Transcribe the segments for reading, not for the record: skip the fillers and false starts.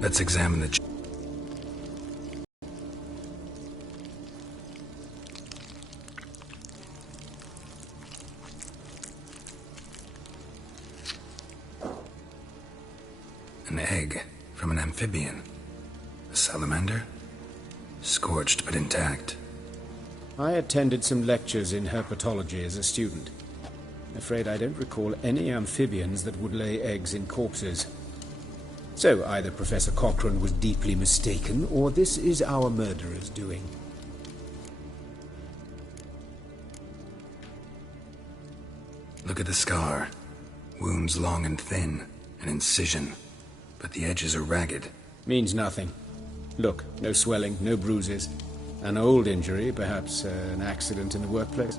Let's examine the... An egg from an amphibian. A salamander? Scorched but intact. I attended some lectures in herpetology as a student. I'm afraid I don't recall any amphibians that would lay eggs in corpses. So either Professor Cochrane was deeply mistaken, or this is our murderer's doing. Look at the scar. Wounds long and thin. An incision. But the edges are ragged. Means nothing. Look, no swelling, no bruises. An old injury, perhaps an accident in the workplace.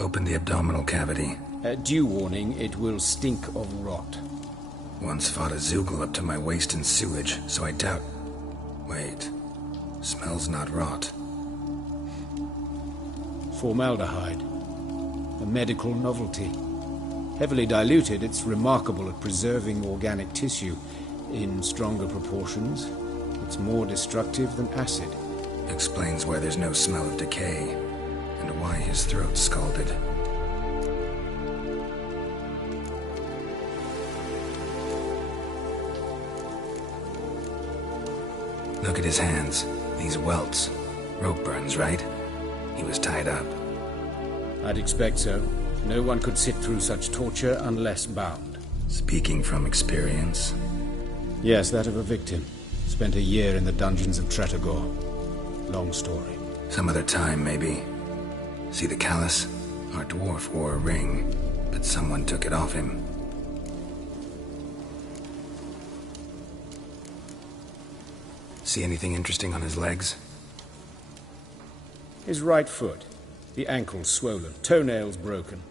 Open the abdominal cavity. Due warning, it will stink of rot. Once fought a Zoogle up to my waist in sewage, so I doubt... Wait. Smells not rot. Formaldehyde. A medical novelty. Heavily diluted, it's remarkable at preserving organic tissue. In stronger proportions, it's more destructive than acid. Explains why there's no smell of decay, and why his throat's scalded. Look at his hands. These welts. Rope burns, right? He was tied up. I'd expect so. No one could sit through such torture unless bound. Speaking from experience? Yes, that of a victim. Spent a year in the dungeons of Tretogor. Long story. Some other time, maybe. See the callus? Our dwarf wore a ring, but someone took it off him. See anything interesting on his legs? His right foot. The ankle swollen, toenails broken.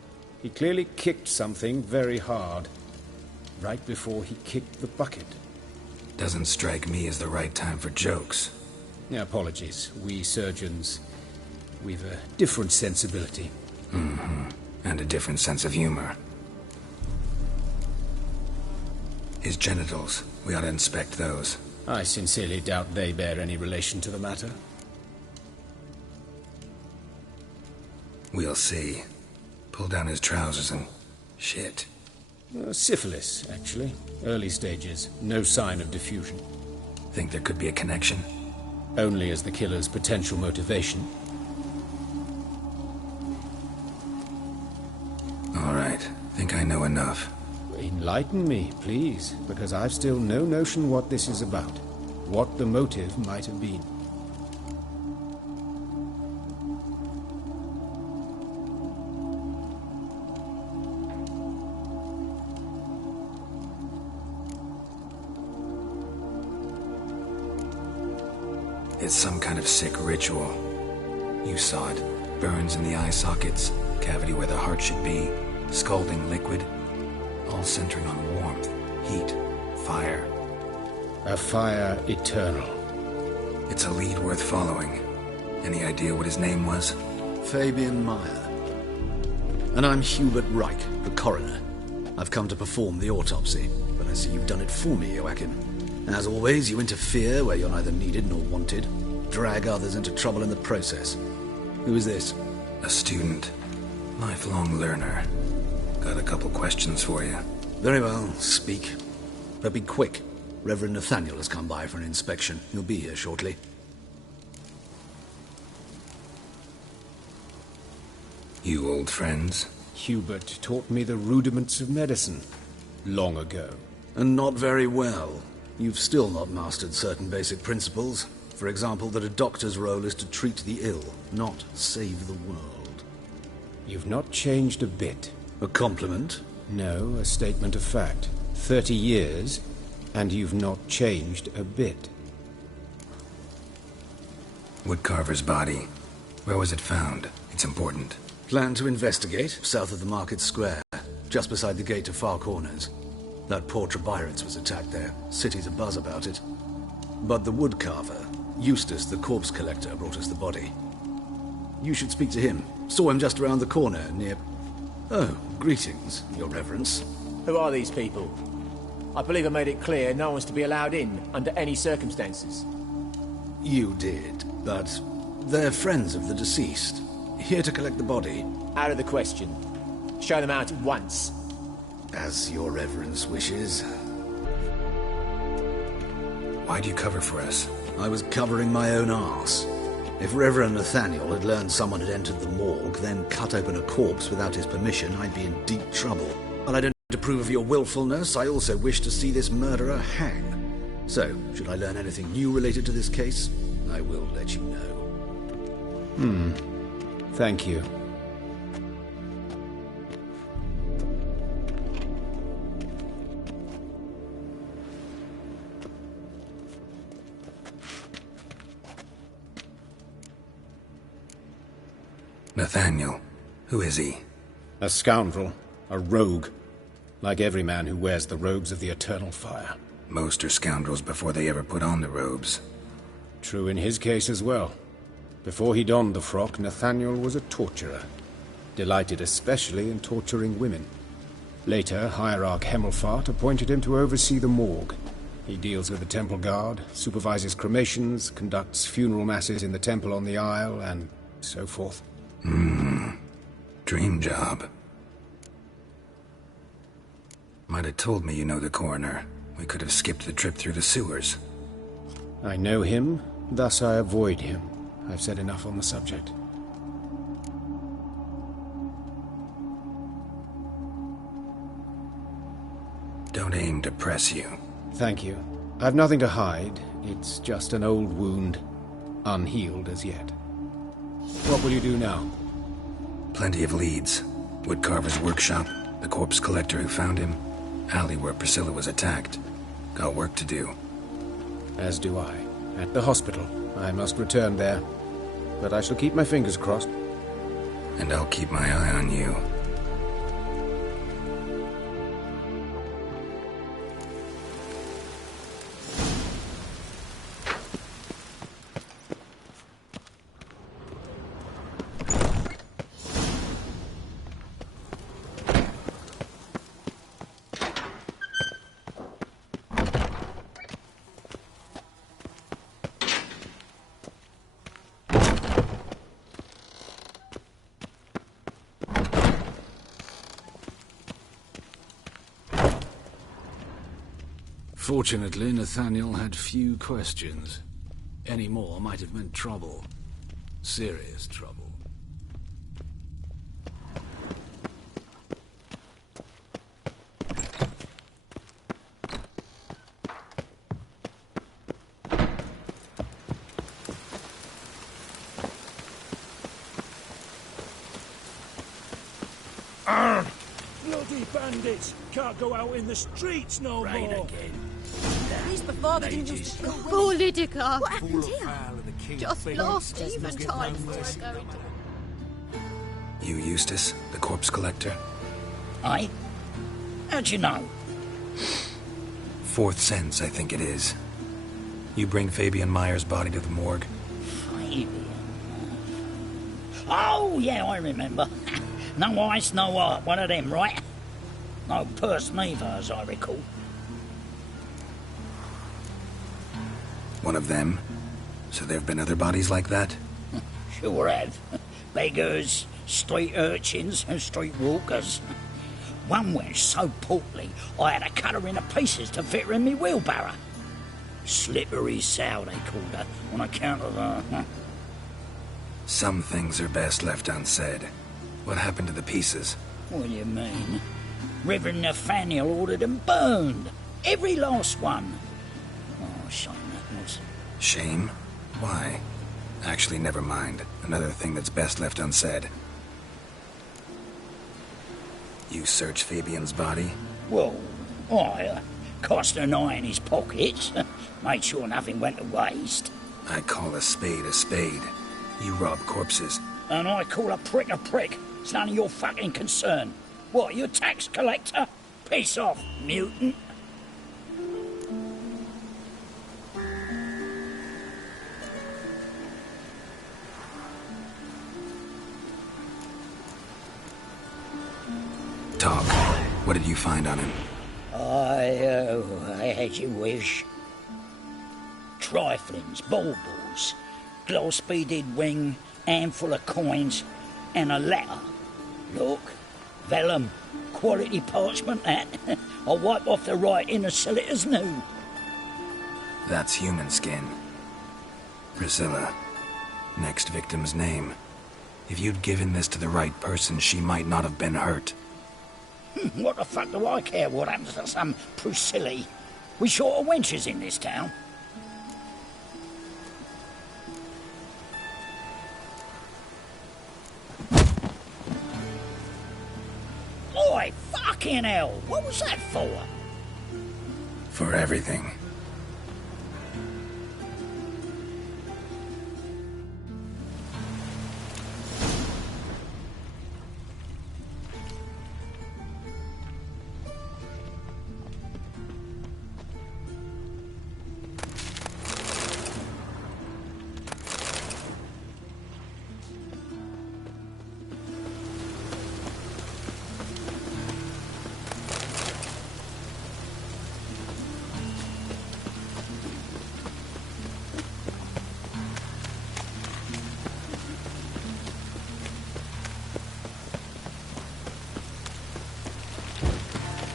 He clearly kicked something very hard. Right before he kicked the bucket. Doesn't strike me as the right time for jokes. Apologies. We surgeons, we've a different sensibility. Mm-hmm. And a different sense of humor. His genitals. We ought to inspect those. I sincerely doubt they bear any relation to the matter. We'll see. Pull down his trousers and... shit. Syphilis, actually. Early stages. No sign of diffusion. Think there could be a connection? Only as the killer's potential motivation. All right. Think I know enough. Enlighten me, please, because I've still no notion what this is about. What the motive might have been. It's some kind of sick ritual. You saw it. Burns in the eye sockets, cavity where the heart should be, scalding liquid, all centering on warmth, heat, fire. A fire eternal. It's a lead worth following. Any idea what his name was? Fabian Meyer. And I'm Hubert Reich, the coroner. I've come to perform the autopsy, but I see you've done it for me, Joachim. As always, you interfere where you're neither needed nor wanted. Drag others into trouble in the process. Who is this? A student. Lifelong learner. Got a couple questions for you. Very well, speak. But be quick. Reverend Nathaniel has come by for an inspection. He'll be here shortly. You old friends? Hubert taught me the rudiments of medicine. Long ago. And not very well. You've still not mastered certain basic principles. For example, that a doctor's role is to treat the ill, not save the world. You've not changed a bit. A compliment? No, a statement of fact. 30 years, and you've not changed a bit. Woodcarver's body. Where was it found? It's important. Plan to investigate, south of the Market Square, just beside the gate to Far Corners. That poor Trebyritz was attacked there. City's abuzz about it. But the woodcarver, Eustace the corpse collector, brought us the body. You should speak to him. Saw him just around the corner, near... Oh, greetings, your reverence. Who are these people? I believe I made it clear no one's to be allowed in under any circumstances. You did, but they're friends of the deceased. Here to collect the body. Out of the question. Show them out at once. As your reverence wishes. Why'd you cover for us? I was covering my own arse. If Reverend Nathaniel had learned someone had entered the morgue, then cut open a corpse without his permission, I'd be in deep trouble. But I don't approve of your willfulness. I also wish to see this murderer hang. So, should I learn anything new related to this case, I will let you know. Thank you. Nathaniel. Who is he? A scoundrel. A rogue. Like every man who wears the robes of the eternal fire. Most are scoundrels before they ever put on the robes. True in his case as well. Before he donned the frock, Nathaniel was a torturer. Delighted especially in torturing women. Later, Hierarch Hemmelfart appointed him to oversee the morgue. He deals with the temple guard, supervises cremations, conducts funeral masses in the temple on the Isle, and so forth. Dream job. Might have told me you know the coroner. We could have skipped the trip through the sewers. I know him, thus I avoid him. I've said enough on the subject. Don't aim to press you. Thank you. I've nothing to hide. It's just an old wound, unhealed as yet. What will you do now? Plenty of leads. Woodcarver's workshop, the corpse collector who found him, alley where Priscilla was attacked. Got work to do. As do I. At the hospital. I must return there. But I shall keep my fingers crossed. And I'll keep my eye on you. Fortunately, Nathaniel had few questions. Any more might have meant trouble. Serious trouble. Bloody bandits! Can't go out in the streets no more! Again. His father didn't used to kill women. Poor Lydica. What happened here? Just lost even time before going to... You Eustace, the corpse collector? Aye? How'd you know? Fourth sense, I think it is. You bring Fabian Meyer's body to the morgue? Fabian. Oh, yeah, I remember. No ice, no art. One of them, right? No purse neither, as I recall. One of them? So there have been other bodies like that? Sure have. Beggars, street urchins, and street walkers. One went so portly, I had to cut her into pieces to fit her in me wheelbarrow. Slippery sow, they called her, on account of her. Some things are best left unsaid. What happened to the pieces? What do you mean? Reverend Nathaniel ordered them burned. Every last one. Oh, shame that was. Shame? Why? Actually, never mind. Another thing that's best left unsaid. You searched Fabian's body? Well, I cast an eye in his pockets. Made sure nothing went to waste. I call a spade a spade. You rob corpses. And I call a prick a prick. It's none of your fucking concern. What, you a tax collector? Piss off, mutant. Talk. What did you find on him? I had your wish. Triflings, baubles, glass-beaded ring, handful of coins, and a letter. Look, vellum, quality parchment that. I'll wipe off the writing and sell it as new. That's human skin. Priscilla. Next victim's name. If you'd given this to the right person, she might not have been hurt. What the fuck do I care what happens to some Priscilla? We short of wenches in this town. Oi, fucking hell! What was that for? For everything.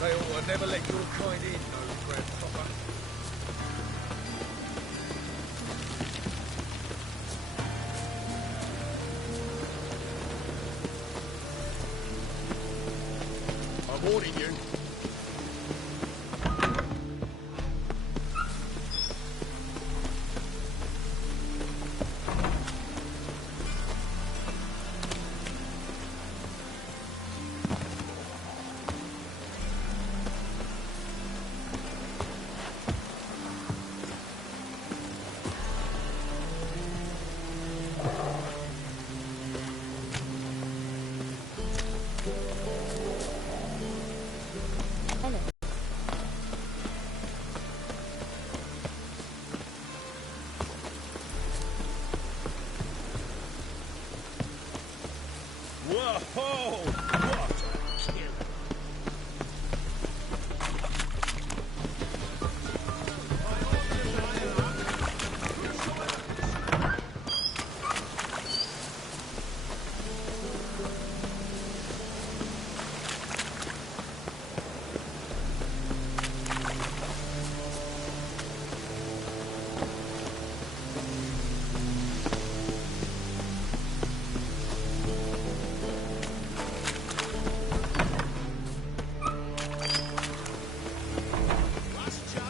They ought to never let your kind in, no grandpapa. I'm warning you. Whoa! What a kill!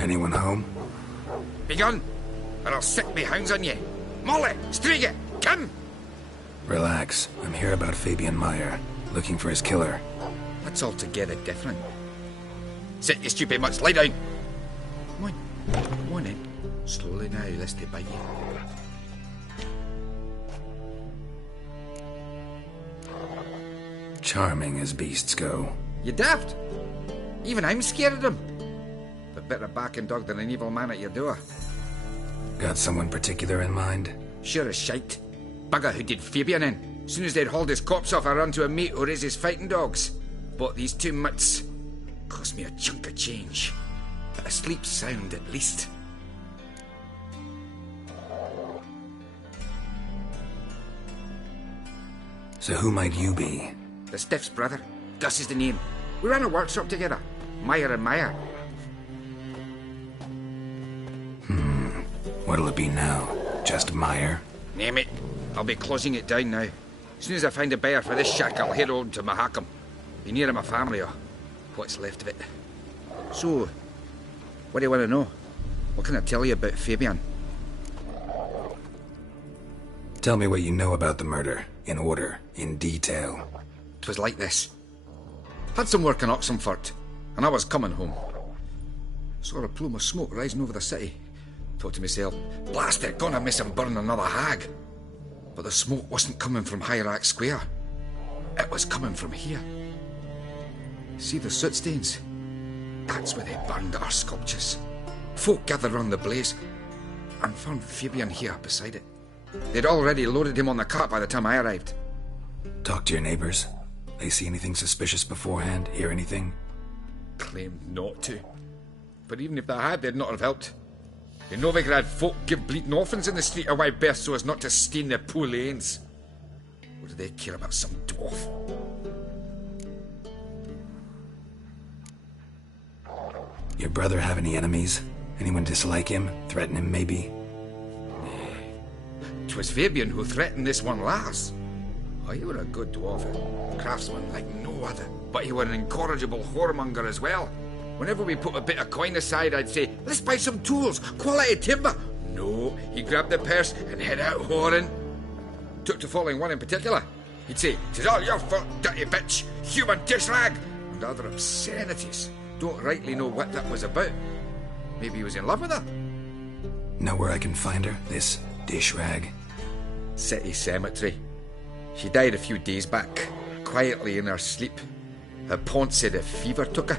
Anyone home? Begone, or I'll set me hounds on you. Molly, Striga, come! Relax. I'm here about Fabian Meyer, looking for his killer. That's altogether different. Sit, you stupid mutts, lie down. Come on in. Slowly now, lest they bite you. Charming as beasts go. You daft? Even I'm scared of them. But better backing dog than an evil man at your door. Got someone particular in mind? Sure as shite. Bugger who did Fabian in. Soon as they'd hauled his corpse off, I run to a mate who raises fighting dogs. Bought these two mutts. Cost me a chunk of change. But a sleep sound at least. So who might you be? The Stiff's brother. Gus is the name. We ran a workshop together. Meyer and Meyer. What'll it be now? Just Meyer? Name it. I'll be closing it down now. As soon as I find a buyer for this shack, I'll head on to Mahakam. Be near my family, or what's left of it. So, what do you want to know? What can I tell you about Fabian? Tell me what you know about the murder, in order, in detail. 'Twas like this. Had some work in Oxenfurt. and I was coming home. Saw a plume of smoke rising over the city. Thought to myself, blast it, gonna miss him burn another hag. But the smoke wasn't coming from Hierarch Square. It was coming from here. See the soot stains? That's where they burned our sculptures. Folk gathered round the blaze and found Fabian here beside it. They'd already loaded him on the cart by the time I arrived. Talk to your neighbors. They see anything suspicious beforehand? Hear anything? Claimed not to. But even if they had, they'd not have helped. In Novigrad, folk give bleeding orphans in the street a wide berth so as not to stain their poor lanes. What do they care about some dwarf? Your brother have any enemies? Anyone dislike him? Threaten him, maybe? 'Twas Fabian who threatened this one last. Oh, he were a good dwarf, craftsman like no other. But he were an incorrigible whoremonger as well. Whenever we put a bit of coin aside, I'd say, let's buy some tools, quality timber. No, he grabbed the purse and head out whoring. Took to following one in particular. He'd say, "'Tis all your fault, dirty bitch, human dish rag," and other obscenities. Don't rightly know what that was about. Maybe he was in love with her. Know where I can find her, this dish rag? City cemetery. She died a few days back, quietly in her sleep. Her pont said a fever took her.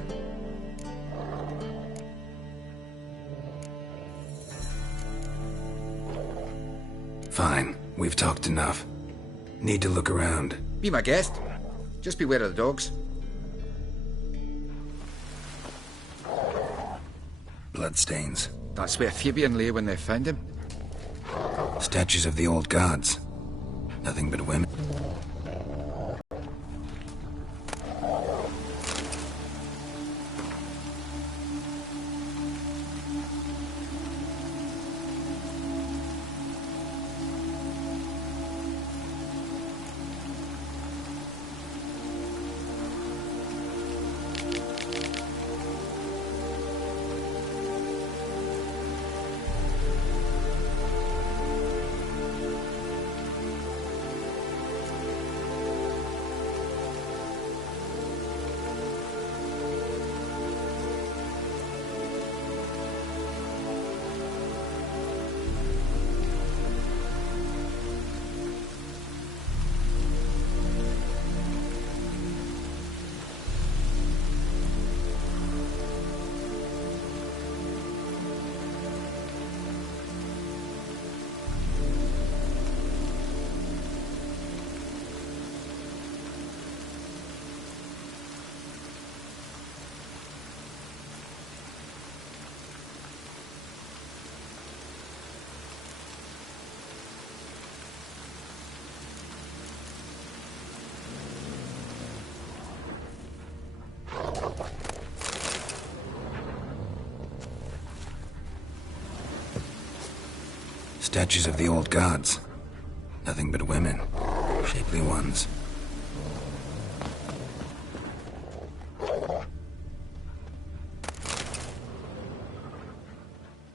Fine, we've talked enough. Need to look around. Be my guest. Just beware of the dogs. Bloodstains. That's where Fabian lay when they found him. Statues of the old gods. Nothing but women. Statues of the old gods. Nothing but women. Shapely ones.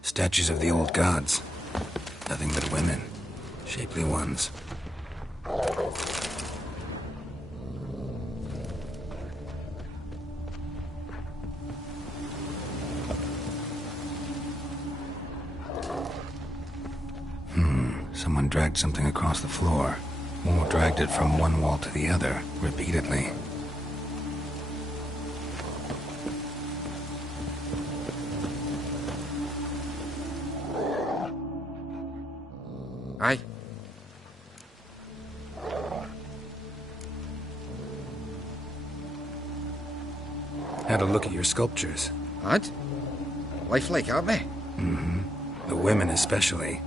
Statues of the old gods. Nothing but women. Shapely ones. Someone dragged something across the floor. Or dragged it from one wall to the other, repeatedly. Aye. Had a look at your sculptures. Had? Lifelike, aren't they? Mm-hmm. The women especially.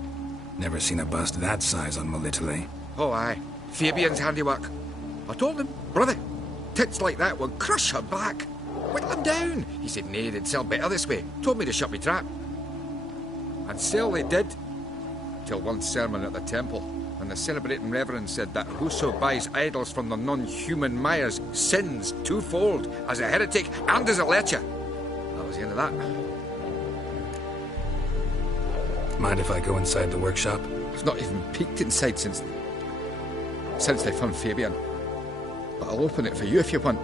Never seen a bust that size on Molitale. Oh, aye. Fabian's handiwork. I told him, brother, tits like that would crush her back. Whittle them down. He said, nay, they'd sell better this way. Told me to shut me trap. And sell they did. Till one sermon at the temple, and the celebrating reverend said that whoso buys idols from the non-human Myers sins twofold, as a heretic and as a lecher. That was the end of that. Mind if I go inside the workshop? It's not even peeked inside since they found Fabian. But I'll open it for you if you want.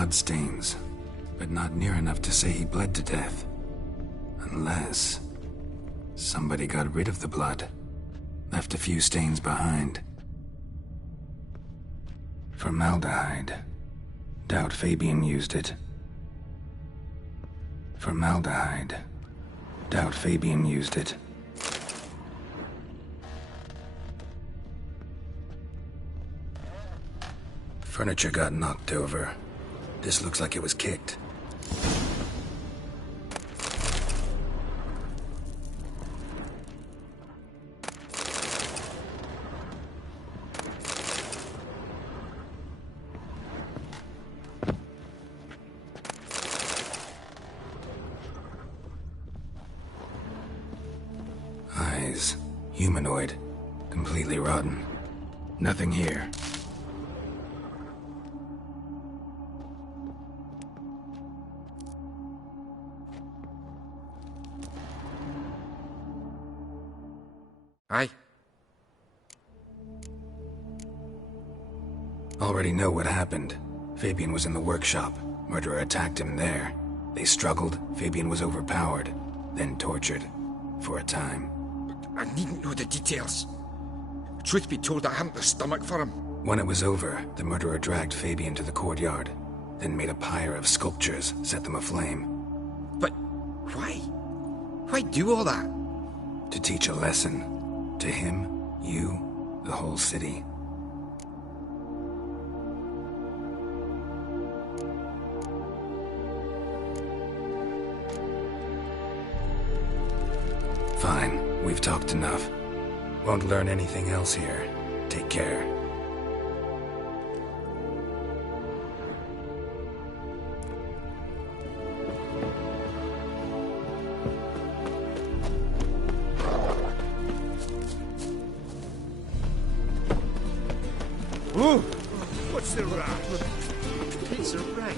bloodstains, but not near enough to say he bled to death. Unless somebody got rid of the blood, left a few stains behind. Formaldehyde. Doubt Fabian used it. Formaldehyde. Doubt Fabian used it. Furniture got knocked over. This looks like it was kicked. Eyes. Humanoid. Completely rotten. Nothing here. Aye. Already know what happened. Fabian was in the workshop. Murderer attacked him there. They struggled. Fabian was overpowered, then tortured. For a time. I needn't know the details. Truth be told, I hadn't the stomach for him. When it was over, the murderer dragged Fabian to the courtyard, then made a pyre of sculptures, set them aflame. But why? Why do all that? To teach a lesson. To him, you, the whole city. Fine, we've talked enough. Won't learn anything else here. Take care. Ooh, what's the rap? It's a wreck.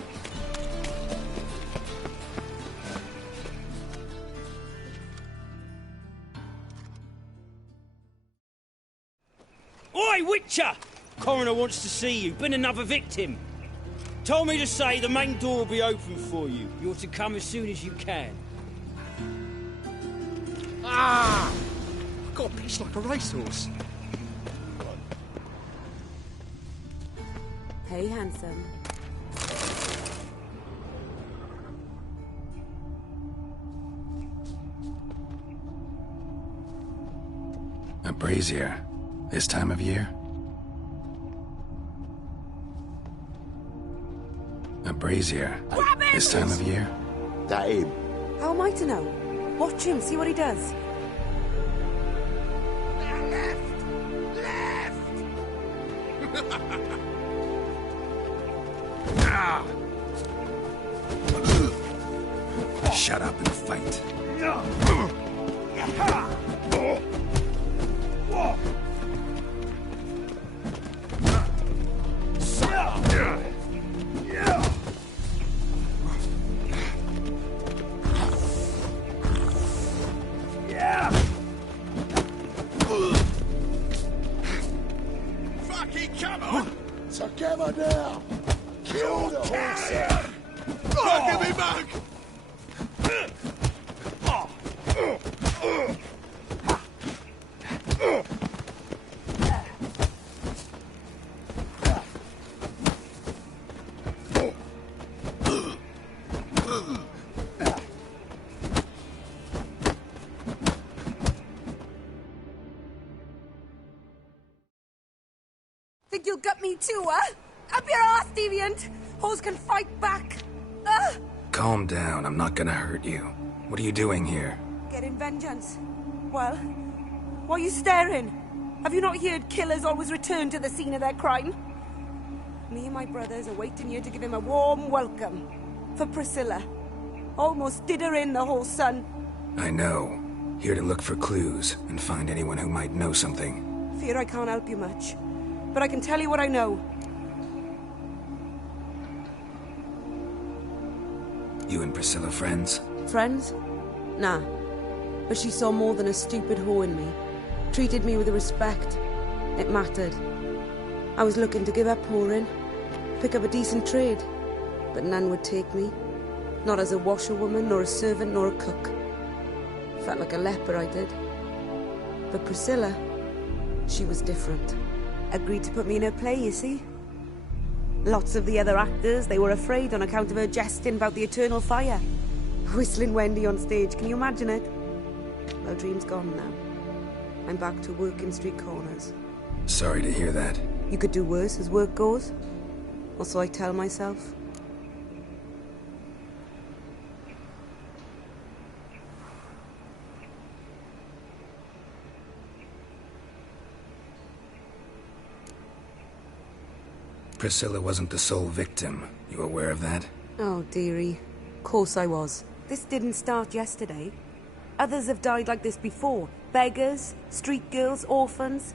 Oi, Witcher! Coroner wants to see you. Been another victim. Told me to say the main door will be open for you. You're to come as soon as you can. Ah! I've got a pitch like a racehorse. Hey, handsome. A brazier. This time of year? A brazier. This time of year? That him? How am I to know? Watch him, see what he does. Shut up and fight. Fucking come on! Together now! Kill the horse! Look at me, mug! Think you'll gut me too, huh? Up your ass, deviant! Hoes can fight back! Calm down, I'm not gonna hurt you. What are you doing here? Getting vengeance. Well, why are you staring? Have you not heard killers always return to the scene of their crime? Me and my brothers are waiting here to give him a warm welcome. For Priscilla. Almost did her in, the whole son. I know. Here to look for clues and find anyone who might know something. Fear I can't help you much. But I can tell you what I know. You and Priscilla friends? Friends? Nah. But she saw more than a stupid whore in me. Treated me with respect. It mattered. I was looking to give up whoring. Pick up a decent trade. but none would take me. Not as a washerwoman, nor a servant, nor a cook. Felt like a leper, I did. But Priscilla, she was different. Agreed to put me in her play, you see. Lots of the other actors, they were afraid on account of her jesting about the eternal fire. Whistling Wendy on stage, can you imagine it? Well, dream's gone now. I'm back to working street corners. Sorry to hear that. You could do worse as work goes. Or so I tell myself. Priscilla wasn't the sole victim. You aware of that? Oh, dearie. Of course I was. This didn't start yesterday. Others have died like this before. Beggars, street girls, orphans.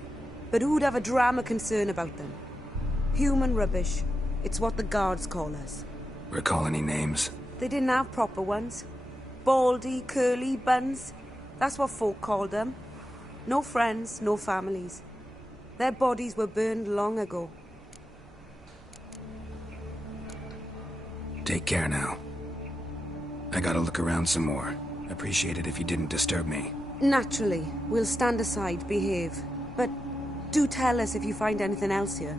But who'd have a drama concern about them? Human rubbish. It's what the guards call us. Recall any names? They didn't have proper ones. Baldy, curly, buns. That's what folk called them. No friends, no families. Their bodies were burned long ago. Take care now. I gotta look around some more. Appreciate it if you didn't disturb me. Naturally. We'll stand aside, behave. But do tell us if you find anything else here.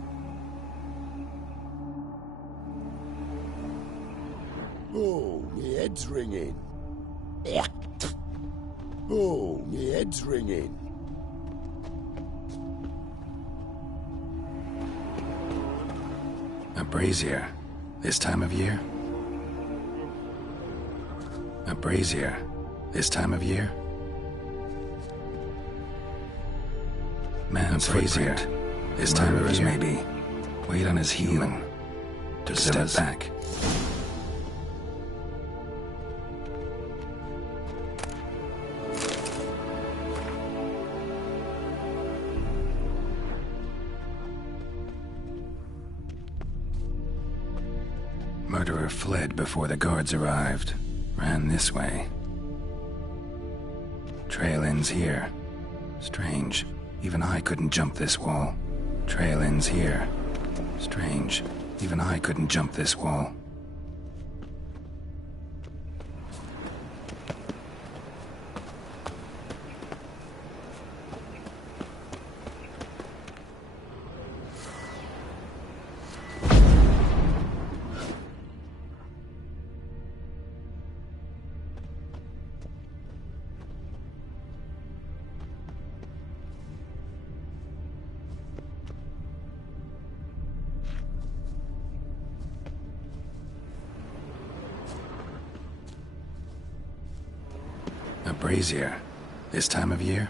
Oh, me head's ringing. Oh, me head's ringing. A brazier. This time of year? A brazier. This time of year? Man's brazier. This time of year? Maybe. Weight on his heel. To step back. Murderer fled before the guards arrived. Ran this way. Trail ends here. Strange. Even I couldn't jump this wall. Trail ends here. Strange. Even I couldn't jump this wall. A brazier. This time of year?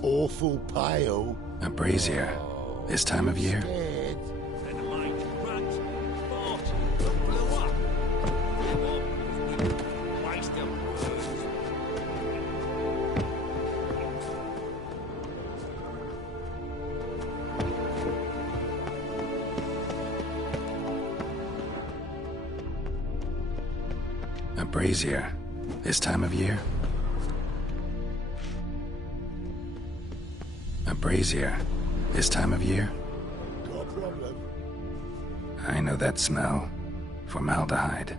Awful pale. A brazier. This time of year? A brazier. This time of year? A brazier. This time of year? No problem. I know that smell. Formaldehyde.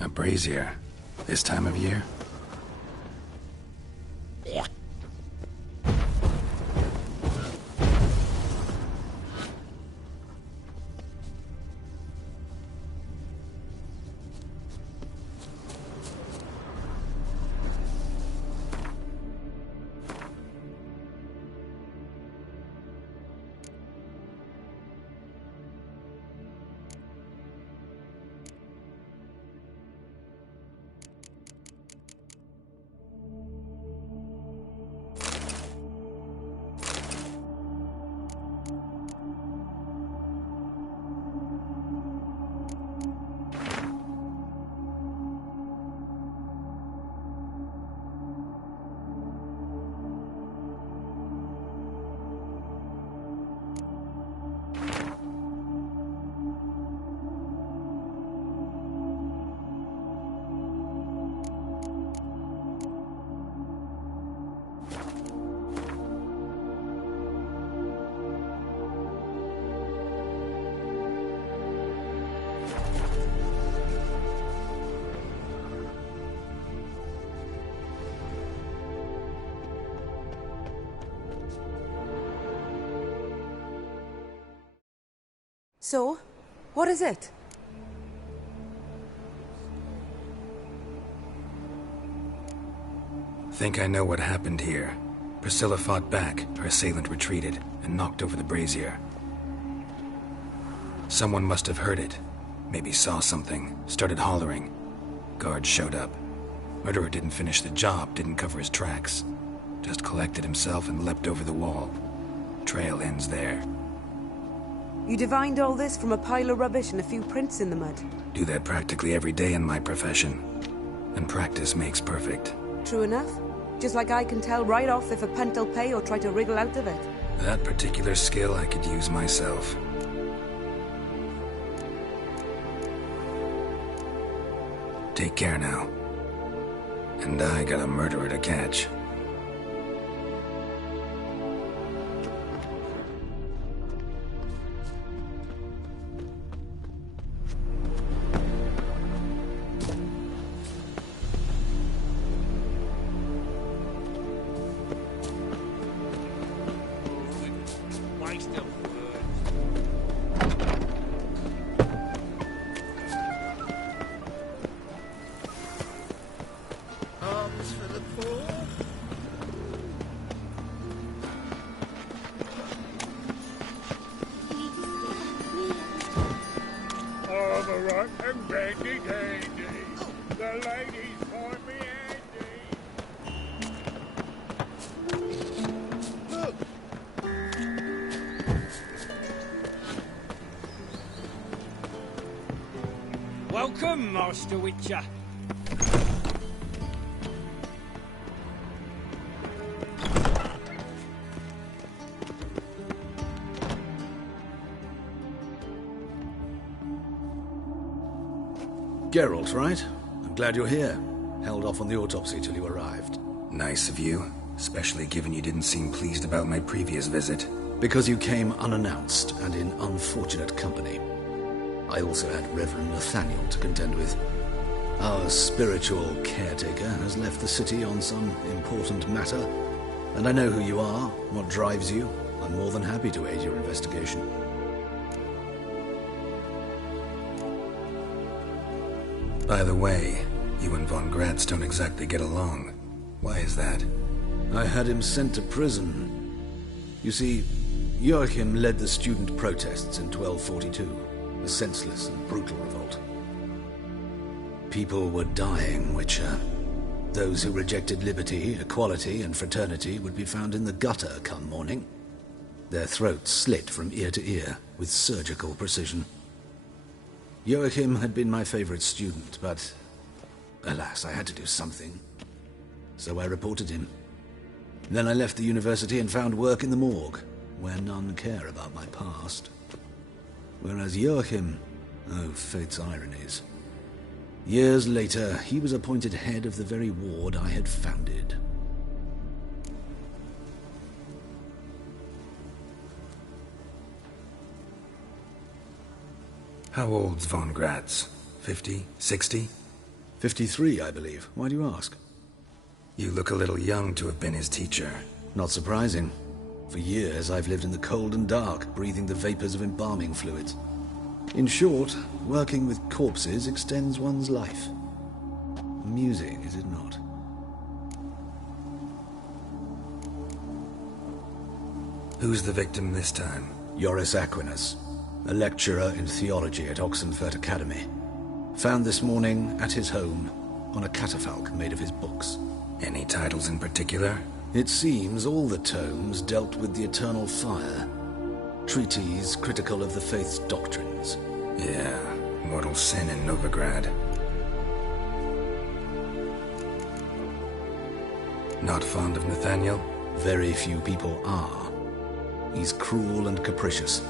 A brazier. This time of year? So, what is it? Think I know what happened here. Priscilla fought back, her assailant retreated, and knocked over the brazier. Someone must have heard it. Maybe saw something, started hollering. Guards showed up. Murderer didn't finish the job, didn't cover his tracks. Just collected himself and leapt over the wall. Trail ends there. You divined all this from a pile of rubbish and a few prints in the mud. Do that practically every day in my profession. And practice makes perfect. True enough. Just like I can tell right off if a punt'll pay or try to wriggle out of it. That particular skill I could use myself. Take care now. And I got a murderer to catch. Welcome, Master Witcher. Geralt, right? I'm glad you're here. Held off on the autopsy till you arrived. Nice of you, especially given you didn't seem pleased about my previous visit. Because you came unannounced and in unfortunate company. I also had Reverend Nathaniel to contend with. Our spiritual caretaker has left the city on some important matter, and I know who you are, what drives you. I'm more than happy to aid your investigation. By the way, you and Von Gratz don't exactly get along. Why is that? I had him sent to prison. You see, Joachim led the student protests in 1242. A senseless and brutal revolt. People were dying, Witcher. Those who rejected liberty, equality, and fraternity would be found in the gutter come morning. Their throats slit from ear to ear with surgical precision. Joachim had been my favorite student, but alas, I had to do something. So I reported him. Then I left the university and found work in the morgue, where none care about my past. Whereas Joachim, oh, fate's ironies. Years later, he was appointed head of the very ward I had founded. How old's Von Gratz? 50? 60? 53, I believe. Why do you ask? You look a little young to have been his teacher. Not surprising. For years, I've lived in the cold and dark, breathing the vapors of embalming fluids. In short, working with corpses extends one's life. Amusing, is it not? Who's the victim this time? Joris Aquinas, a lecturer in theology at Oxenfurt Academy. Found this morning at his home on a catafalque made of his books. Any titles in particular? It seems all the tomes dealt with the eternal fire. Treatises critical of the faith's doctrines. Yeah, mortal sin in Novigrad. Not fond of Nathaniel? Very few people are. He's cruel and capricious.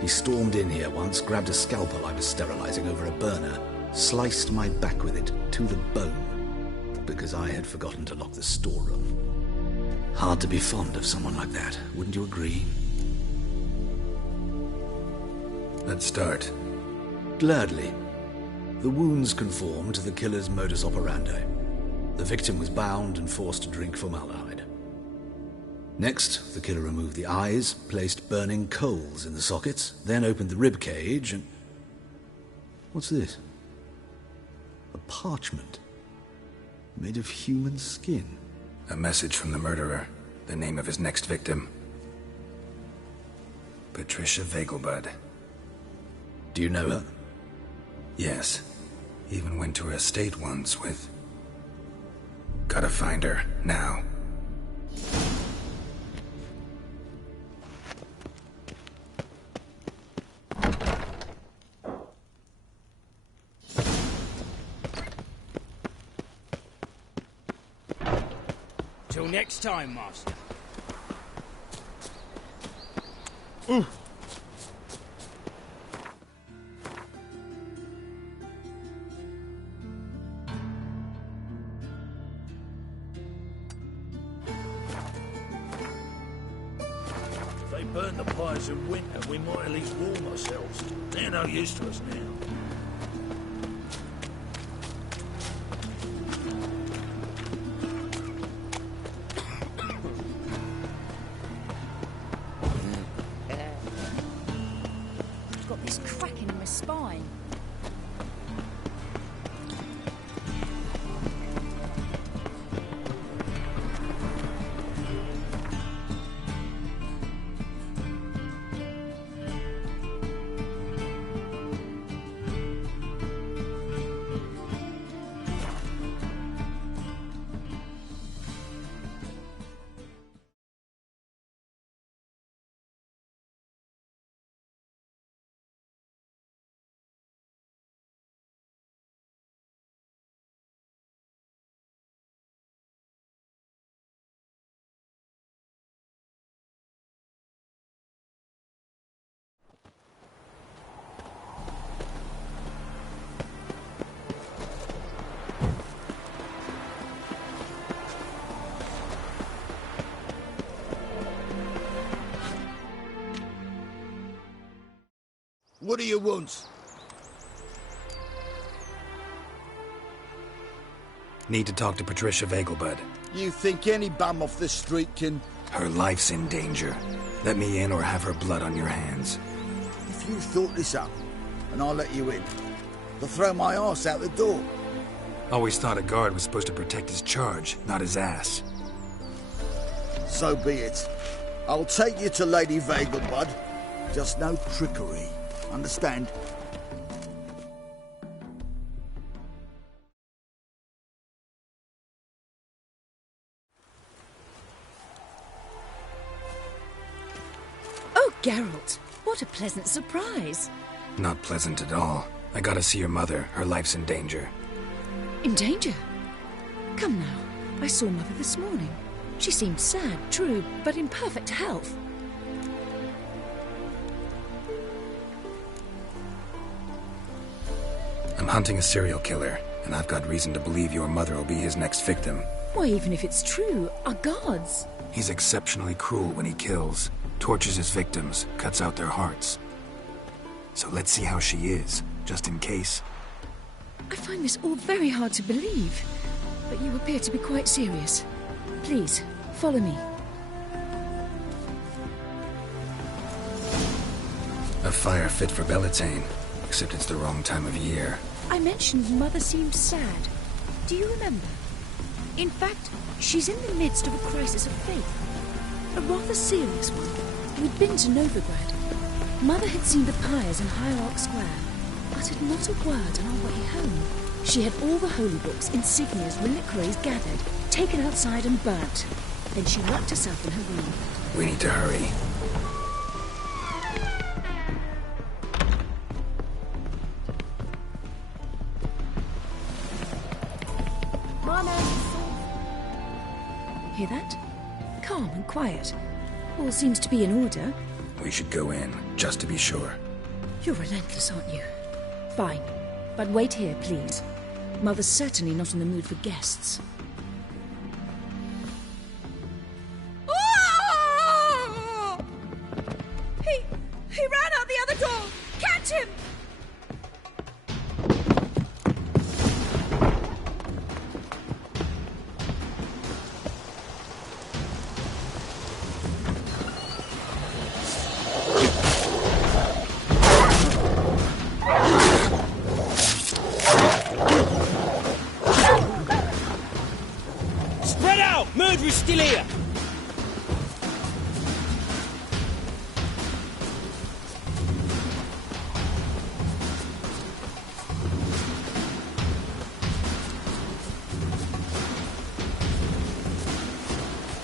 He stormed in here once, grabbed a scalpel I was sterilizing over a burner, sliced my back with it to the bone, because I had forgotten to lock the storeroom. Hard to be fond of someone like that, wouldn't you agree? Let's start. Gladly. The wounds conform to the killer's modus operandi. The victim was bound and forced to drink formaldehyde. Next, the killer removed the eyes, placed burning coals in the sockets, then opened the rib cage and... What's this? A parchment. Made of human skin. A message from the murderer. The name of his next victim. Patricia Vegelbud. Do you know her? Yes. Even went to her estate once with... Gotta find her, now. Till next time, Master. If they burn the pyres in winter, we might at least warm ourselves. They're no use to us now. I've got this cracking in my spine. What do you want? Need to talk to Patricia Vegelbud. You think any bum off the street can... Her life's in danger. Let me in or have her blood on your hands. If you thought this up, and I'll let you in, they'll throw my arse out the door. Always thought a guard was supposed to protect his charge, not his ass. So be it. I'll take you to Lady Vegelbud. Just no trickery. Understand? Oh, Geralt, what a pleasant surprise. Not pleasant at all. I gotta see your mother. Her life's in danger. In danger? Come now, I saw Mother this morning. She seemed sad, true, but in perfect health. I'm hunting a serial killer, and I've got reason to believe your mother will be his next victim. Why, even if it's true, our gods. He's exceptionally cruel when he kills, tortures his victims, cuts out their hearts. So let's see how she is, just in case. I find this all very hard to believe, but you appear to be quite serious. Please, follow me. A fire fit for Bellatane, except it's the wrong time of year. I mentioned Mother seemed sad. Do you remember? In fact, she's in the midst of a crisis of faith. A rather serious one. We'd been to Novigrad. Mother had seen the pyres in Hierarch Square, uttered not a word on our way home. She had all the holy books, insignias, reliquaries gathered, taken outside and burnt. Then she locked herself in her room. We need to hurry. Hear that? Calm and quiet. All seems to be in order. We should go in, just to be sure. You're relentless, aren't you? Fine. But wait here, please. Mother's certainly not in the mood for guests. Oh! He ran out the other door! Catch him! still here.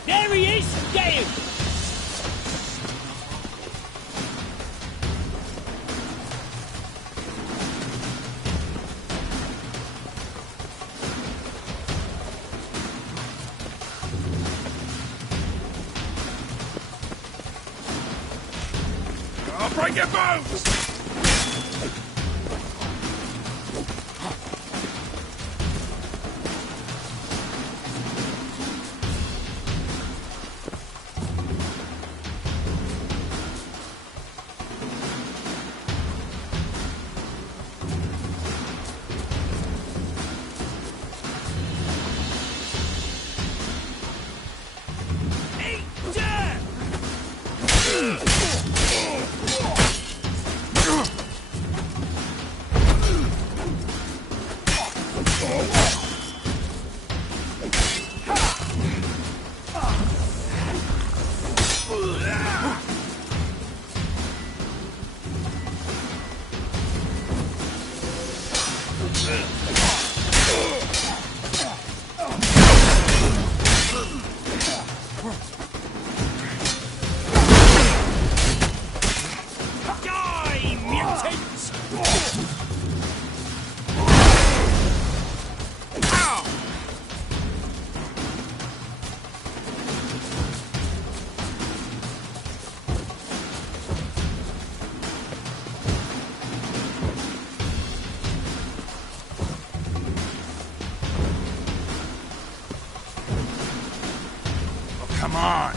There he is! Get him! I'll break your bones! Come on!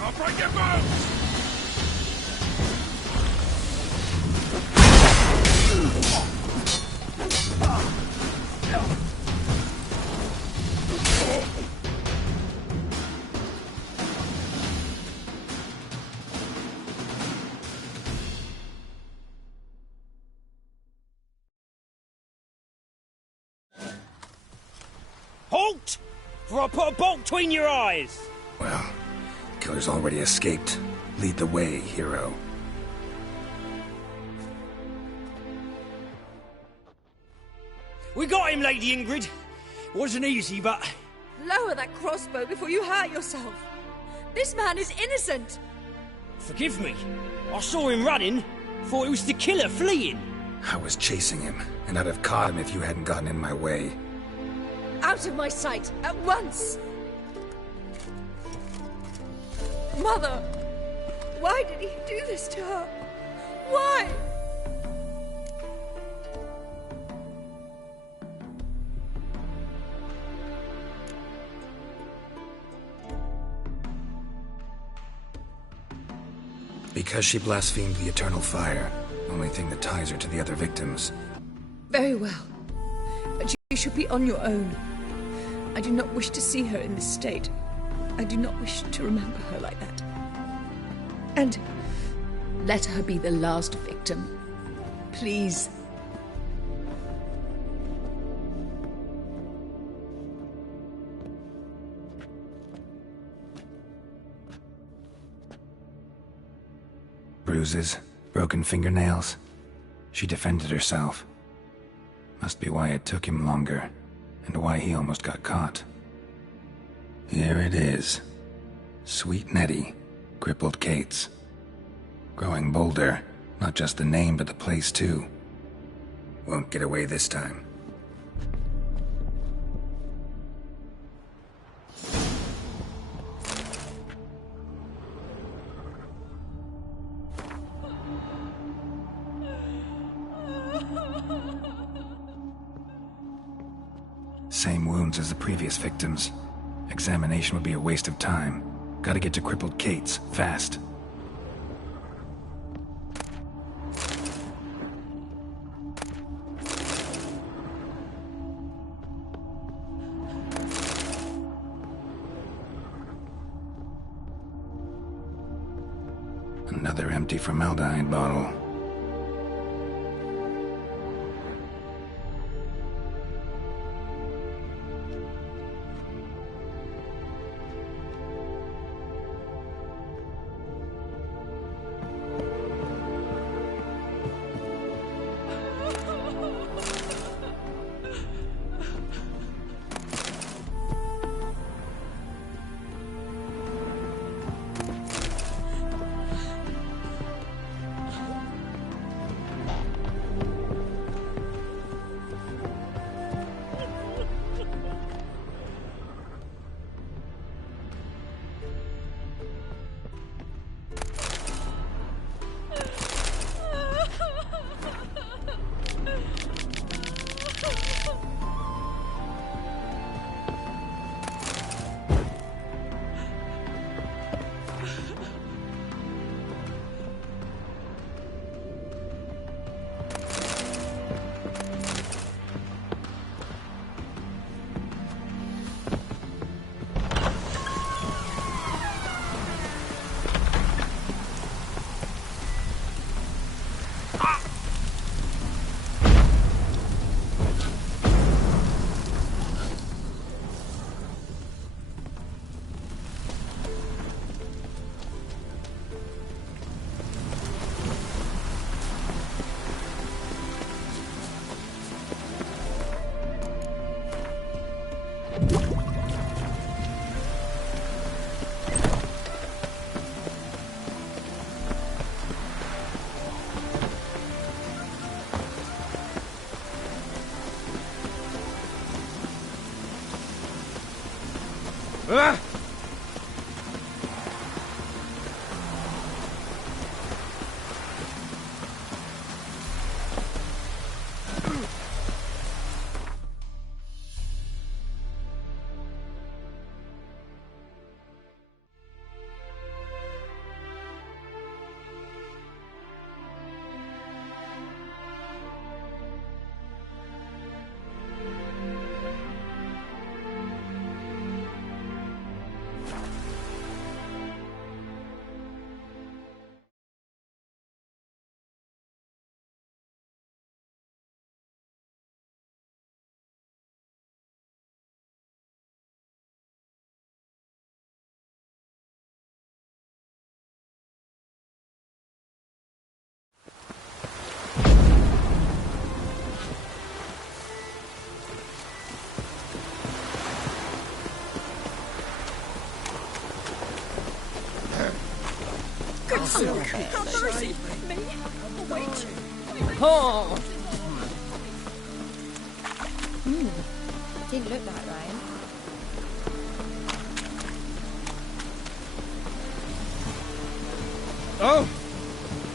I'll break your bones! Halt! For I put a bolt between your eyes! Well, the killer's already escaped. Lead the way, hero. We got him, Lady Ingrid. Wasn't easy, but... Lower that crossbow before you hurt yourself. This man is innocent. Forgive me. I saw him running. Thought it was the killer fleeing. I was chasing him, and I'd have caught him if you hadn't gotten in my way. Out of my sight, at once! Mother! Why did he do this to her? Why? Because she blasphemed the eternal fire. Only thing that ties her to the other victims. Very well. But you should be on your own. I do not wish to see her in this state. I do not wish to remember her like that. And let her be the last victim. Please. Bruises, broken fingernails. She defended herself. Must be why it took him longer, and why he almost got caught. Here it is. Sweet Nettie, crippled Kate's. Growing bolder, not just the name but the place too. Won't get away this time. Same wounds as the previous victims. Examination would be a waste of time. Gotta get to crippled Kate's, fast. Another empty formaldehyde bottle. Have mercy. Me? Wait. Oh! Didn't look that way. Oh!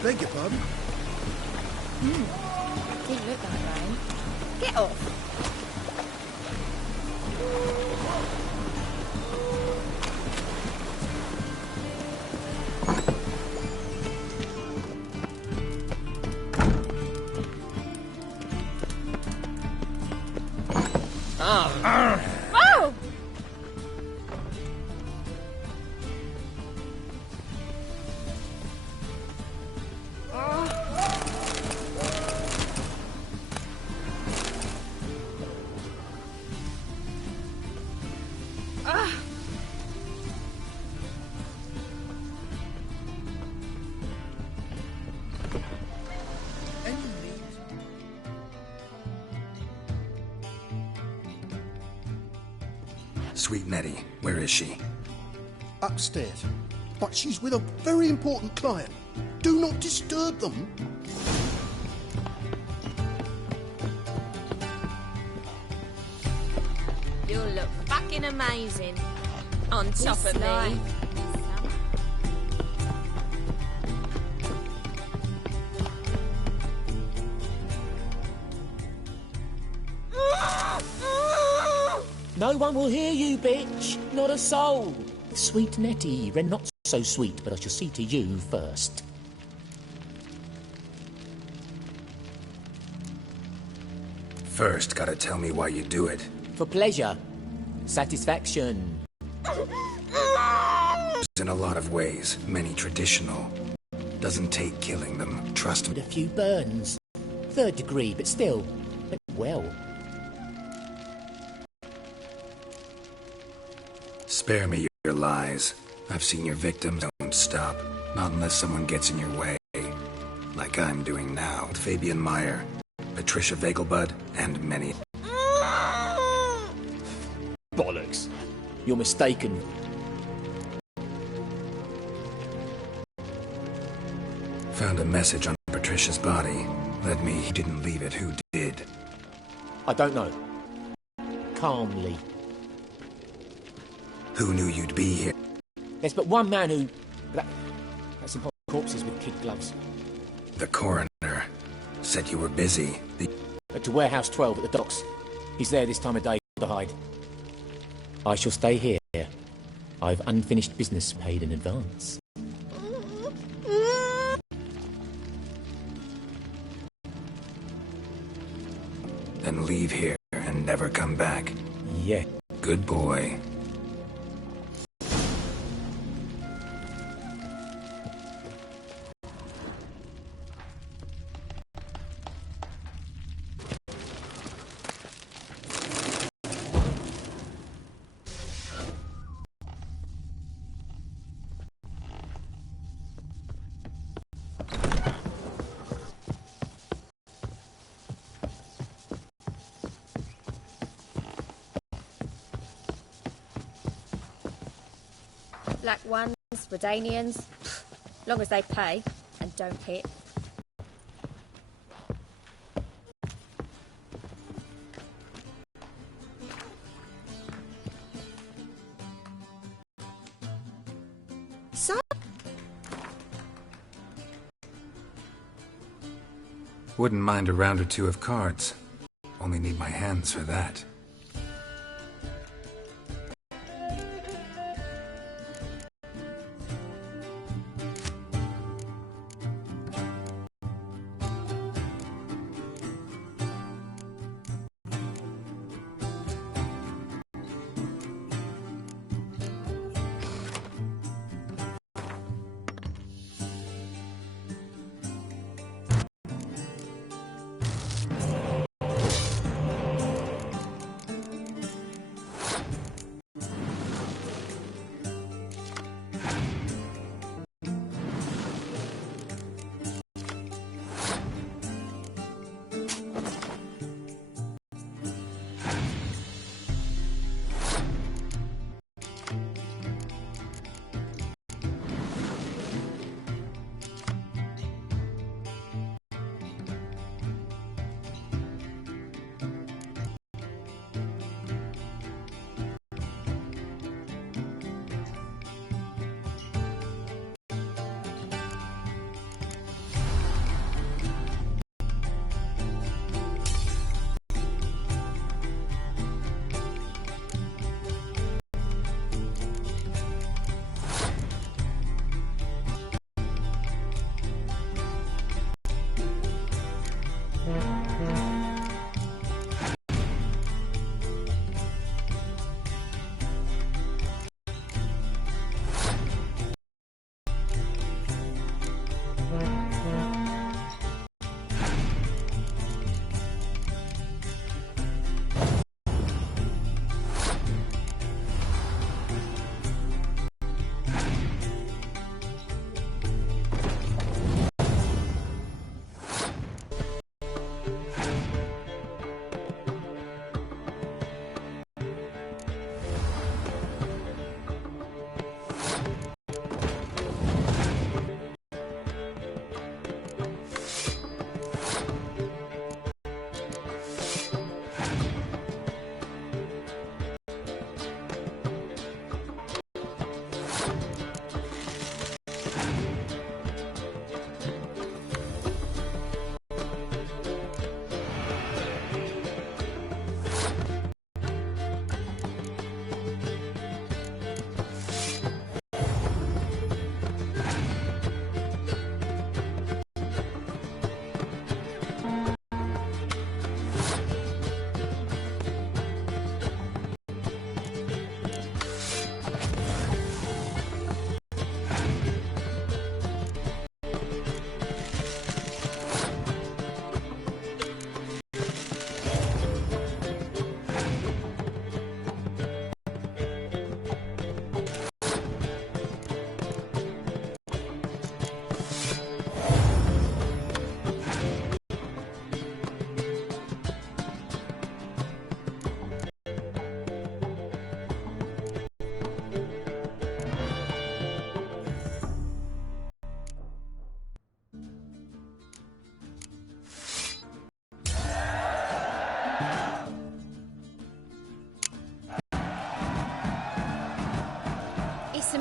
Beg your pardon? Didn't look that way. Get off! Oh! Sweet Nettie, where is she? Upstairs. But she's with a very important client. Do not disturb them. You'll look fucking amazing. On top of me. No one will hear you, bitch. Not a soul. Sweet Nettie, Ren not so sweet, but I shall see to you first. First, gotta tell me why you do it. For pleasure. Satisfaction. In a lot of ways, many traditional. Doesn't take killing them, trust me. A few burns. 3rd degree, but still. Went well. Spare me your lies. I've seen your victims. Don't stop. Not unless someone gets in your way. Like I'm doing now with Fabian Meyer, Patricia Vegelbud, and many. Bollocks. You're mistaken. Found a message on Patricia's body. Led me. He didn't leave it. Who did? I don't know. Calmly. Who knew you'd be here? There's but one man who... That's impossible. Corpses with kid gloves. The coroner said you were busy. To Warehouse 12 at the docks. He's there this time of day to hide. I shall stay here. I've unfinished business paid in advance. Then leave here and never come back. Yeah. Good boy. Black ones, Redanians, long as they pay and don't hit. So? Wouldn't mind a round or two of cards. Only need my hands for that.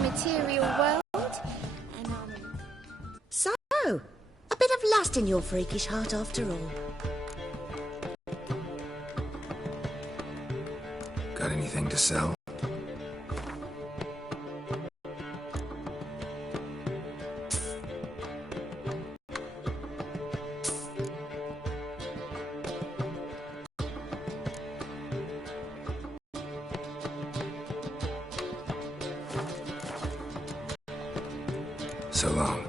material world, and So, a bit of lust in your freakish heart after all. Got anything to sell? So long.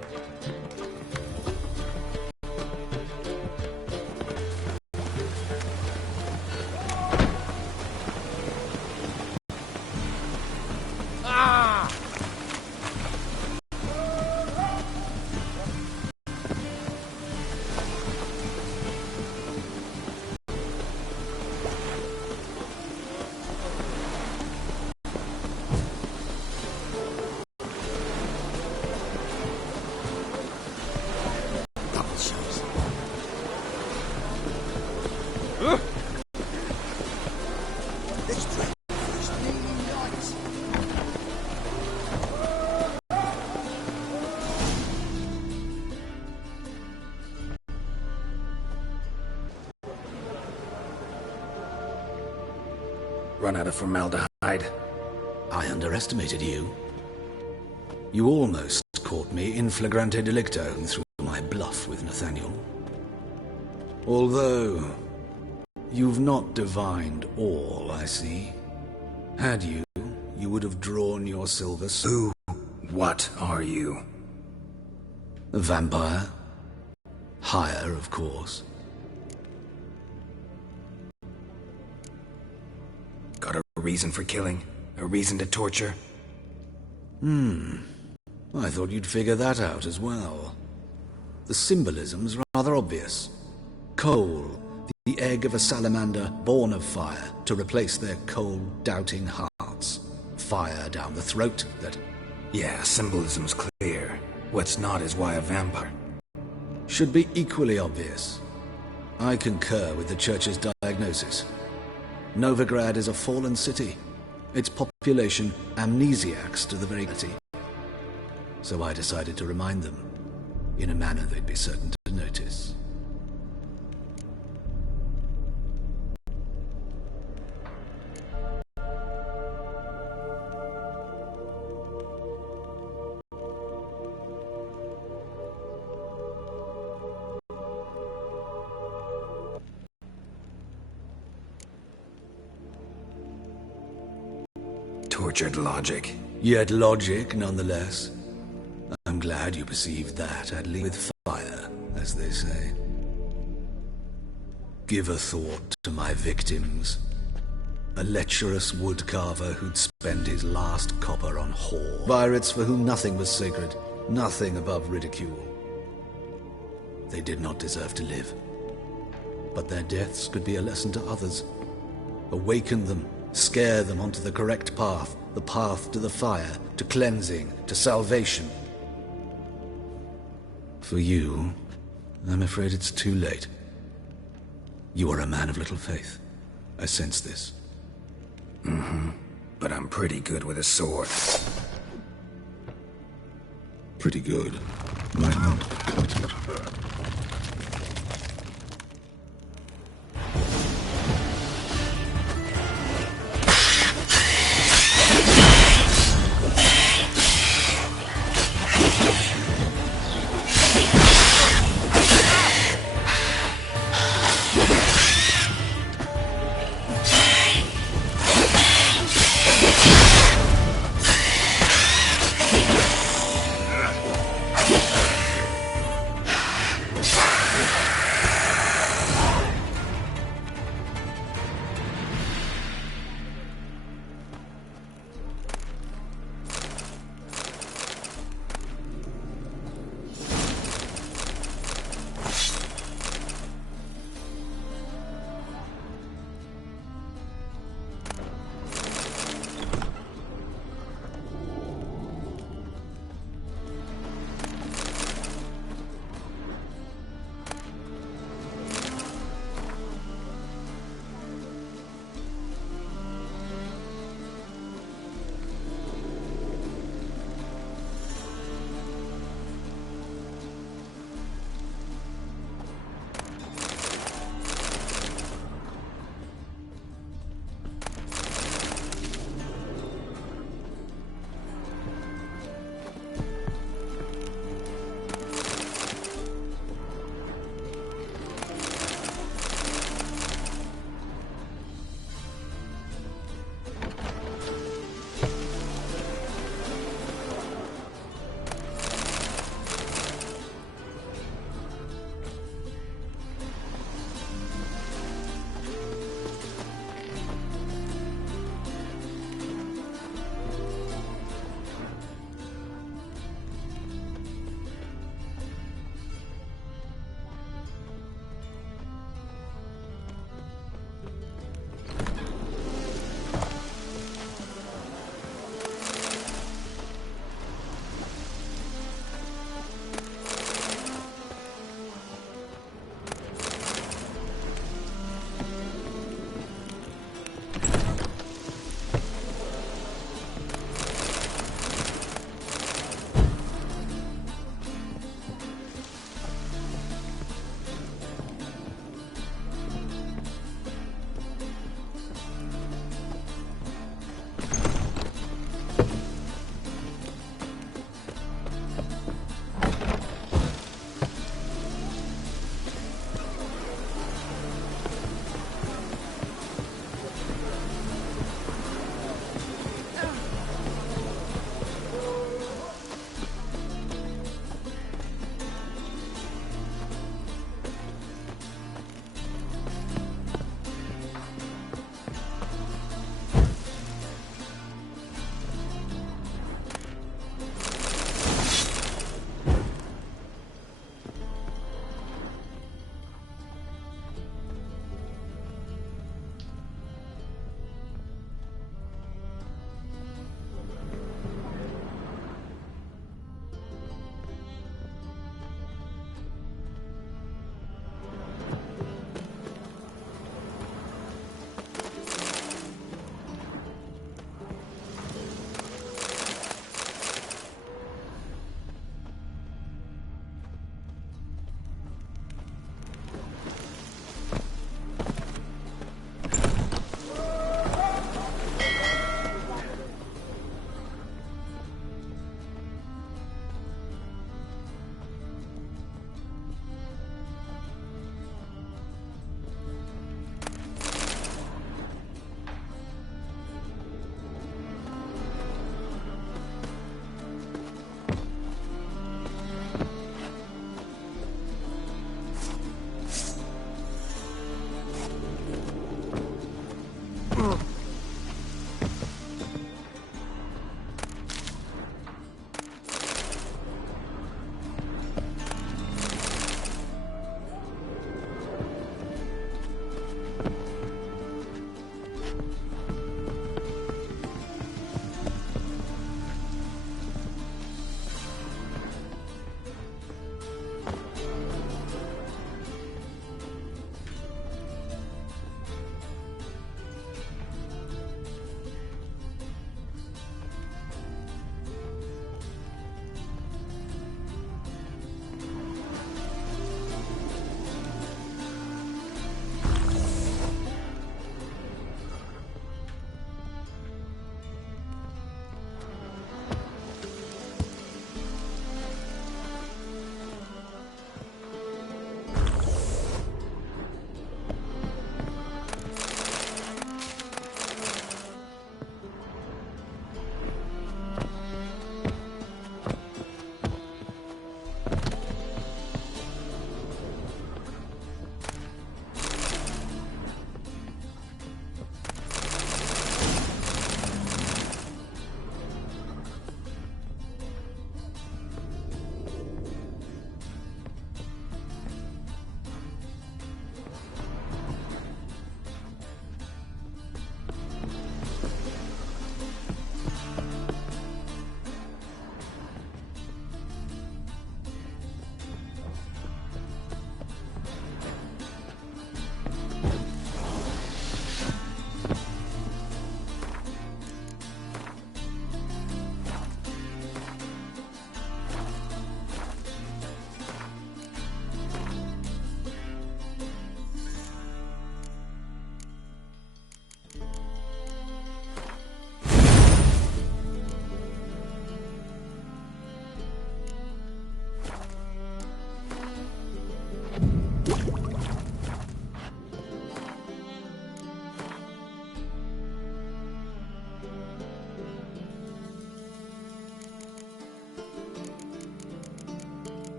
Run out of formaldehyde. I underestimated you. You almost caught me in flagrante delicto through my bluff with Nathaniel. Although, you've not divined all, I see. Had you, you would have drawn your silver sword. What are you? A vampire. Higher, of course. Got a reason for killing? A reason to torture? I thought you'd figure that out as well. The symbolism's rather obvious. Coal, the egg of a salamander born of fire, to replace their cold, doubting hearts. Fire down the throat that... Yeah, symbolism's clear. What's not is why a vampire... Should be equally obvious. I concur with the Church's diagnosis. Novigrad is a fallen city. Its population amnesiacs to the very gritty. So I decided to remind them, in a manner they'd be certain to notice. Tortured logic. Yet logic, nonetheless. I'm glad you perceived that, at least with fire, as they say. Give a thought to my victims. A lecherous woodcarver who'd spend his last copper on whore. Pirates for whom nothing was sacred, nothing above ridicule. They did not deserve to live. But their deaths could be a lesson to others. Awaken them, scare them onto the correct path, the path to the fire, to cleansing, to salvation. For you, I'm afraid it's too late. You are a man of little faith. I sense this. But I'm pretty good with a sword. Pretty good. Might not.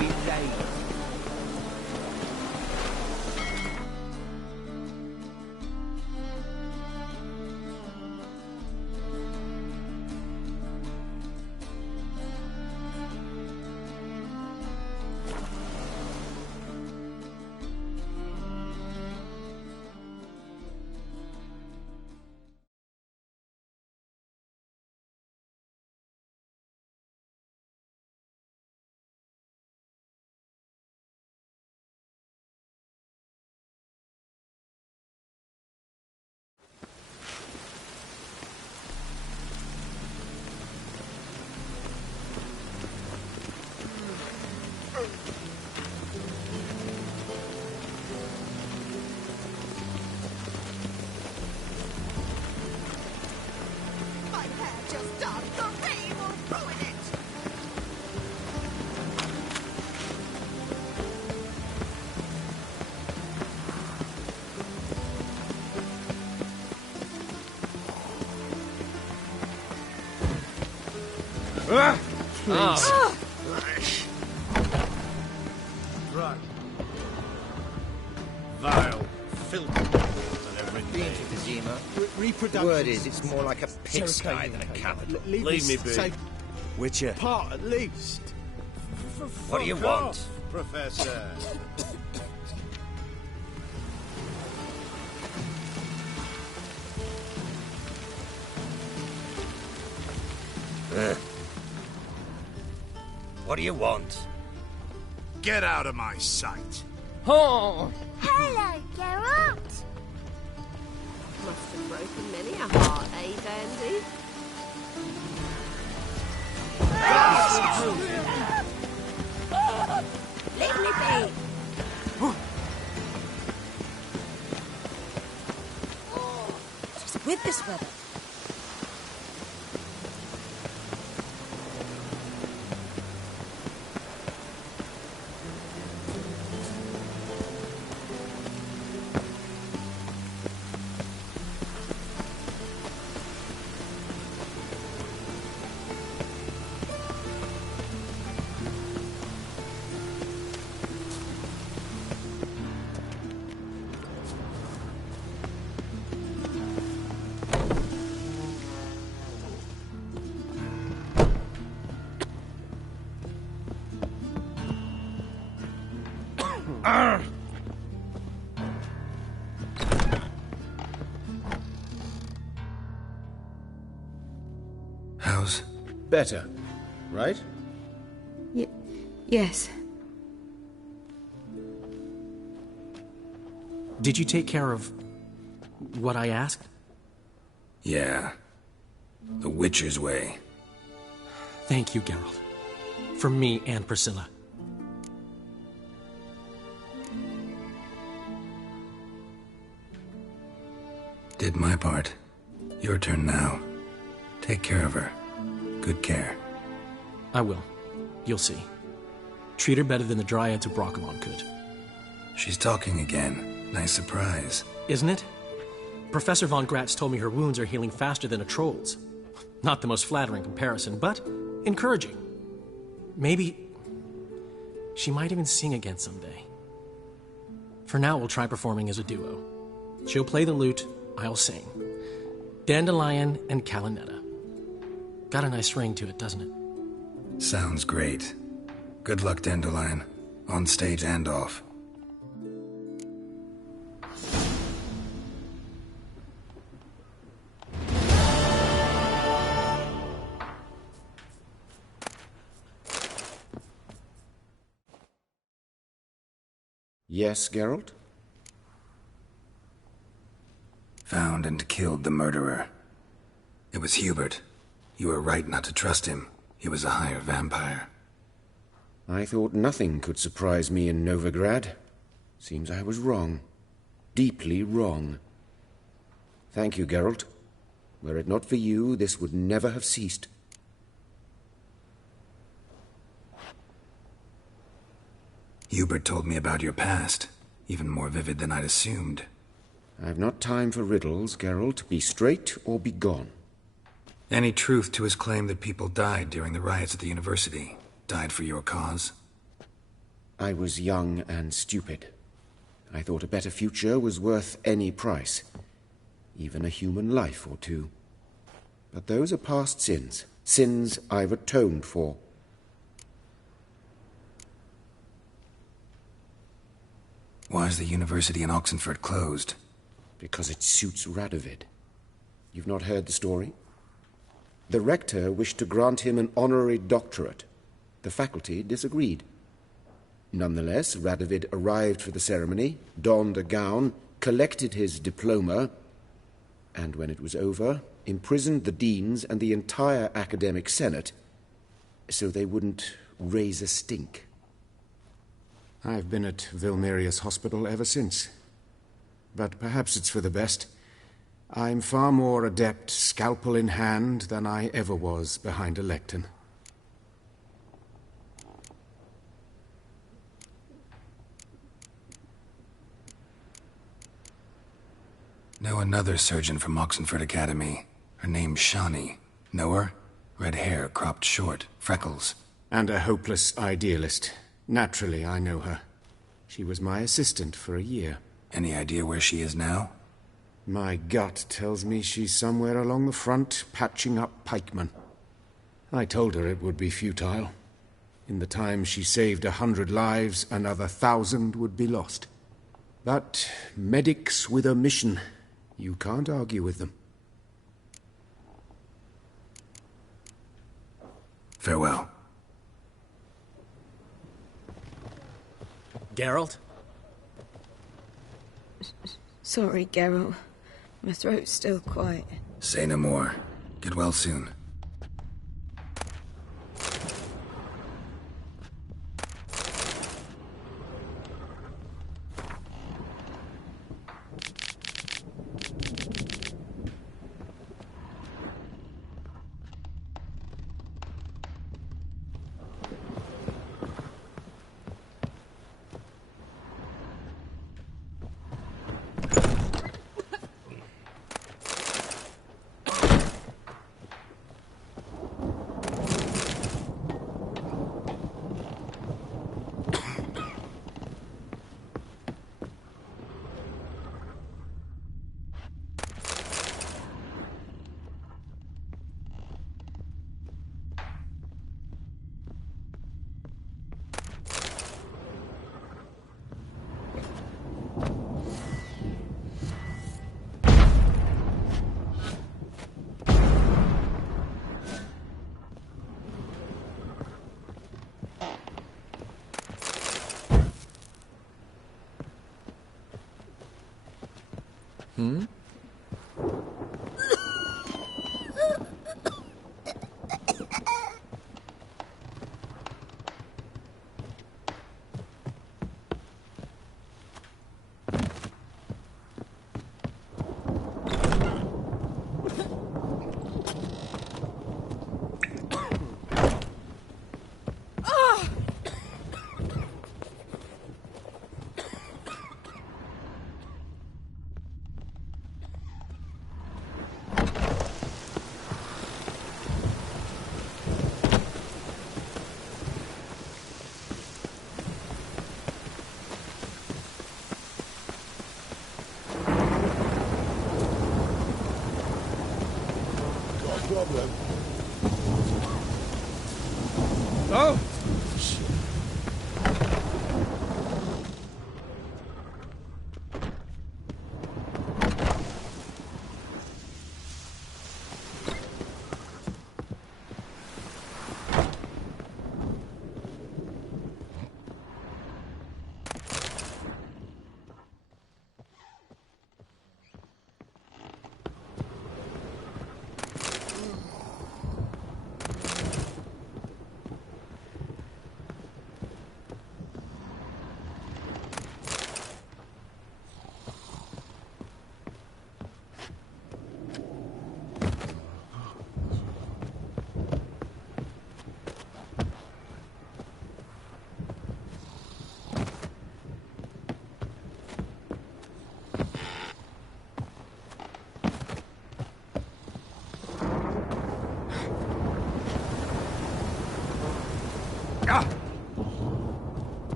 be laid. Oh. Right. Vile, filthy and everything. Reproduction. Word is, it's more like a pigsty than a capital. Leave me be. Safe. Witcher. Part at least. What do you Fuck want? off, Professor? What do you want? Get out of my sight. Oh! Hello, Geralt! Must have broken many a heart, eh, Dandy? Leave me be! What is with this weather? How's... Better, right? Yes. Did you take care of what I asked? Yeah. The Witcher's way. Thank you, Geralt. For me and Priscilla. Did my part. Your turn now. Take care of her. Good care. I will. You'll see. Treat her better than the Dryads of Broccolon could. She's talking again. Nice surprise. Isn't it? Professor von Gratz told me her wounds are healing faster than a troll's. Not the most flattering comparison, but encouraging. Maybe she might even sing again someday. For now, we'll try performing as a duo. She'll play the lute, I'll sing. Dandelion and Calinetta. Got a nice ring to it, doesn't it? Sounds great. Good luck, Dandelion. On stage and off. Yes, Geralt? Found and killed the murderer. It was Hubert. You were right not to trust him. He was a higher vampire. I thought nothing could surprise me in Novigrad. Seems I was wrong. Deeply wrong. Thank you, Geralt. Were it not for you, this would never have ceased. Hubert told me about your past, even more vivid than I'd assumed. I've not time for riddles, Geralt. Be straight or be gone. Any truth to his claim that people died during the riots at the university? Died for your cause? I was young and stupid. I thought a better future was worth any price, even a human life or two. But those are past sins, sins I've atoned for. Why is the university in Oxenford closed? Because it suits Radovid. You've not heard the story? The rector wished to grant him an honorary doctorate. The faculty disagreed. Nonetheless, Radovid arrived for the ceremony, donned a gown, collected his diploma, and when it was over, imprisoned the deans and the entire academic senate so they wouldn't raise a stink. I've been at Vilmerius Hospital ever since. But perhaps it's for the best. I'm far more adept, scalpel in hand, than I ever was behind a lectern. Know another surgeon from Oxenford Academy. Her name's Shawnee. Know her? Red hair, cropped short, freckles. And a hopeless idealist. Naturally, I know her. She was my assistant for a year. Any idea where she is now? My gut tells me she's somewhere along the front, patching up pikemen. I told her it would be futile. In the time she saved 100 lives, another 1,000 would be lost. But medics with a mission, you can't argue with them. Farewell. Geralt? Sorry, Geralt. My throat's still quiet. Say no more. Get well soon. Hmm? Problem. Oh!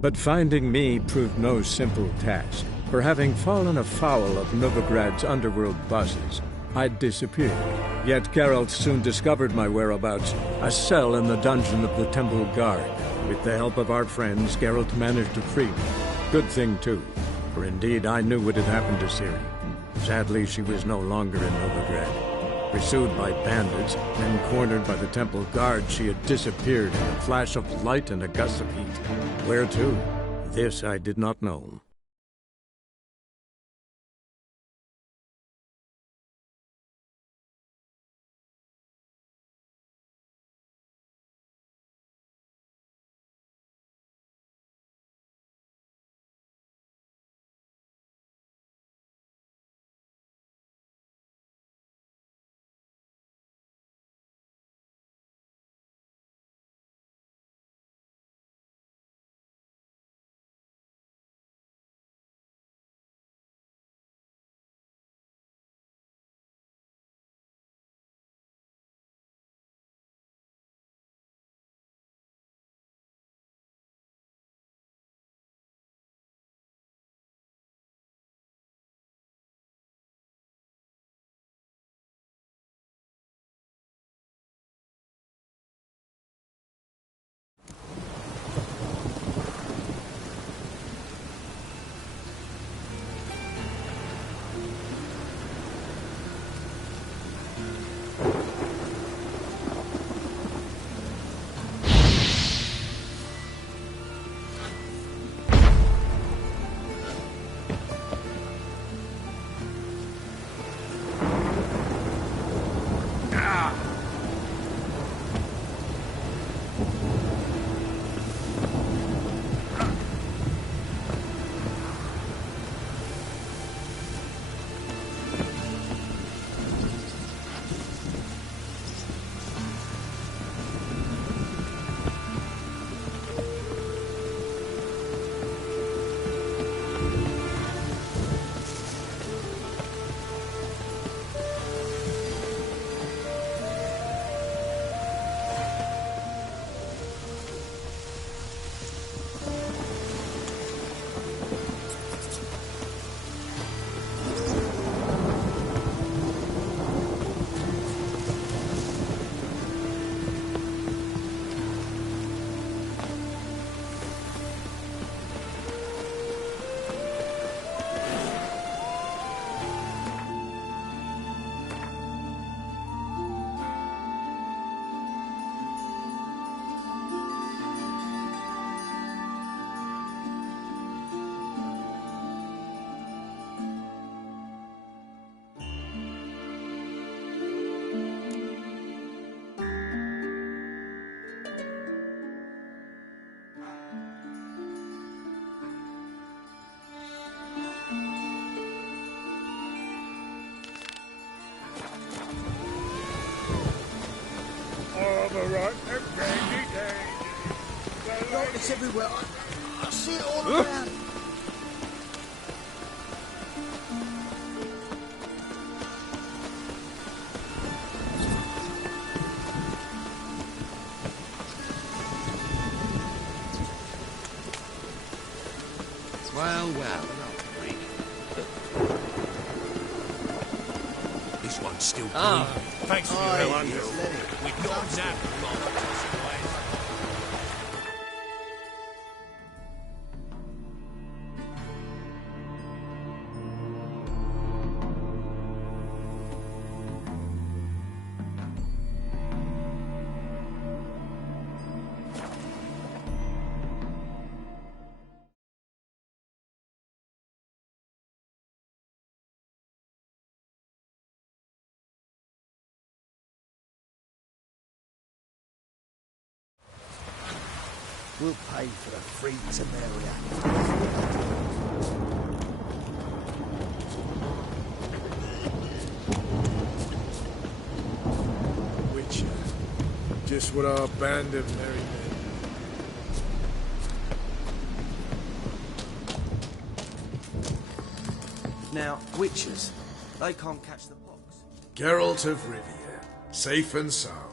But finding me proved no simple task, for having fallen afoul of Novigrad's underworld bosses, I'd disappeared. Yet Geralt soon discovered my whereabouts, a cell in the dungeon of the Temple Guard. With the help of our friends, Geralt managed to free me. Good thing, too, for indeed I knew what had happened to Ciri. Sadly, she was no longer in Novigrad. Pursued by bandits, then cornered by the Temple Guard, she had disappeared in a flash of light and a gust of heat. Where to? This I did not know. Darkness everywhere. I see it all around. Well, this one's still green. Thanks for your help, Andrew. We've not exactly long away. We'll pay for the free Temeria. Witcher. Just what our band of merry men. Now, witches, they can't catch the pox. Geralt of Rivia, safe and sound.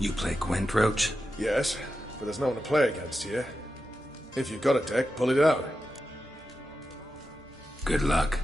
You play Gwent, Roach? Yes, but there's no one to play against here. If you've got a deck, pull it out. Good luck.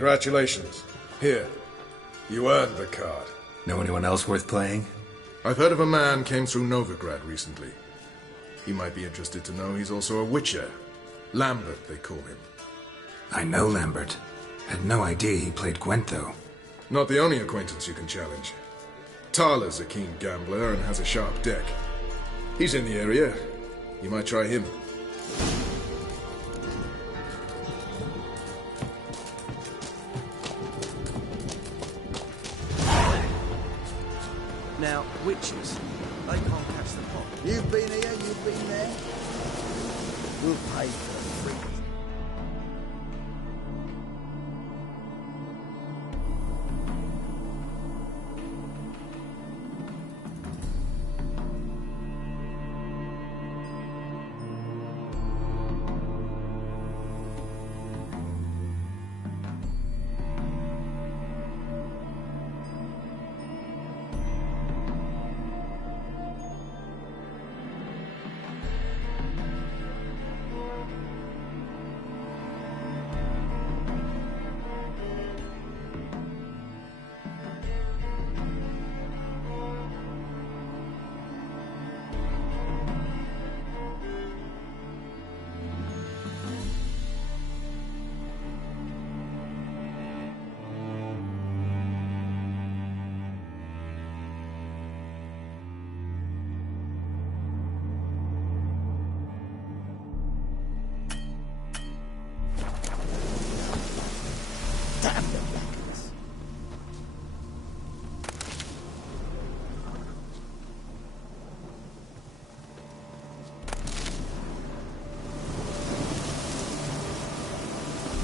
Congratulations. Here. You earned the card. Know anyone else worth playing? I've heard of a man came through Novigrad recently. He might be interested to know he's also a witcher. Lambert, they call him. I know Lambert. Had no idea he played Gwent, though. Not the only acquaintance you can challenge. Tala's a keen gambler and has a sharp deck. He's in the area. You might try him. witches. They can't catch the pot. You've been here, you've been there. We'll pay for the freedom.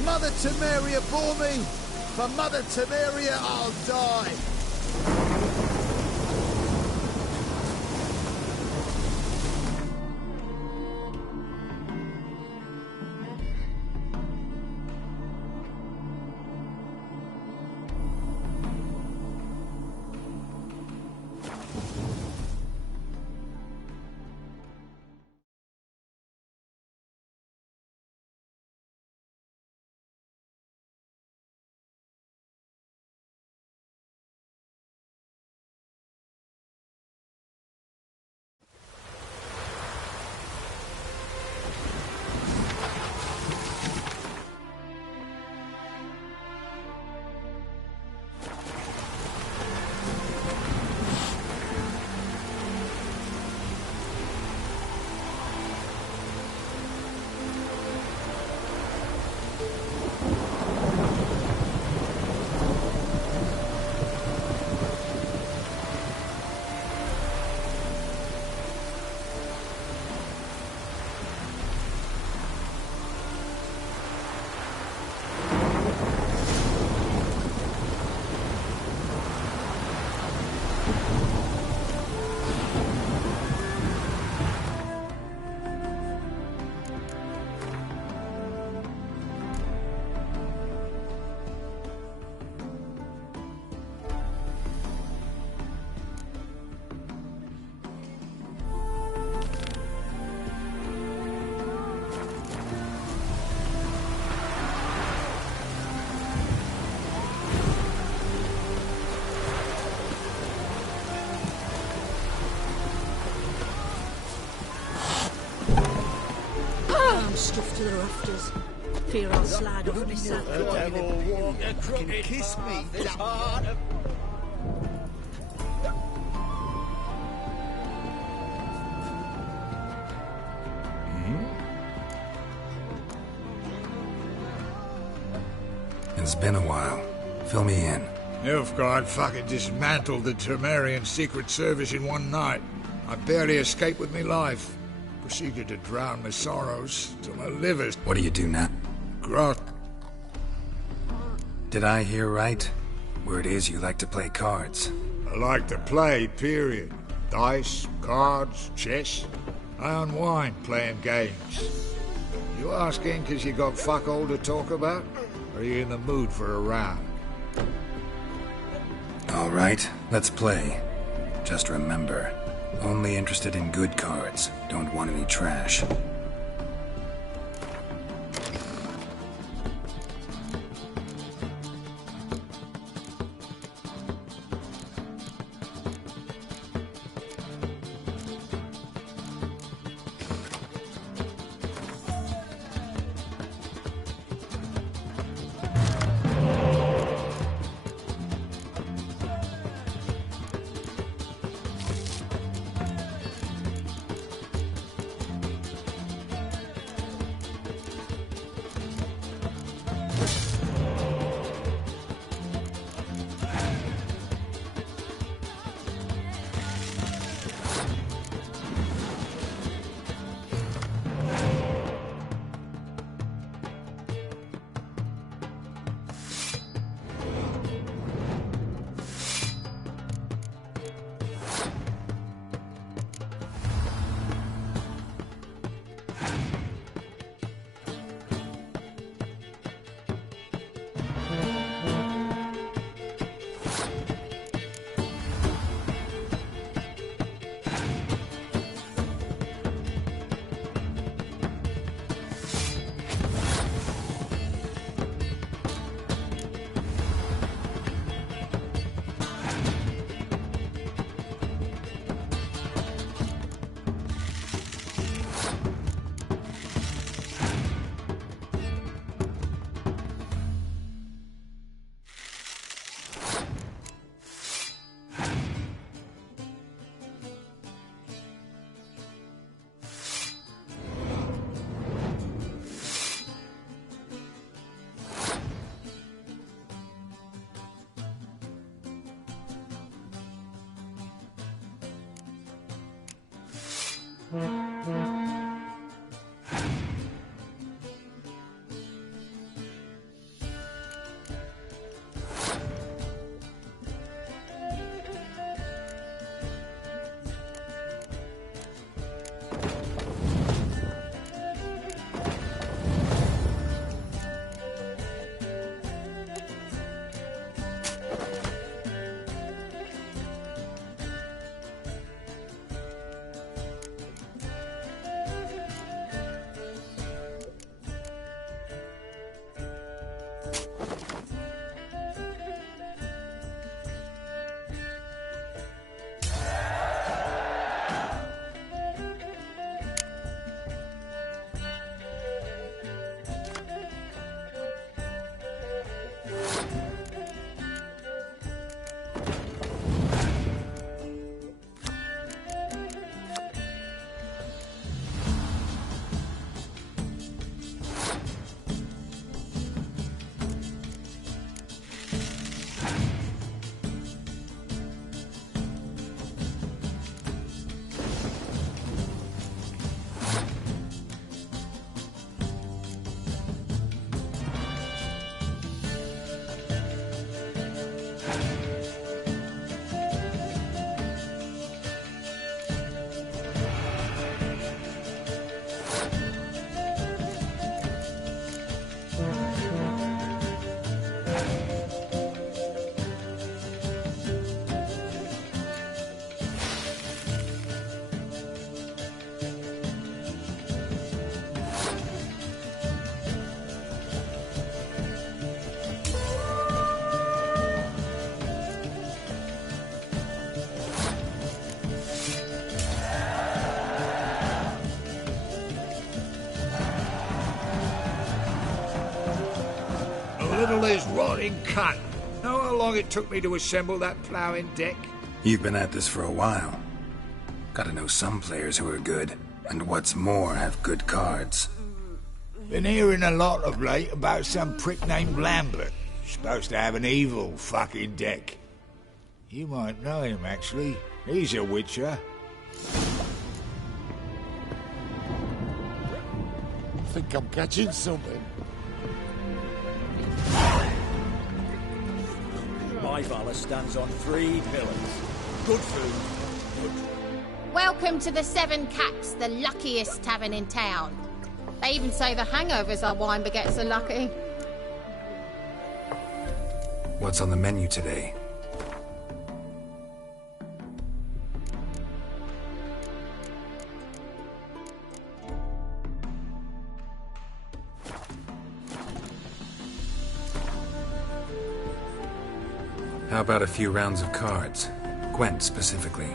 Mother Temeria bore me. For Mother Temeria, I'll die. Stuffed to the rafters. Fear I'll slide off my sack. Kiss me, this heart. It's been a while. Fill me in. Nilfgaard fucking dismantled the Temerian Secret Service in one night. I barely escaped with my life. Proceeded to drown my sorrows till my liver's... What do you do now? Grot. Did I hear right? Word is you like to play cards. I like to play, period. Dice, cards, chess. I unwind playing games. You asking because you got fuck all to talk about? Or are you in the mood for a round? All right, let's play. Just remember, only interested in good cards. Don't want any trash. fiddler's rotting cunt. Know how long it took me to assemble that ploughing deck? You've been at this for a while. Gotta know some players who are good, and what's more, have good cards. Been hearing a lot of late about some prick named Lambert. Supposed to have an evil fucking deck. You might know him, actually. He's a witcher. Think I'm catching something. My Valor stands on 3 pillars. Good food, good... Welcome to the Seven Cats, the luckiest tavern in town. They even say the hangovers our wine begets are lucky. What's on the menu today? How about a few rounds of cards? Gwent specifically.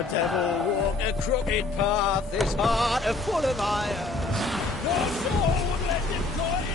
The devil walked a crooked path, his heart a full of iron. Your soul would let him guide.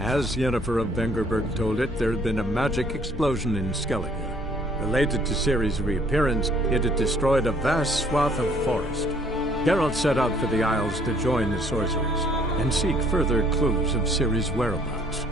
As Yennefer of Vengerberg told it, there had been a magic explosion in Skellige. Related to Ciri's reappearance, it had destroyed a vast swath of forest. Geralt set out for the Isles to join the sorcerers and seek further clues of Ciri's whereabouts.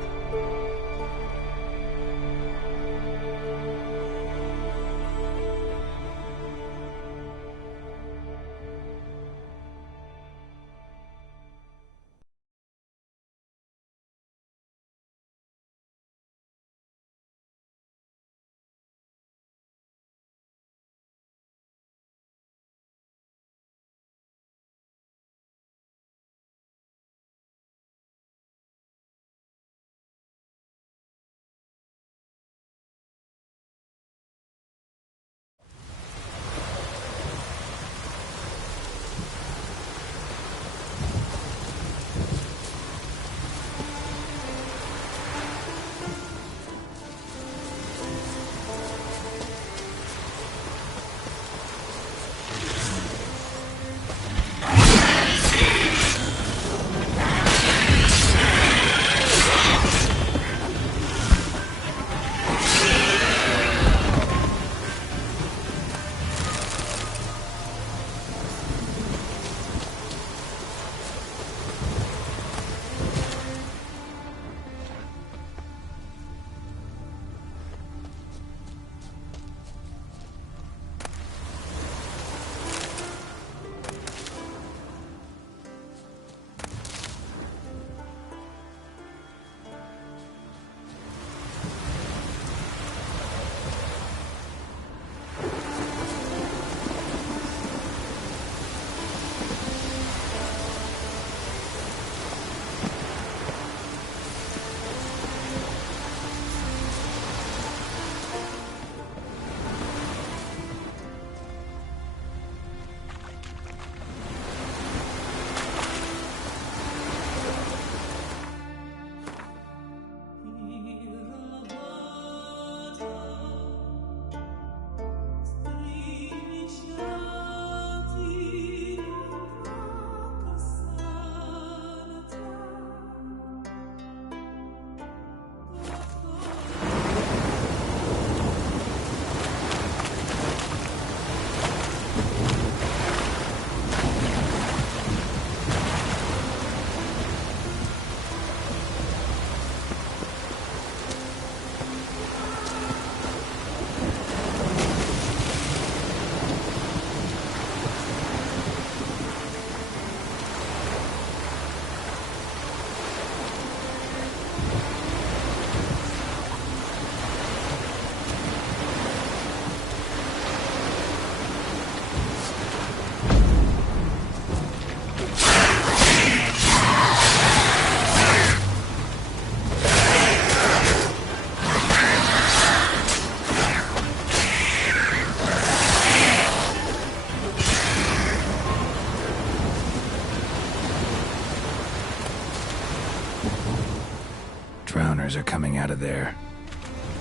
Drowners are coming out of there.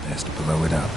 Best blow it up.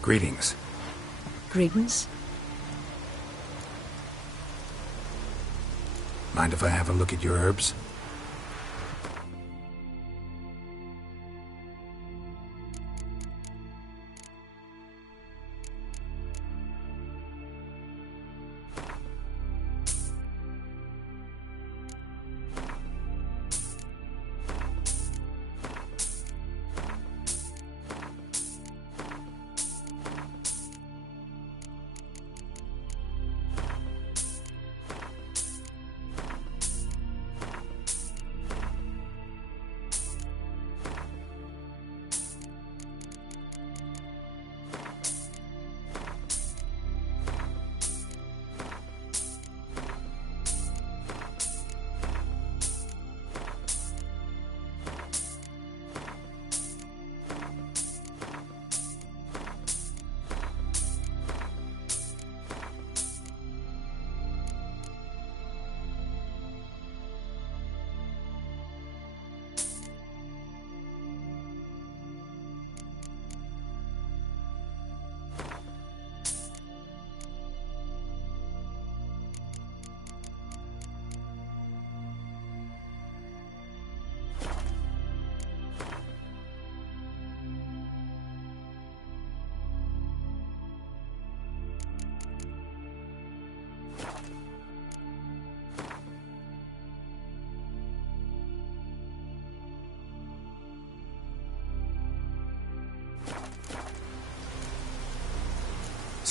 Greetings. Greetings. Mind if I have a look at your herbs?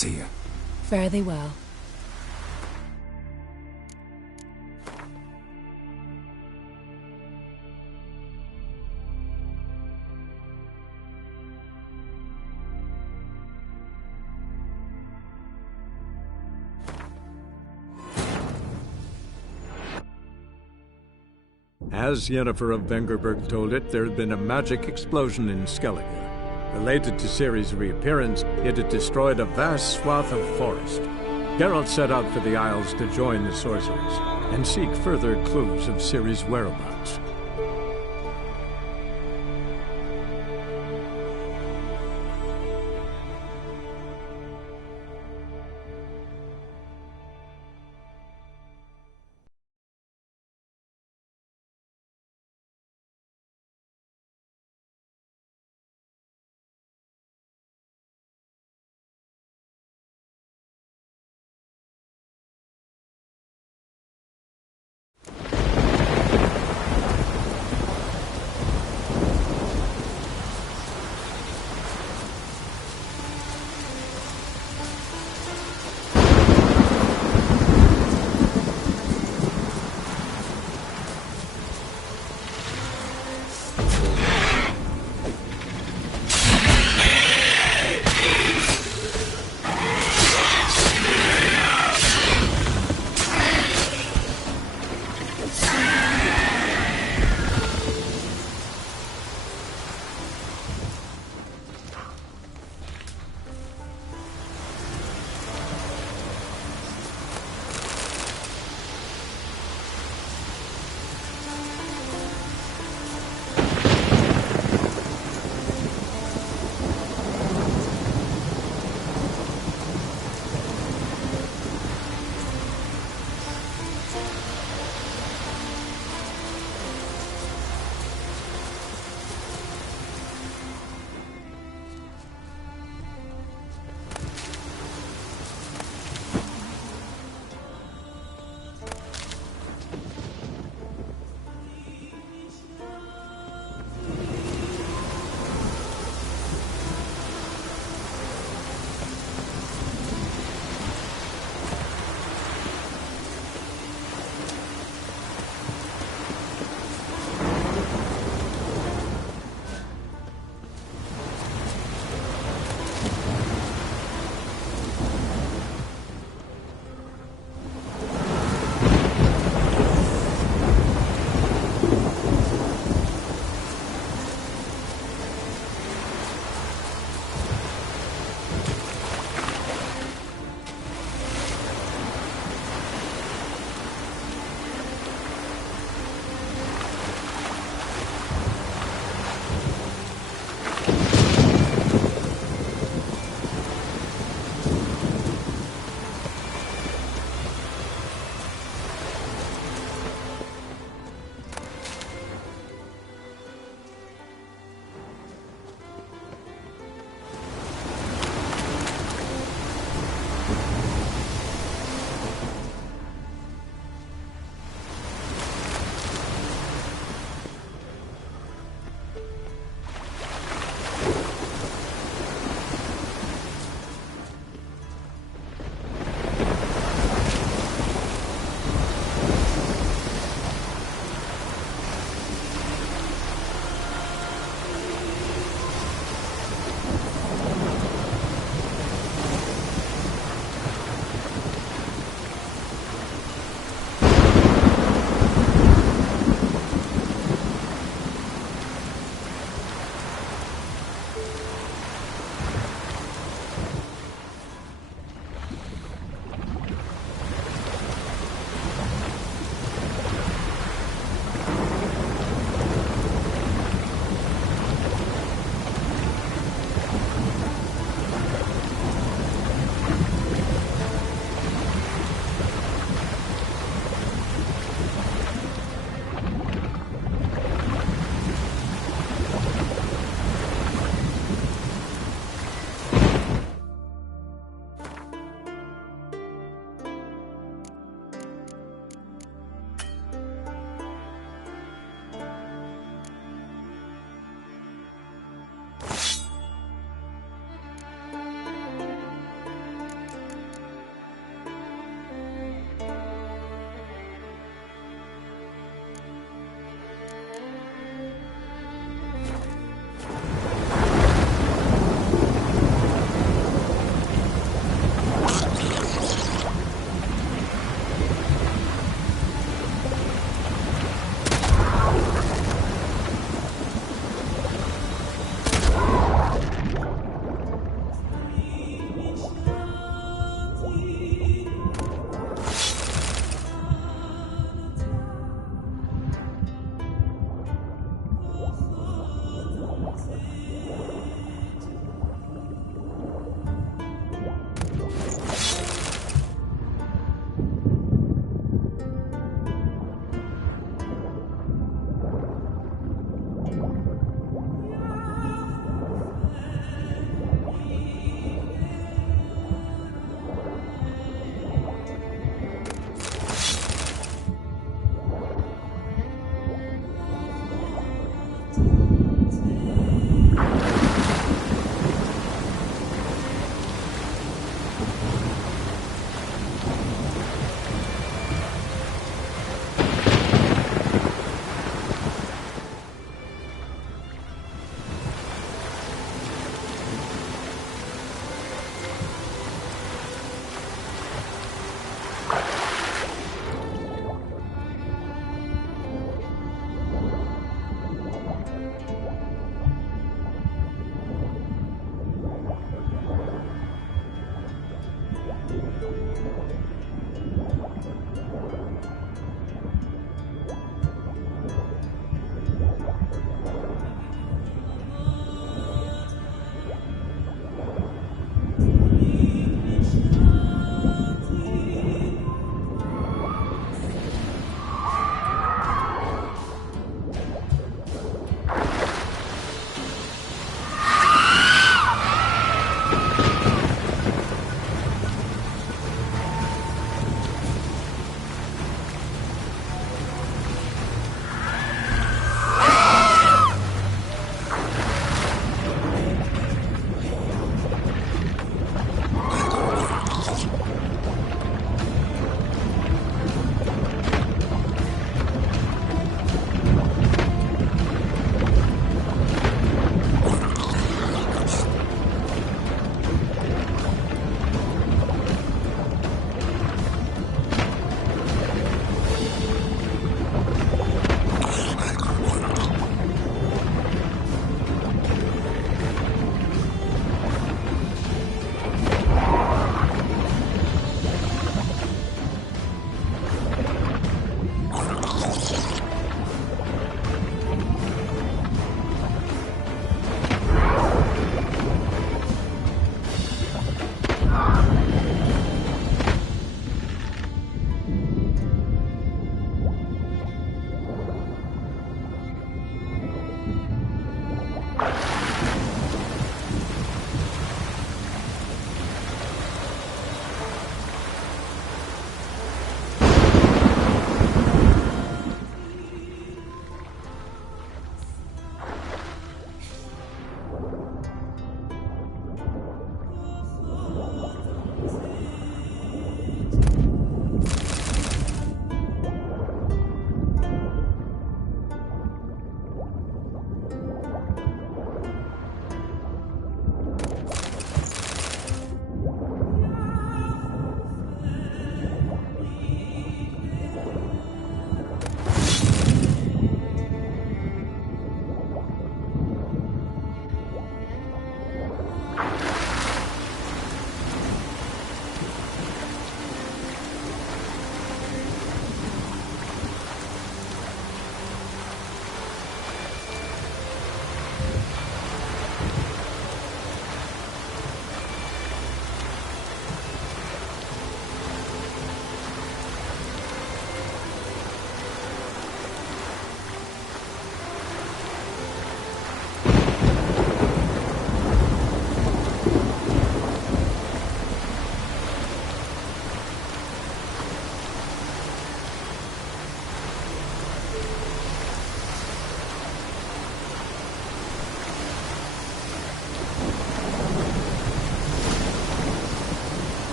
See ya. Fare thee well. As Yennefer of Vengerberg told it, there had been a magic explosion in Skellige. Related to Ciri's reappearance, it had destroyed a vast swath of forest. Geralt set out for the Isles to join the sorcerers and seek further clues of Ciri's whereabouts.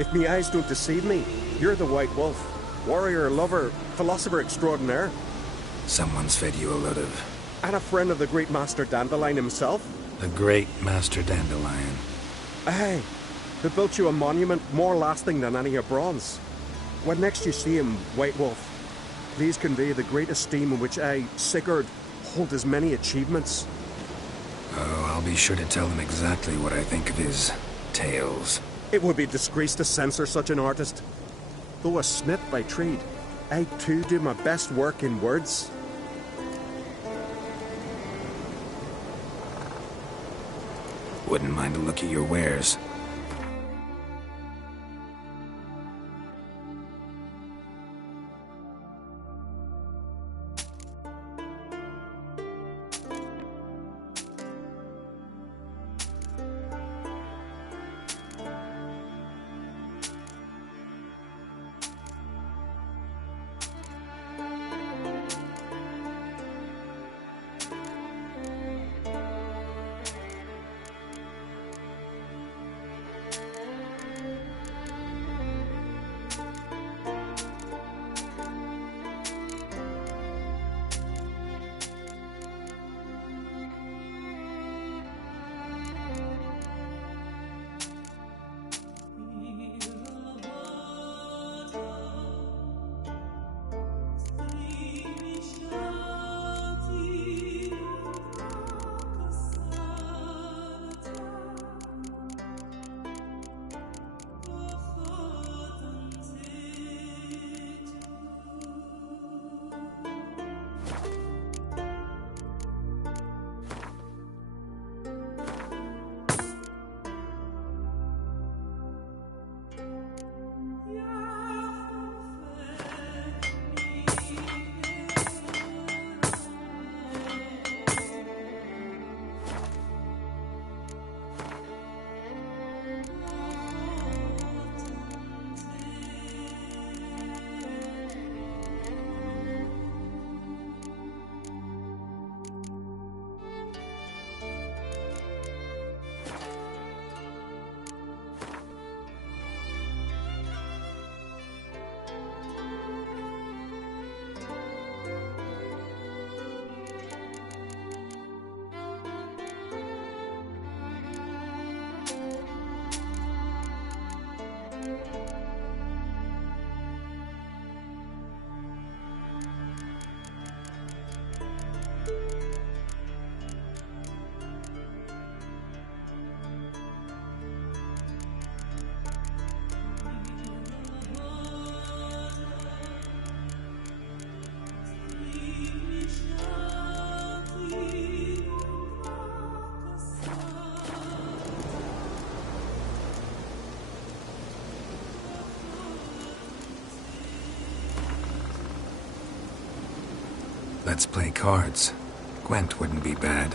If me eyes don't deceive me, you're the White Wolf. Warrior, lover, philosopher extraordinaire. Someone's fed you a load of... And a friend of the great Master Dandelion himself. The great Master Dandelion. Aye, who built you a monument more lasting than any of bronze. When next you see him, White Wolf, please convey the great esteem in which I, Sigurd, hold his many achievements. Oh, I'll be sure to tell him exactly what I think of his tales. It would be disgrace to censor such an artist. Though a smith by trade, I too do my best work in words. Wouldn't mind a look at your wares. Let's play cards. Gwent wouldn't be bad.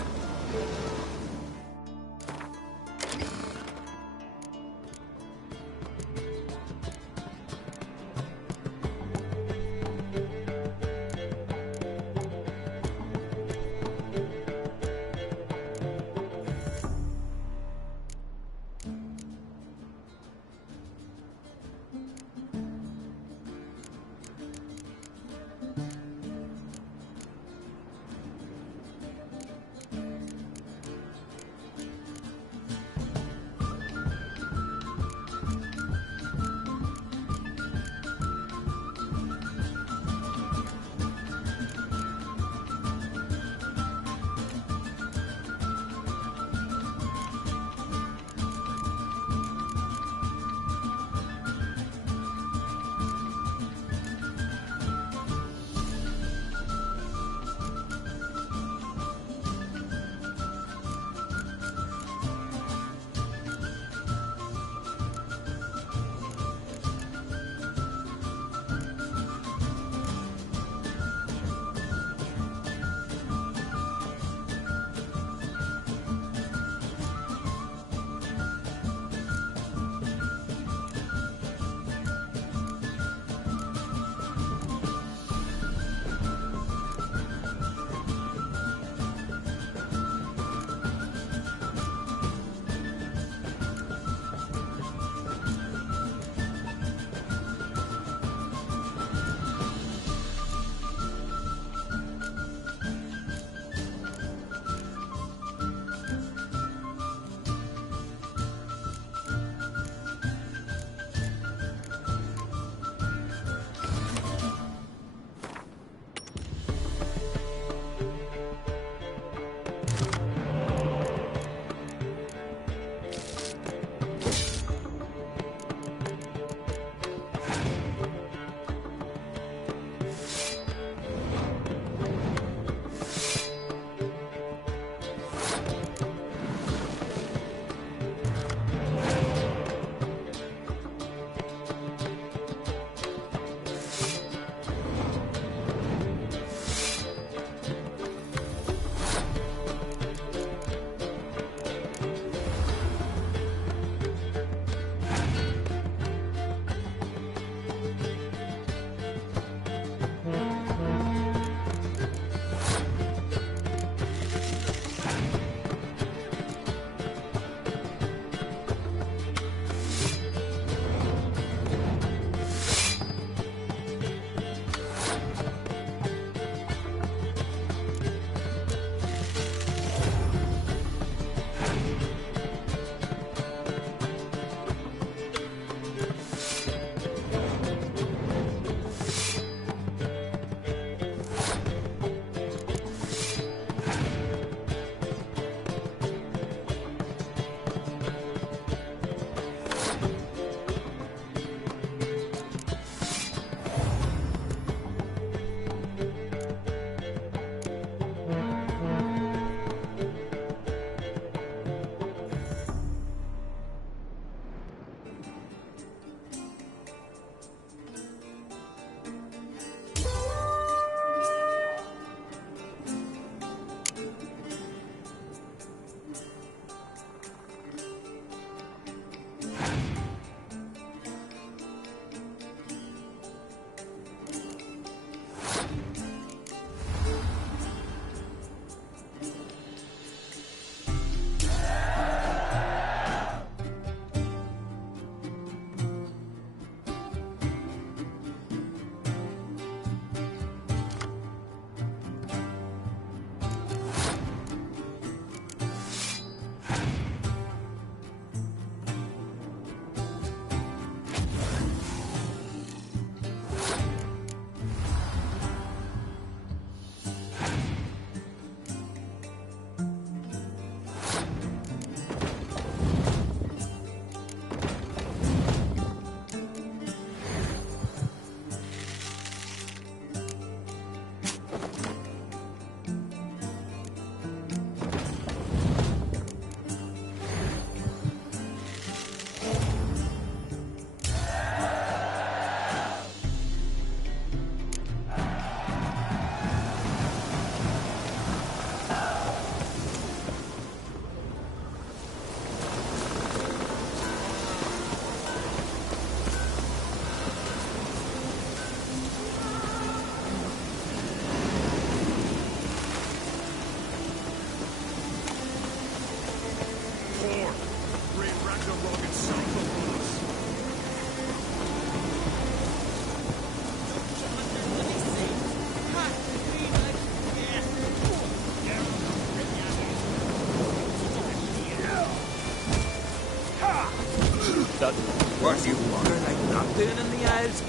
What you want like not doing in the Isles?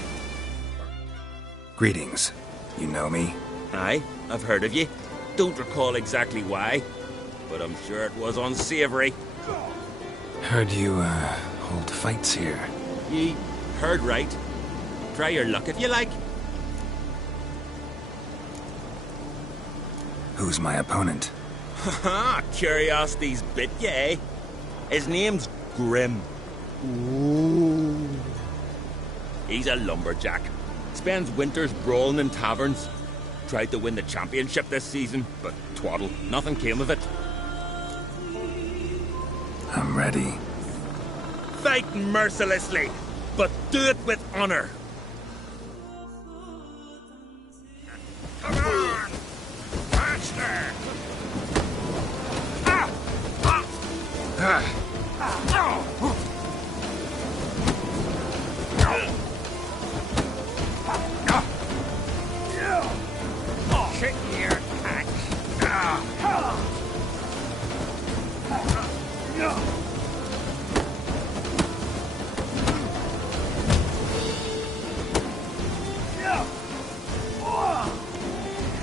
Greetings. You know me? Aye, I've heard of you. Don't recall exactly why, but I'm sure it was unsavory. Heard you, hold fights here. Ye heard right. Try your luck if you like. Who's my opponent? Haha, curiosity's bit you, eh? His name's Grim. Ooh. He's a lumberjack. Spends winters brawling in taverns. Tried to win the championship this season, but twaddle, nothing came of it. I'm ready. Fight mercilessly, but do it with honor. Come on! Faster! Ah! Ah! Ah! Oh! Shit your axe.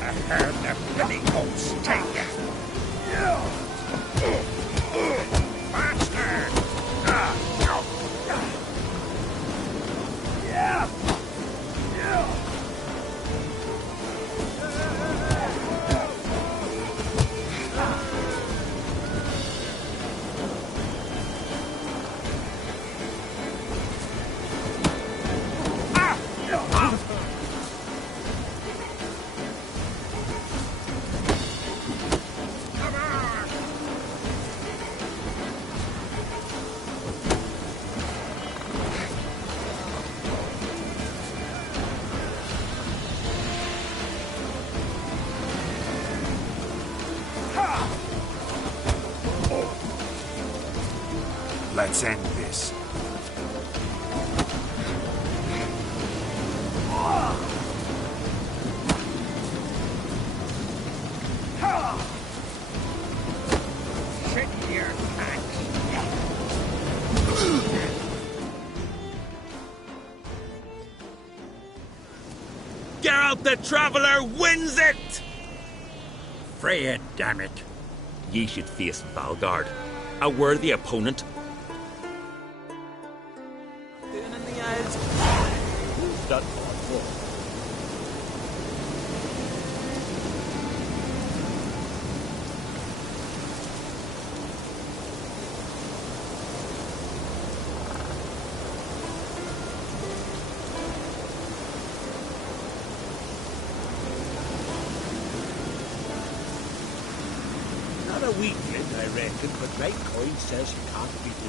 I heard the bloody oats take you. Faster! Let's end this. Shit your pants. Geralt the Traveller wins it! Freya, damn it. Ye should face Valgard, a worthy opponent. Doing in the Isles. Who's that for? Not a weakling, I reckon, but my coin says he can't beat it.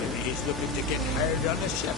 Maybe he's looking to get hired on the ship.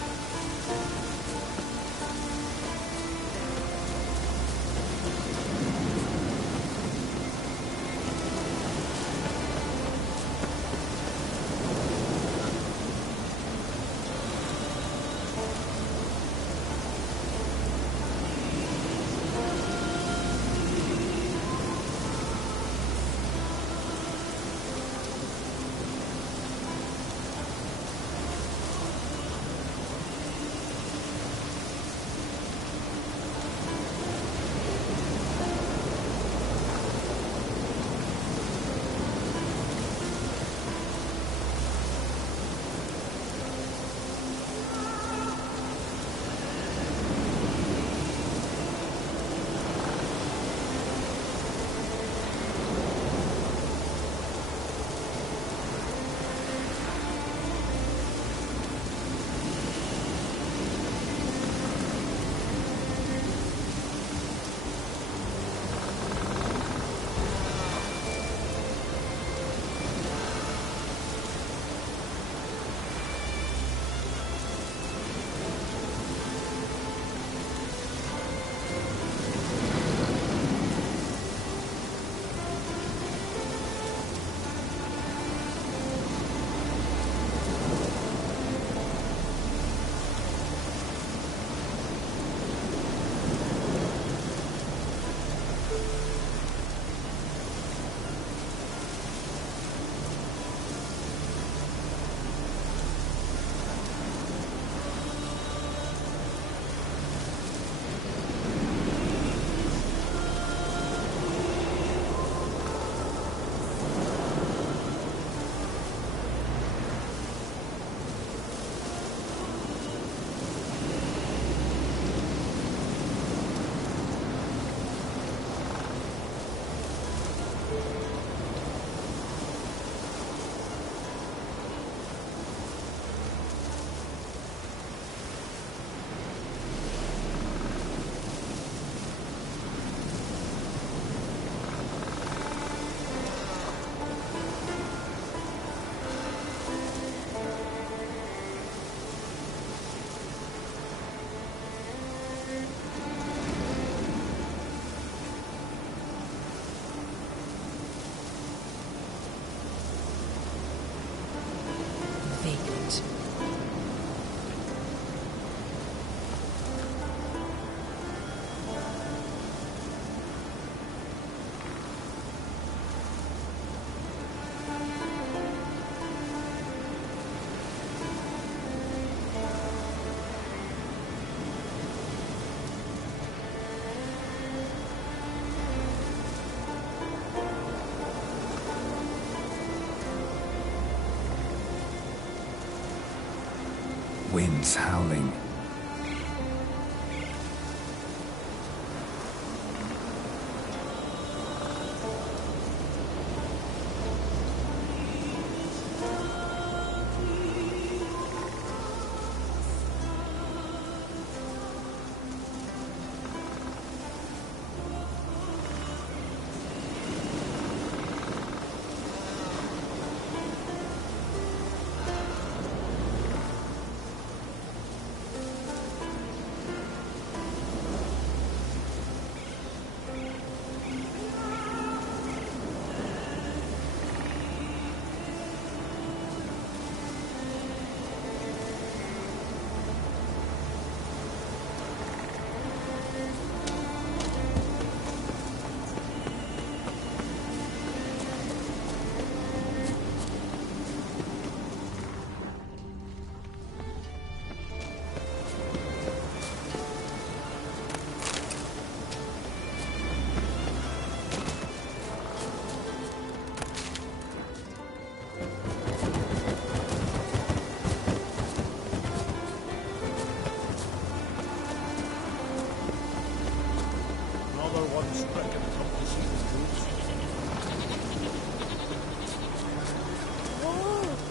Winds howling.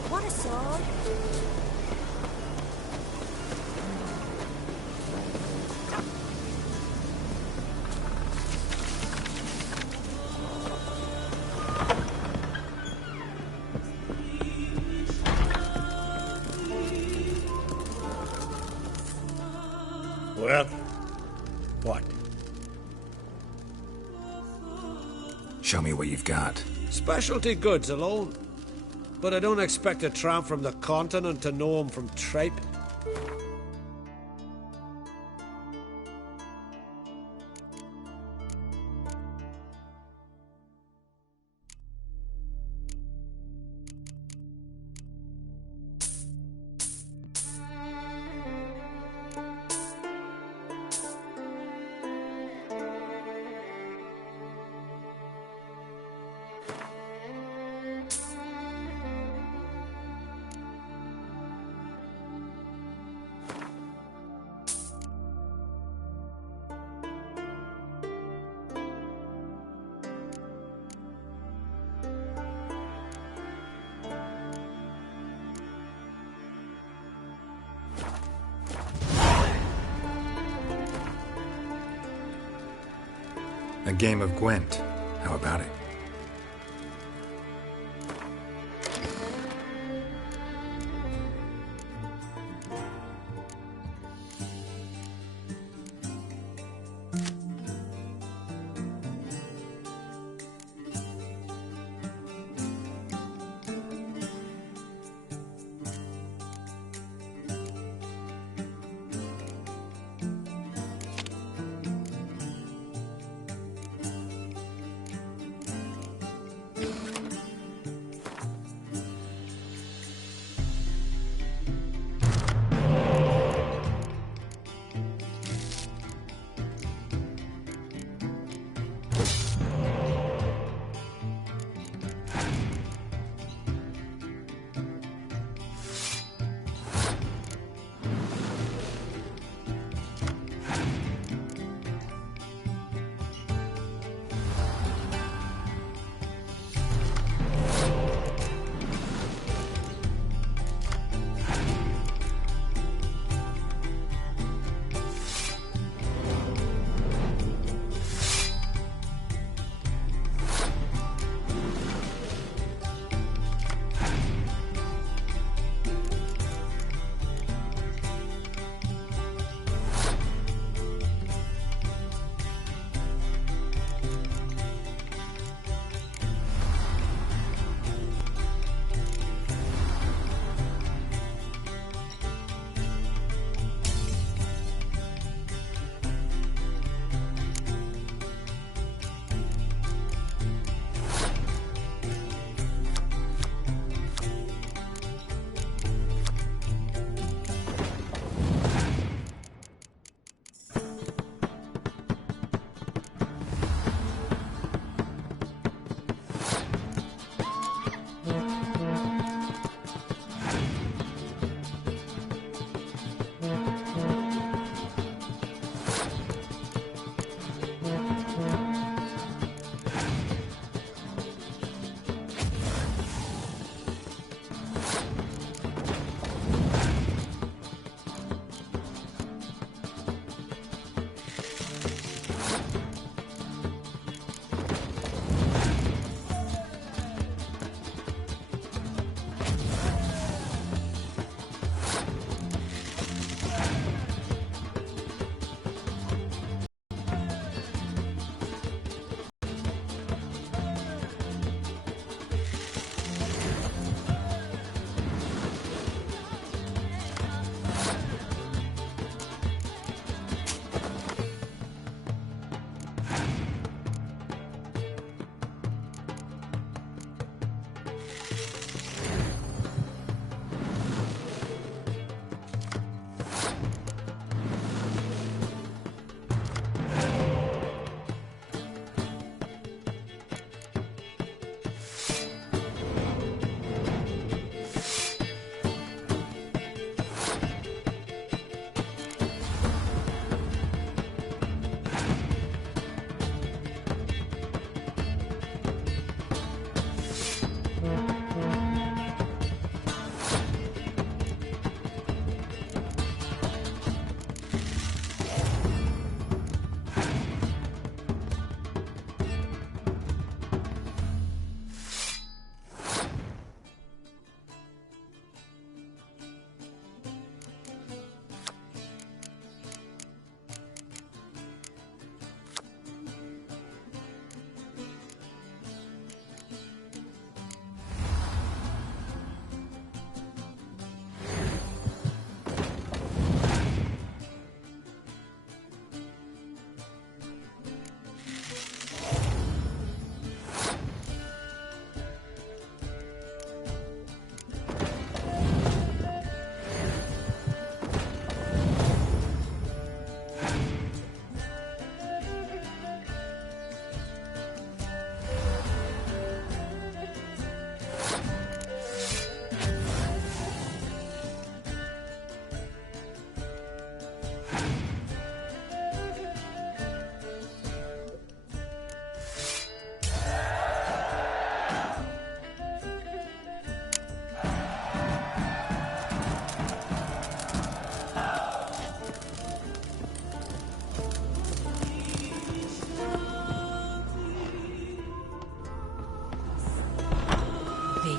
What a song! Well, what? Show me what you've got. Specialty goods alone. But I don't expect a tramp from the continent to know 'em from tripe. A game of Gwent. How about it?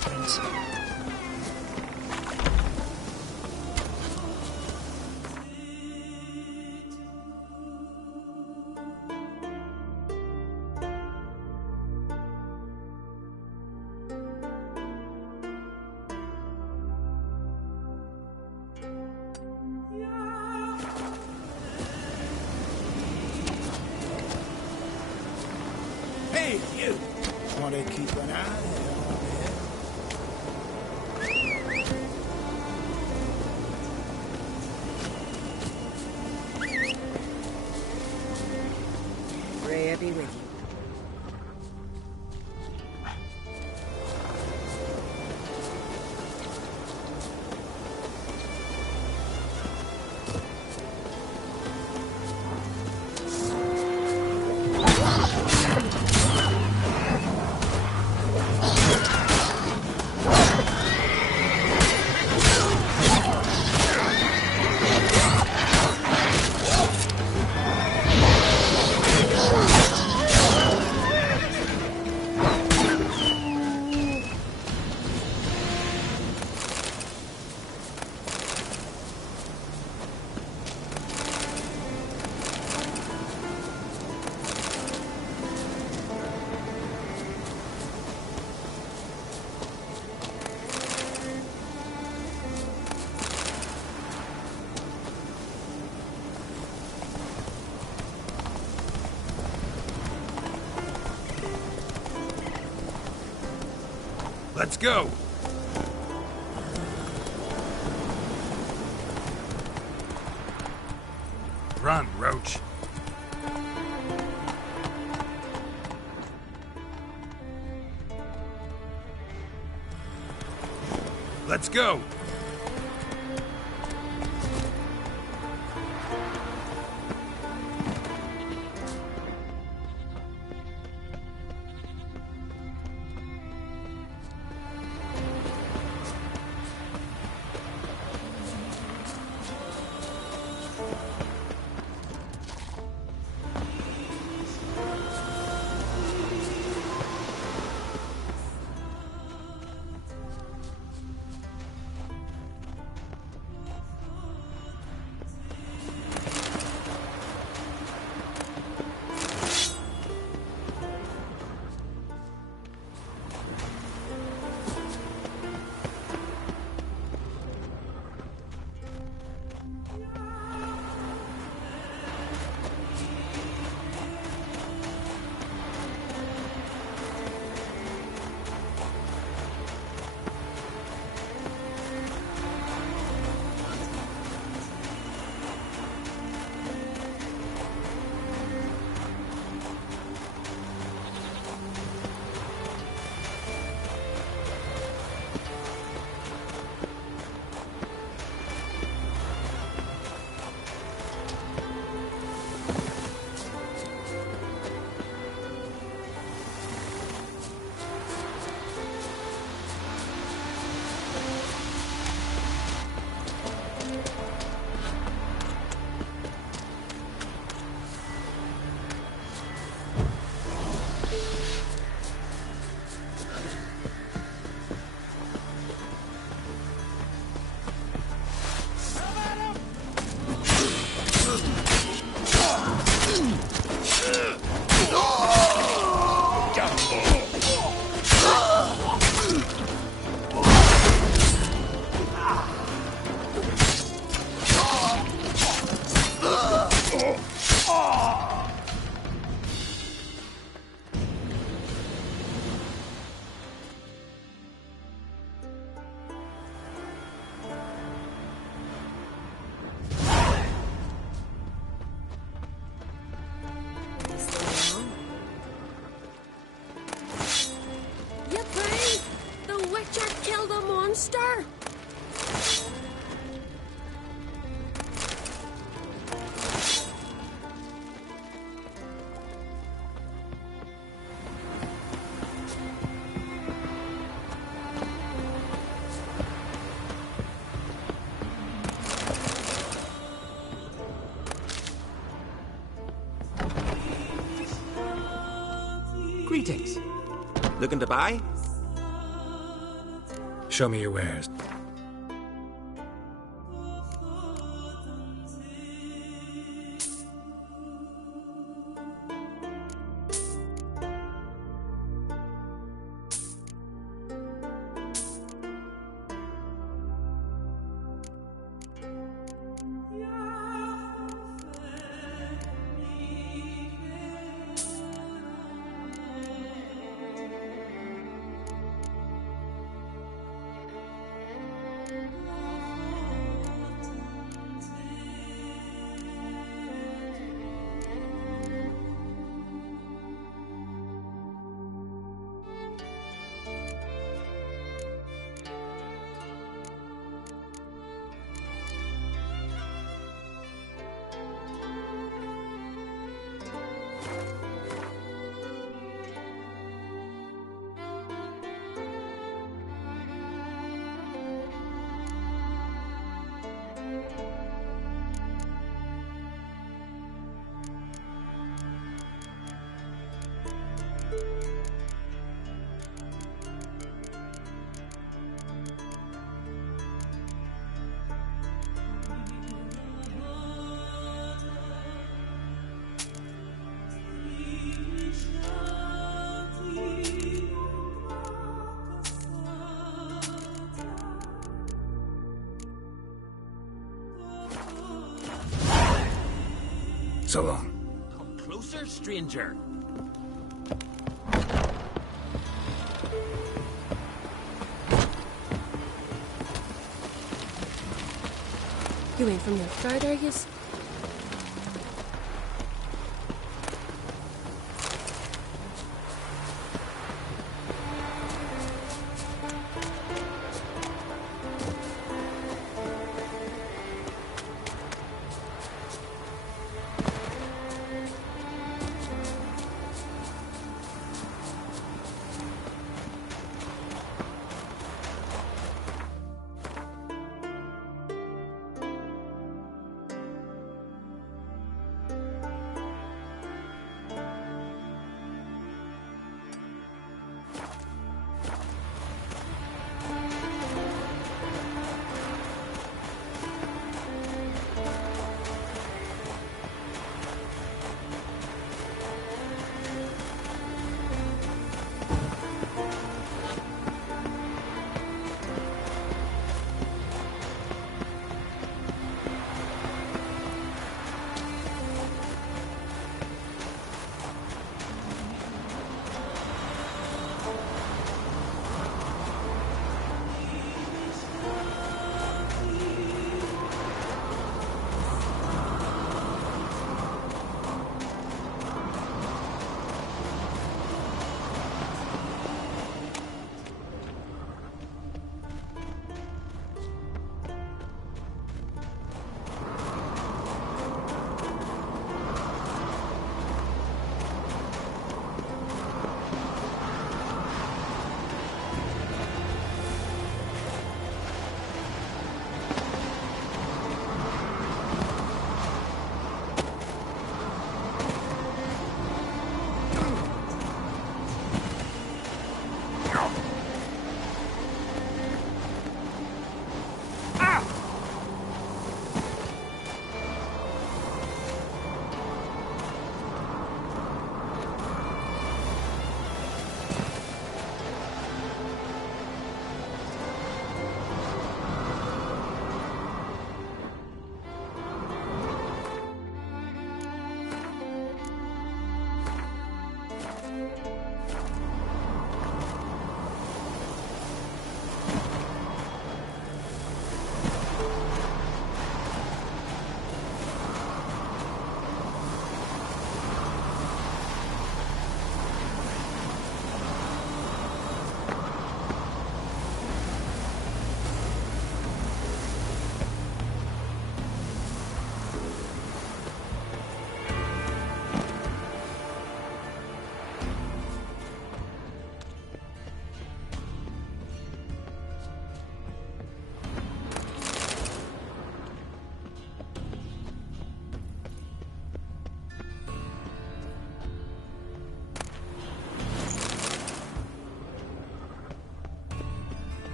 footprints. Hey, you! Want to keep an eye on it? Freya be with you. Let's go! Run, Roach. Let's go! monster! Greetings. Looking to buy? Show me your wares. So long. Come closer, stranger. You ain't from Nilfgaard, are yous?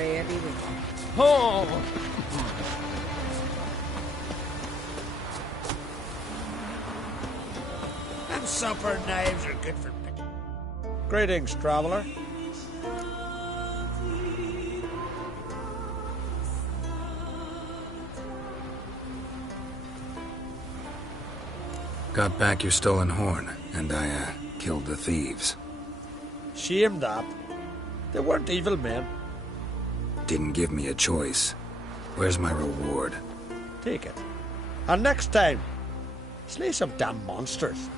Ready with Oh! Them supper knives are good for picking. Greetings, traveler. Got back your stolen horn, and I, killed the thieves. Shame that. They weren't evil men. Didn't give me a choice. Where's my reward? Take it. And next time, slay some damn monsters.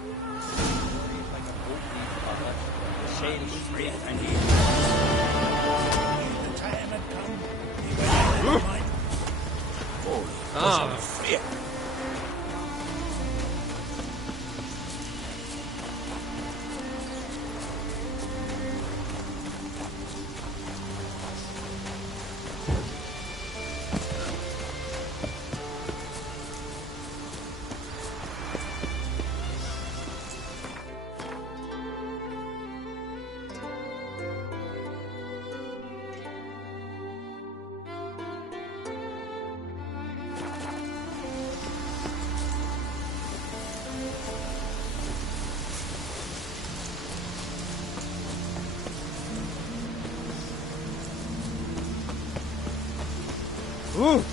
Ooh!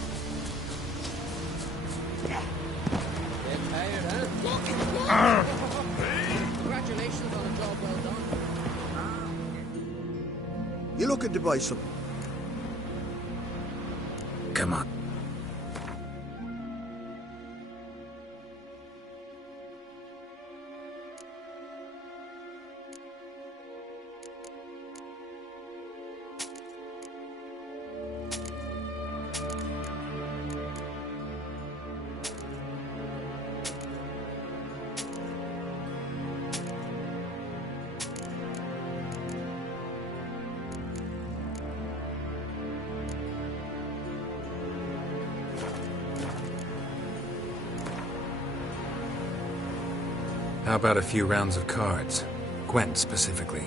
Congratulations on a job well done. You looking to buy something? Come on. How about a few rounds of cards? Gwent specifically.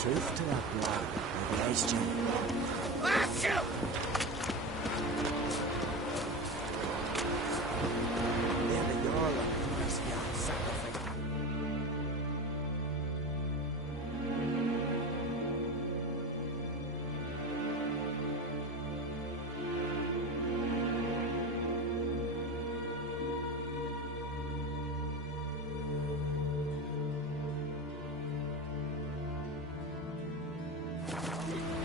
truth to that blow, Revelation. Never you're a nice young sacrifice.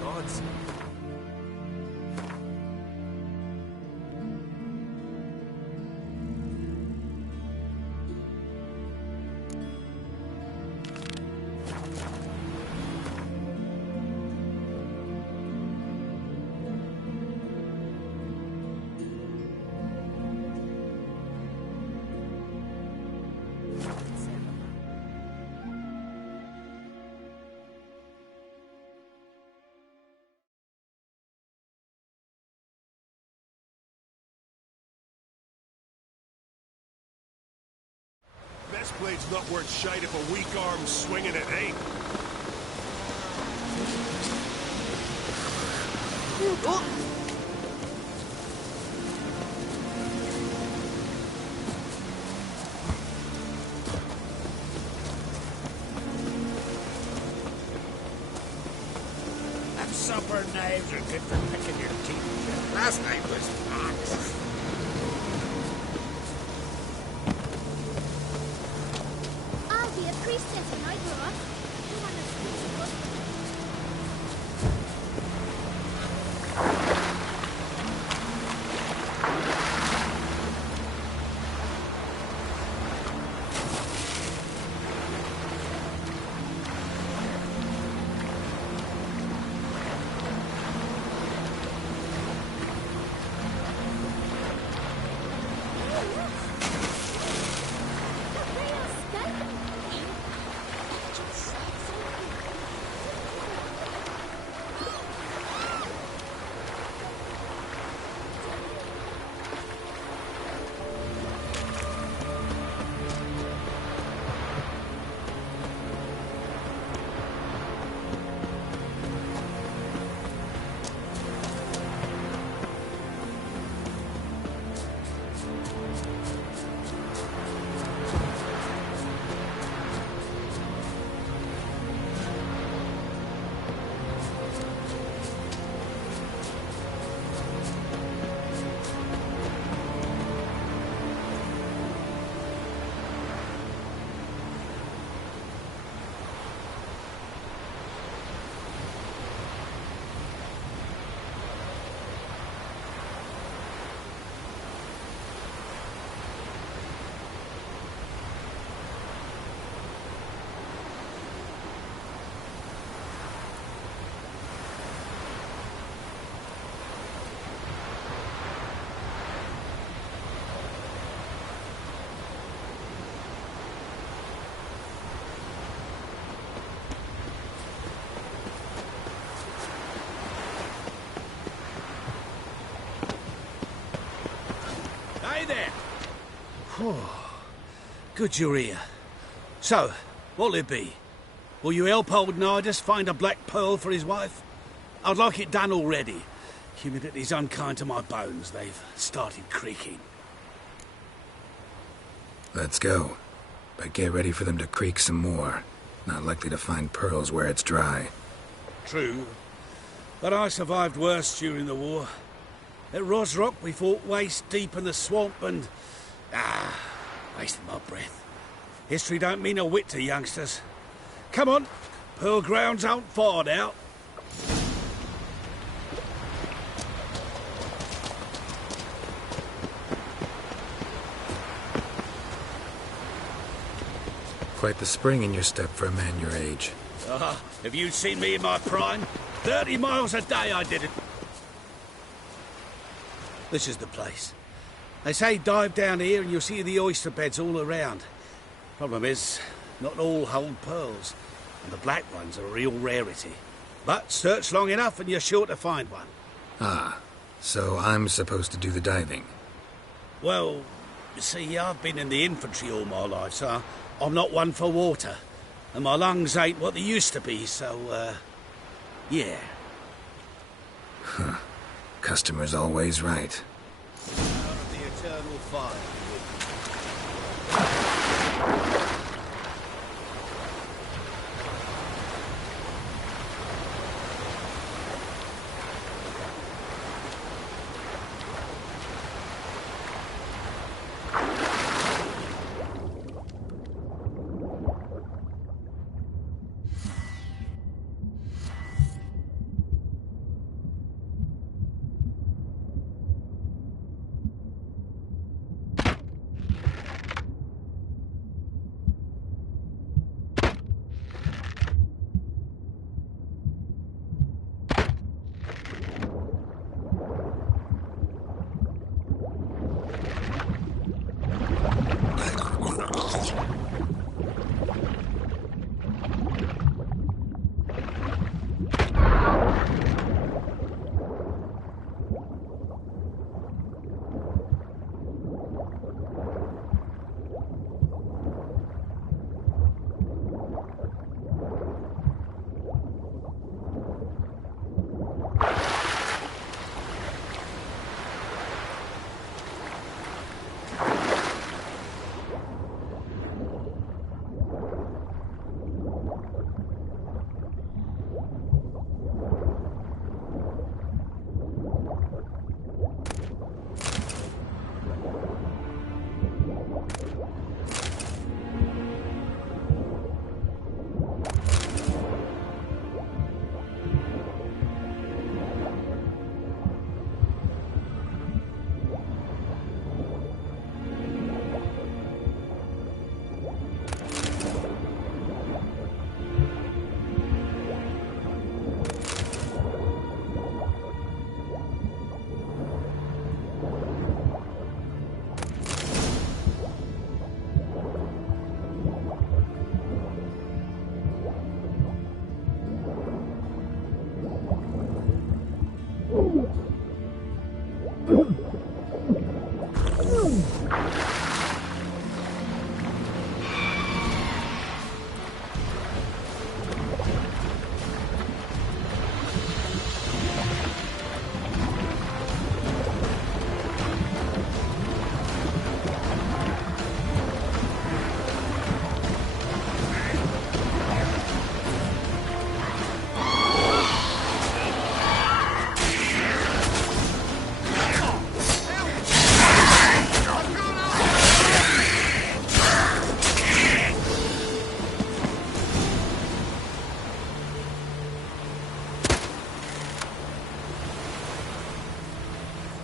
Gods. Best blade's not worth shite if a weak arm's swinging it ain't. Them supper knives are good for picking your teeth. Last night was hot. I'll be a priestess when I grow up. You want to speak to us? Hey there! Good you're here. So, what'll it be? Will you help old Nidus find a black pearl for his wife? I'd like it done already. Humidity's unkind to my bones. They've started creaking. Let's go. But get ready for them to creak some more. Not likely to find pearls where it's dry. True. But I survived worse during the war. At Rosrock, we fought waist deep in the swamp and... wasted my breath. History don't mean a whit to youngsters. Come on, Pearl Grounds aren't far now. Quite the spring in your step for a man your age. Have you seen me in my prime? 30 miles a day I did it. This is the place. They say dive down here and you'll see the oyster beds all around. Problem is, not all hold pearls, and the black ones are a real rarity. But search long enough and you're sure to find one. Ah, so I'm supposed to do the diving. Well, you see, I've been in the infantry all my life, so I'm not one for water. and my lungs ain't what they used to be, so, yeah. Huh. Customer's always right. Out of the eternal fire.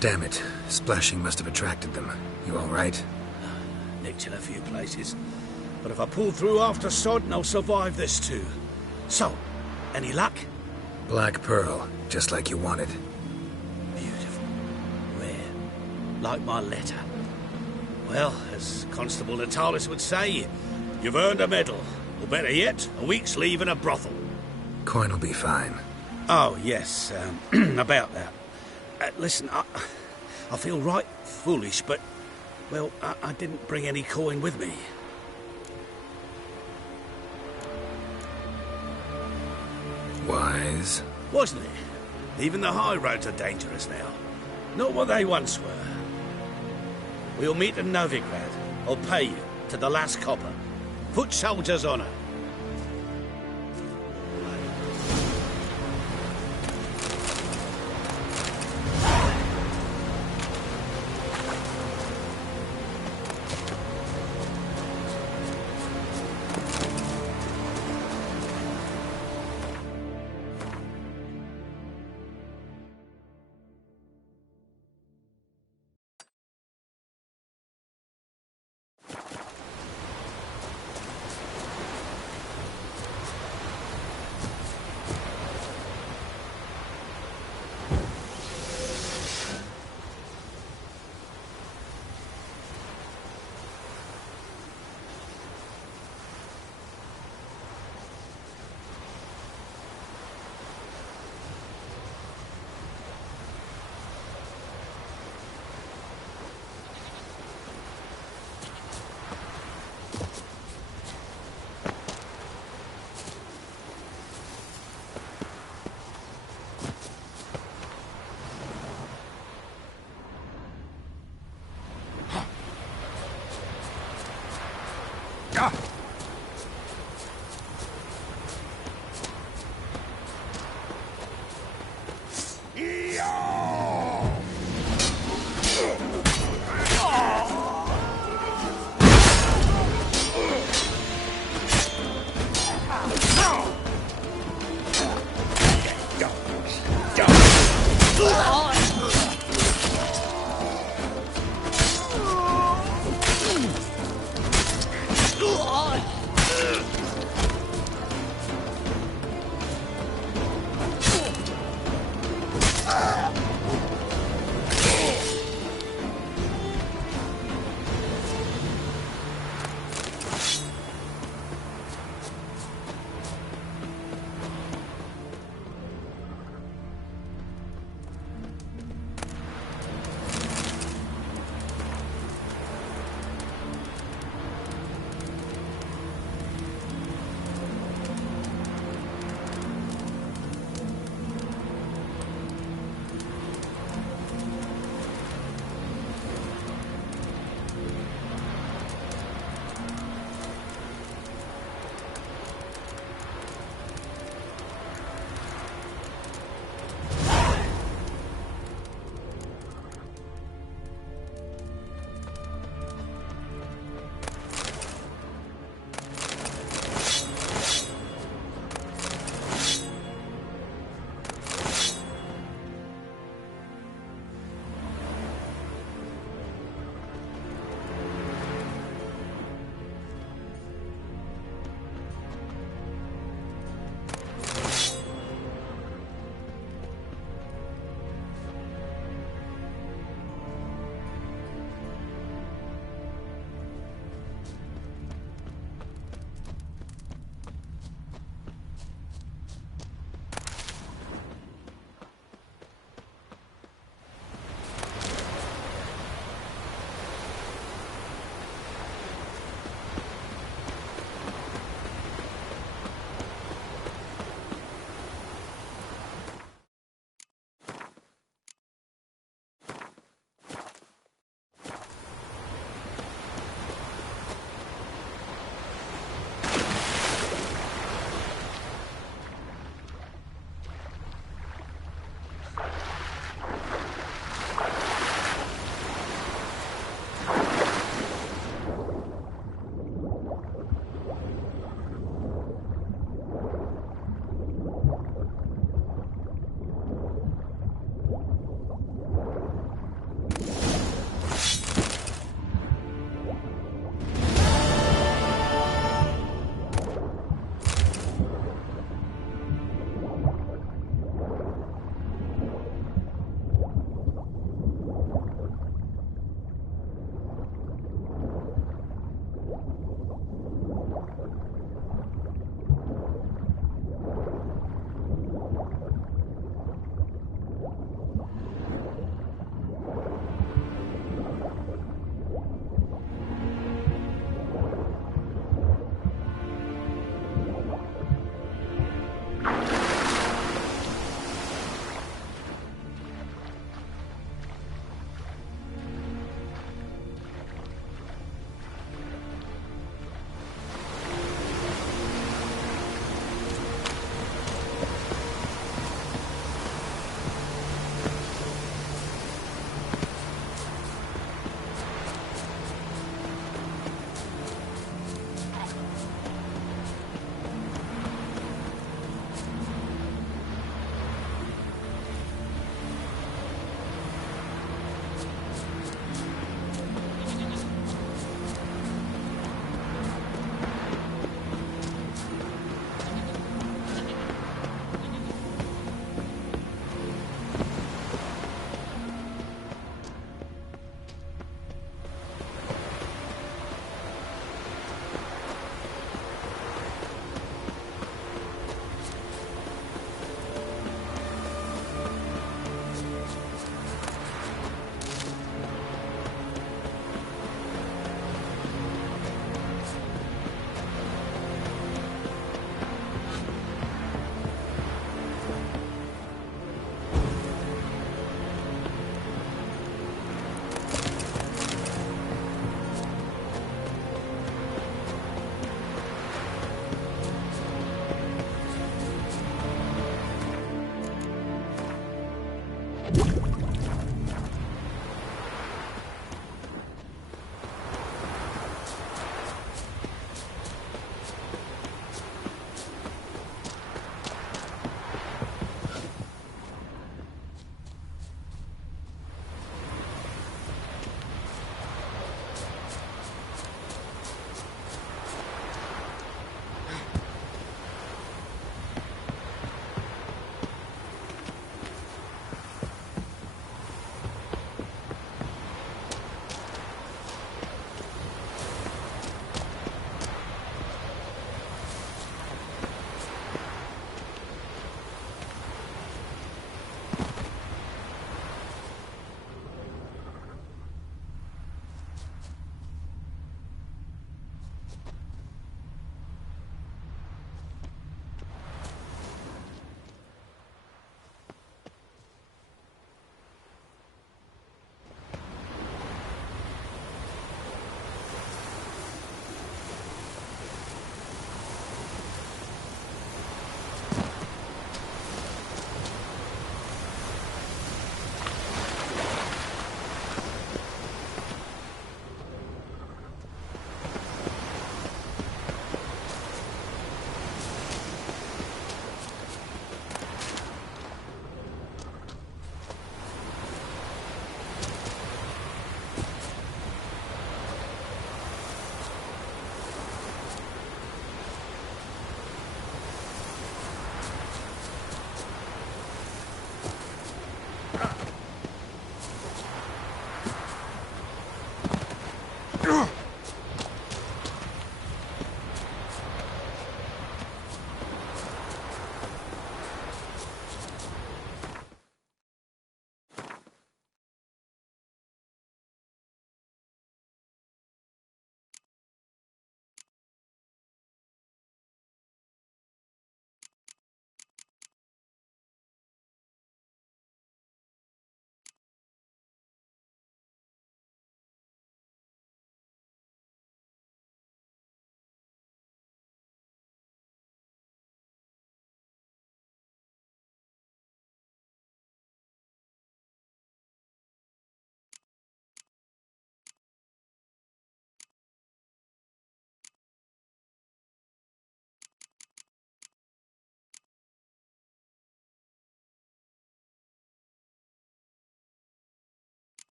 Damn it. Splashing must have attracted them. You all right? Nicked in a few places. But if I pull through after Sodden, I'll survive this too. So, any luck? Black pearl, just like you wanted. Beautiful. Rare. Like my letter. Well, as Constable Natalis would say, you've earned a medal. Or better yet, a week's leave in a brothel. Coin will be fine. Oh, yes, about that. Listen, I feel right foolish, but, well, I didn't bring any coin with me. Wise. Wasn't it? Even the high roads are dangerous now. Not what they once were. We'll meet in Novigrad. I'll pay you to the last copper. Foot soldier's honour.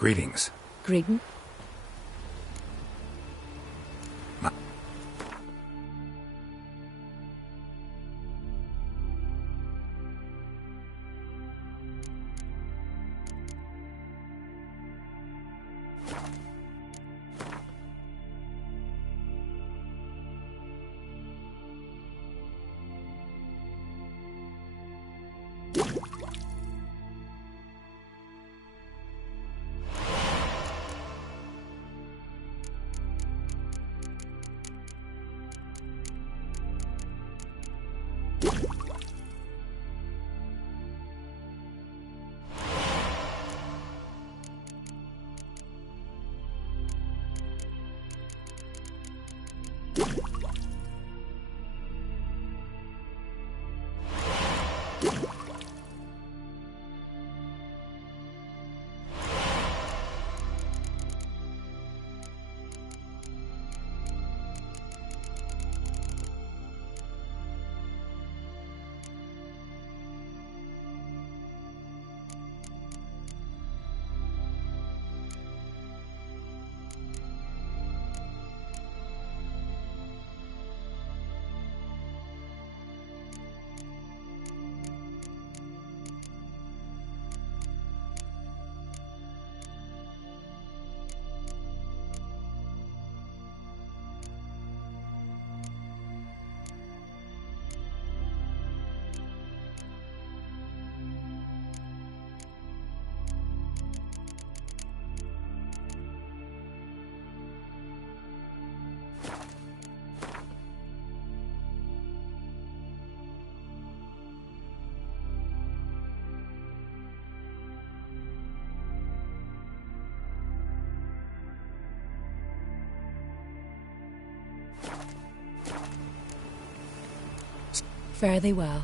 Greetings. Greeting. Fare thee well.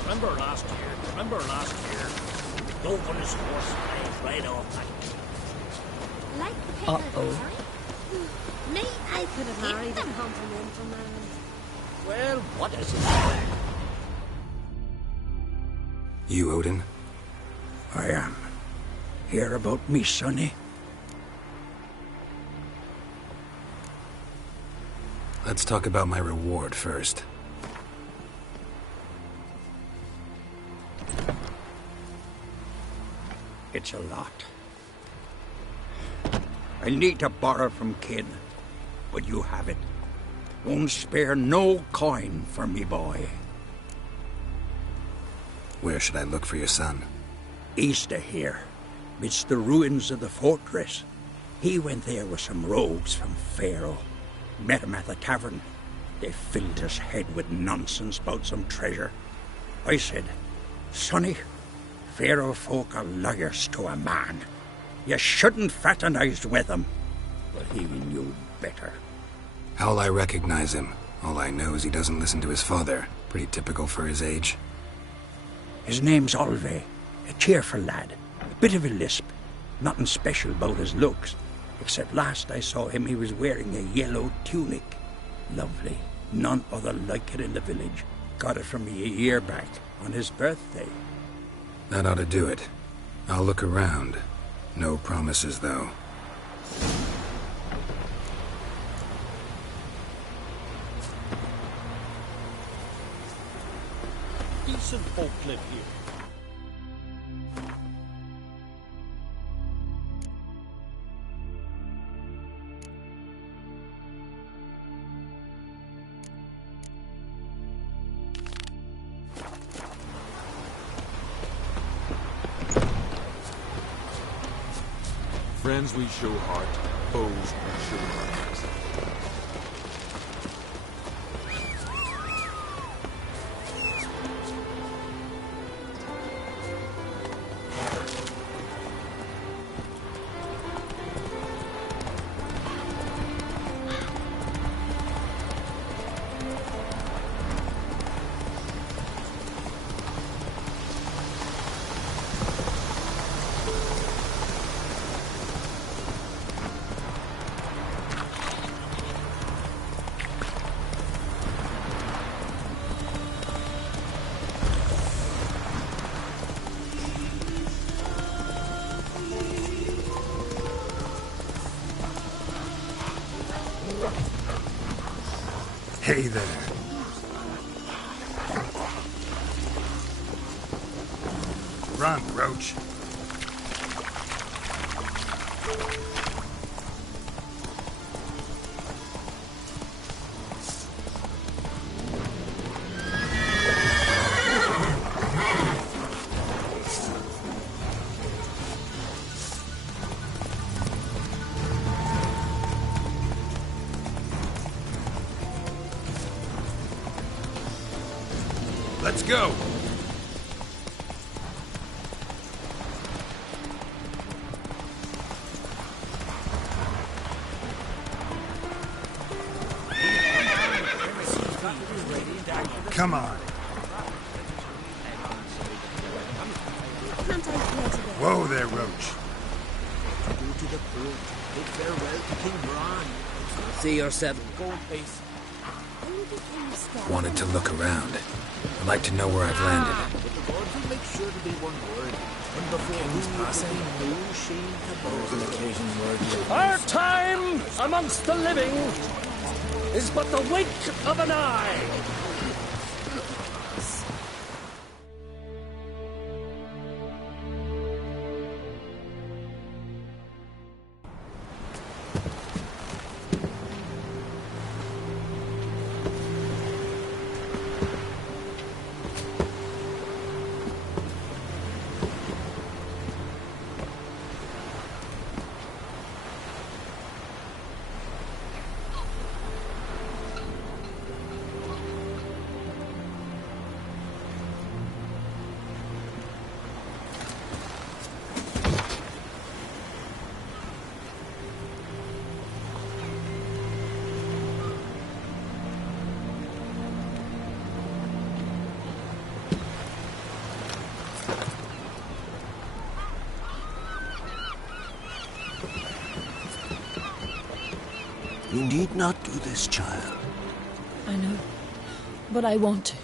Remember last year? Dove on his horse and right off like. Like the picture of the time? Me, I could have married a continental man. Well, what is it? You, Odin? I am. Hear about me, sonny? Let's talk about my reward first. It's a lot. I need to borrow from kin, but you have it. Won't spare no coin for me boy. Where should I look for your son? East of here, midst the ruins of the fortress. He went there with some rogues from Pharaoh. Met him at the tavern. They filled his head with nonsense about some treasure. I said, Sonny, Pharaoh folk are lawyers to a man. You shouldn't fraternize with them. But he knew better. How'll I recognize him? All I know is he doesn't listen to his father. Pretty typical for his age. His name's Olve, a cheerful lad. A bit of a lisp. Nothing special about his looks. Except last I saw him, he was wearing a yellow tunic. Lovely. None other like it in the village. Got it from me a year back, on his birthday. That ought to do it. I'll look around. No promises, though. Decent folk live here. Friends we show heart, foes we show heart. Hey there. Run, Roach. Let's go! Come on. Whoa there, Roach. To the pool. Bid farewell to King Bran. See yourself. Go in peace. Wanted to look around. I'd like to know where I've landed. But the gods will make sure to be one word. And before who's passing, no shame to boast. Our time amongst the living is but the wink of an eye. You need not do this, child. I know, but I want to.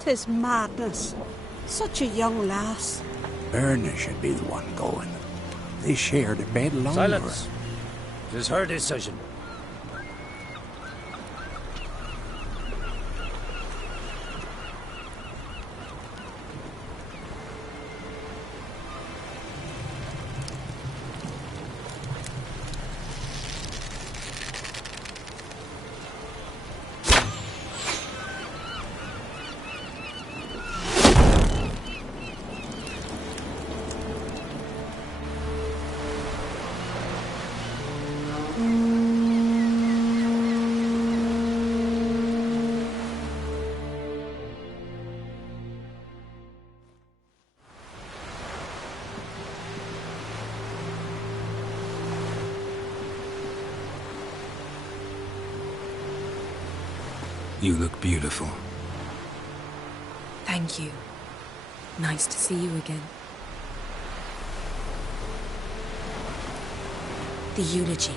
Tis madness. Such a young lass. Erna should be the one going. They shared a bed longer. Silence. It is her decision. You look beautiful. Thank you. Nice to see you again. The eulogy.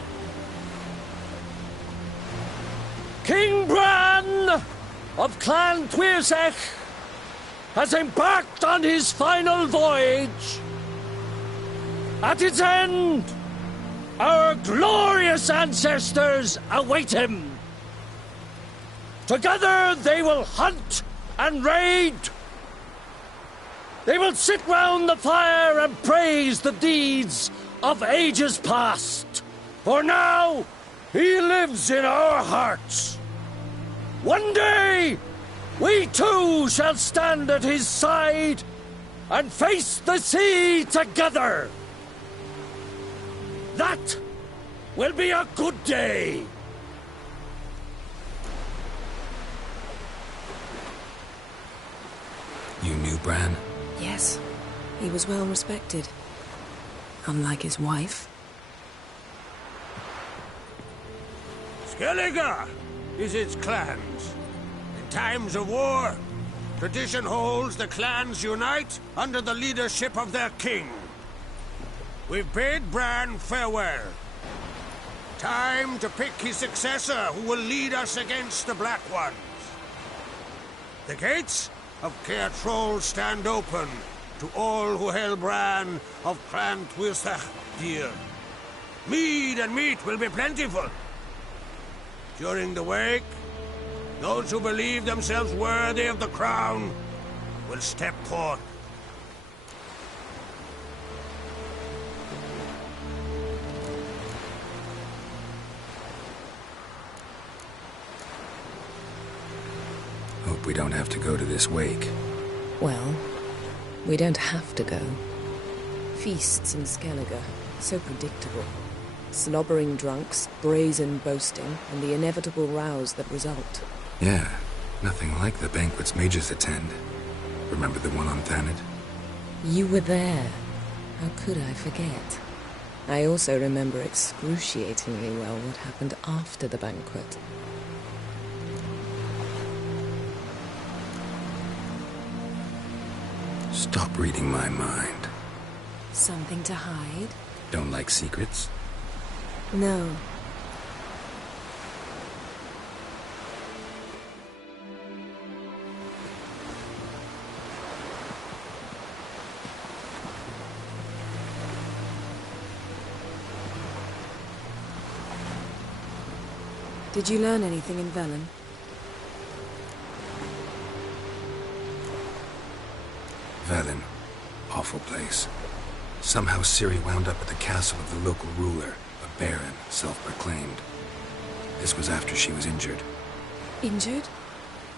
King Bran of Clan Tuirsech has embarked on his final voyage. At its end, our glorious ancestors await him. Together they will hunt and raid. They will sit round the fire and praise the deeds of ages past. For now, he lives in our hearts. One day, we too shall stand at his side and face the sea together. That will be a good day. You knew Bran? Yes, he was well respected. Unlike his wife. Skellige! is its clans. In times of war, tradition holds the clans unite under the leadership of their king. We've bade Bran farewell. Time to pick his successor who will lead us against the Black Ones. The gates of Caer Troll stand open to all who held Bran of Clan Twistach dear. Mead and meat will be plentiful. During the wake, those who believe themselves worthy of the crown will step forth. Hope we don't have to go to this wake. Well, we don't have to go. Feasts in Skellige, so predictable. Slobbering drunks, brazen boasting, and the inevitable rows that result. Yeah, nothing like the banquets mages attend. Remember the one on Thanedd? You were there. How could I forget? I also remember excruciatingly well what happened after the banquet. Stop reading my mind. Something to hide? Don't like secrets? No. Did you learn anything in Velen? Velen. Awful place. Somehow Ciri wound up at the castle of the local ruler, a baron, self-proclaimed. This was after she was injured. Injured?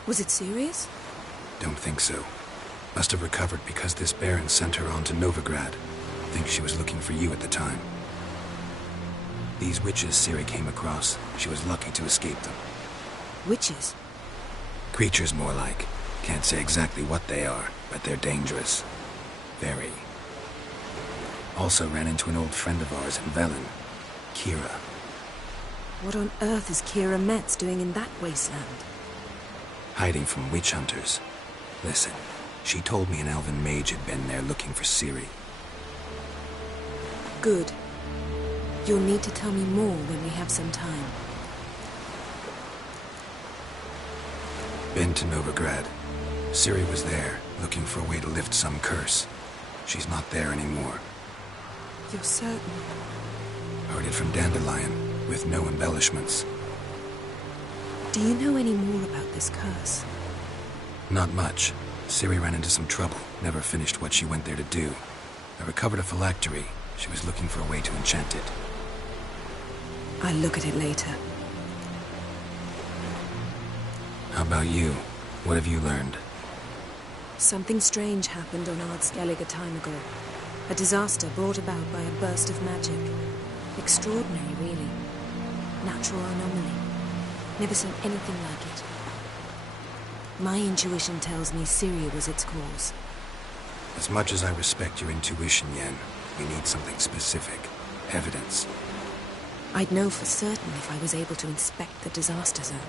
Was it serious? Don't think so. Must have recovered because this baron sent her on to Novigrad. Think she was looking for you at the time. These witches Ciri came across, she was lucky to escape them. Witches? Creatures more like. Can't say exactly what they are, but they're dangerous. Very. Also ran into an old friend of ours in Velen, Kira. What on earth is Kira Metz doing in that wasteland? Hiding from witch hunters. Listen, she told me an elven mage had been there looking for Ciri. Good. You'll need to tell me more when we have some time. Been to Novigrad. Ciri was there, looking for a way to lift some curse. She's not there anymore. You're certain? Heard it from Dandelion, with no embellishments. Do you know any more about this curse? Not much. Ciri ran into some trouble, never finished what she went there to do. I recovered a phylactery. She was looking for a way to enchant it. I'll look at it later. How about you? What have you learned? Something strange happened on Ard Skellige a time ago. A disaster brought about by a burst of magic. Extraordinary, really. Natural anomaly. Never seen anything like it. My intuition tells me Ciri was its cause. As much as I respect your intuition, Yen, we need something specific. Evidence. I'd know for certain if I was able to inspect the disaster zone.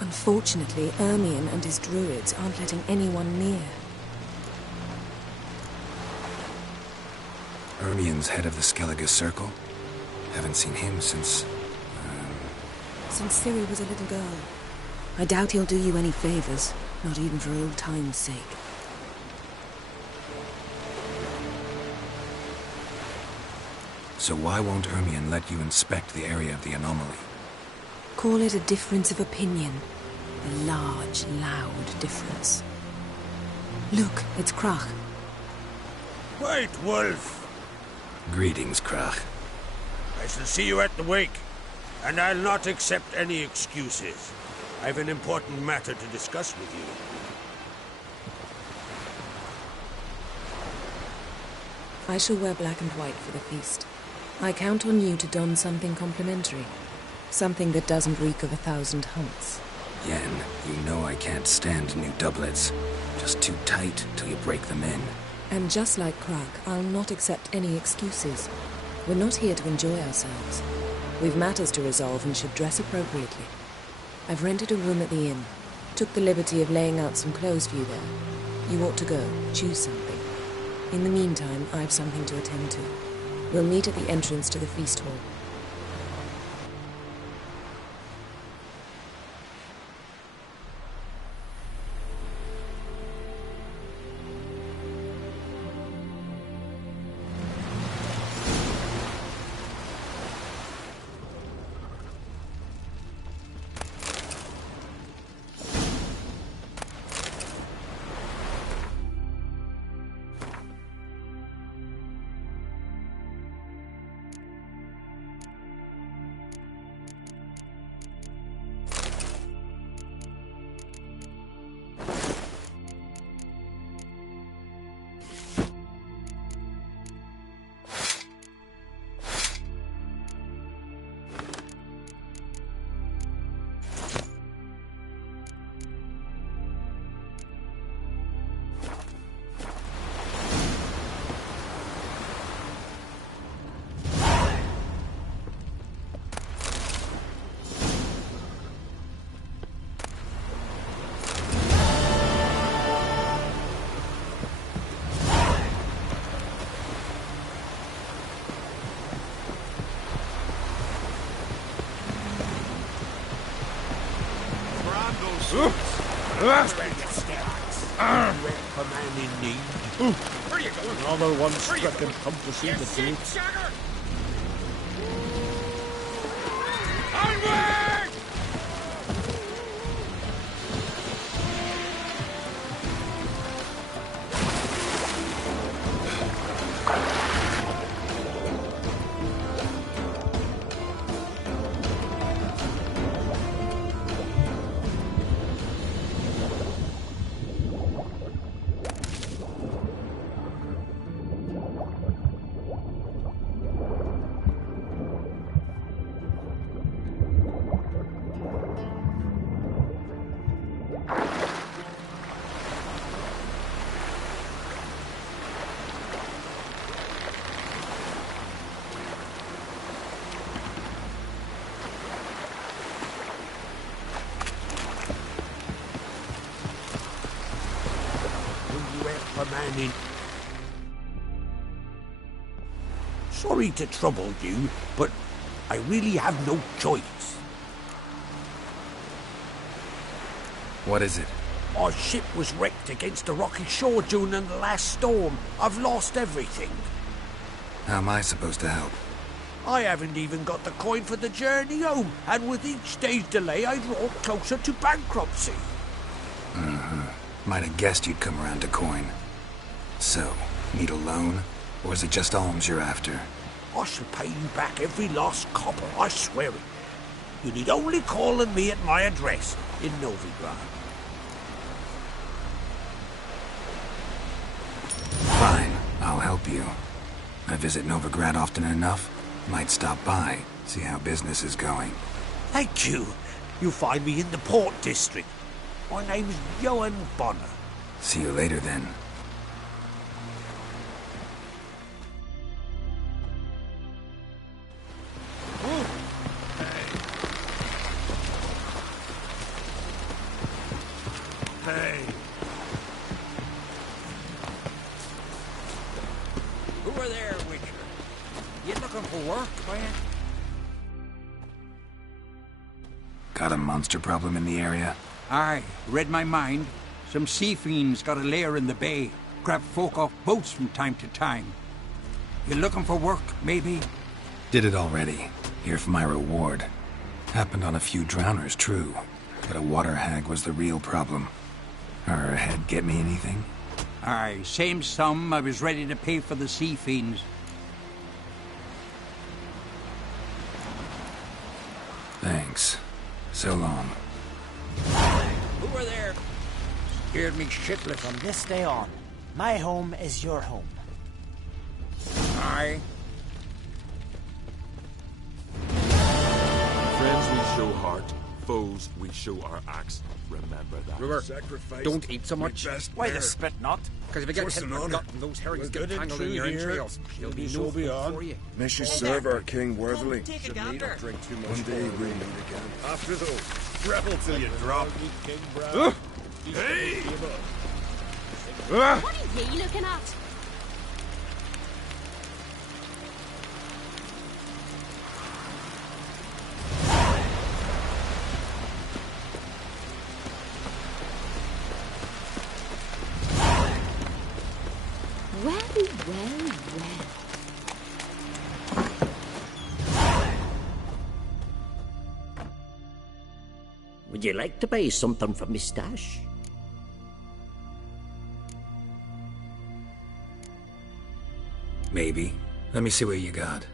Unfortunately, Ermion and his druids aren't letting anyone near. Ermion's head of the Skellige Circle? Haven't seen him since... Since Ciri was a little girl. I doubt he'll do you any favors, not even for old time's sake. So why won't Ermion let you inspect the area of the anomaly? Call it a difference of opinion. A large, loud difference. Look, it's Krach. White Wolf! Greetings, Krach. I shall see you at the wake, and I'll not accept any excuses. I've an important matter to discuss with you. I shall wear black and white for the feast. I count on you to don something complimentary. Something that doesn't reek of 1,000 hunts. Yen, you know I can't stand new doublets. Just too tight till you break them in. And just like Krach, I'll not accept any excuses. We're not here to enjoy ourselves. We've matters to resolve and should dress appropriately. I've rented a room at the inn. Took the liberty of laying out some clothes for you there. You ought to go. Choose something. In the meantime, I've something to attend to. We'll meet at the entrance to the feast hall. Man in need. Where are you going? Another one stricken, come to see the king. Onward! Sorry to trouble you, but I really have no choice. What is it? Our ship was wrecked against a rocky shore during the last storm. I've lost everything. How am I supposed to help? I haven't even got the coin for the journey home, and with each day's delay I draw closer to bankruptcy. Might have guessed you'd come around to coin. So, need a loan? Or is it just alms you're after? I shall pay you back every last copper, I swear it. You need only call on me at my address in Novigrad. Fine, I'll help you. I visit Novigrad often enough. Might stop by, see how business is going. Thank you. You'll find me in the Port District. My name's Johan Bonner. See you later then. Hey. Who are there, Witcher? You looking for work, man? Got a monster problem in the area? Aye, read my mind. Some sea fiends got a lair in the bay. Grab folk off boats from time to time. You looking for work, maybe? Did it already. Here for my reward. Happened on a few drowners, true. But a water hag was the real problem. Her head get me anything? Aye, same sum I was ready to pay for the sea fiends. Thanks. So long. Who are there? Scared me shitless. From this day on, my home is your home. Aye. Friends we show heart, foes we show our axe. Remember that. Ruber, don't eat so much. Why the spit not? Because if you get hit in the gut and those herrings get tangled in your entrails, you'll be no good for you. May she serve our king worthily. Take a Should need gander. not drink too much. One day we'll meet again. After those. Rebel till you drop. Hey! What are ye looking at? Well. Would you like to buy something from me stash? Maybe. Let me see what you got.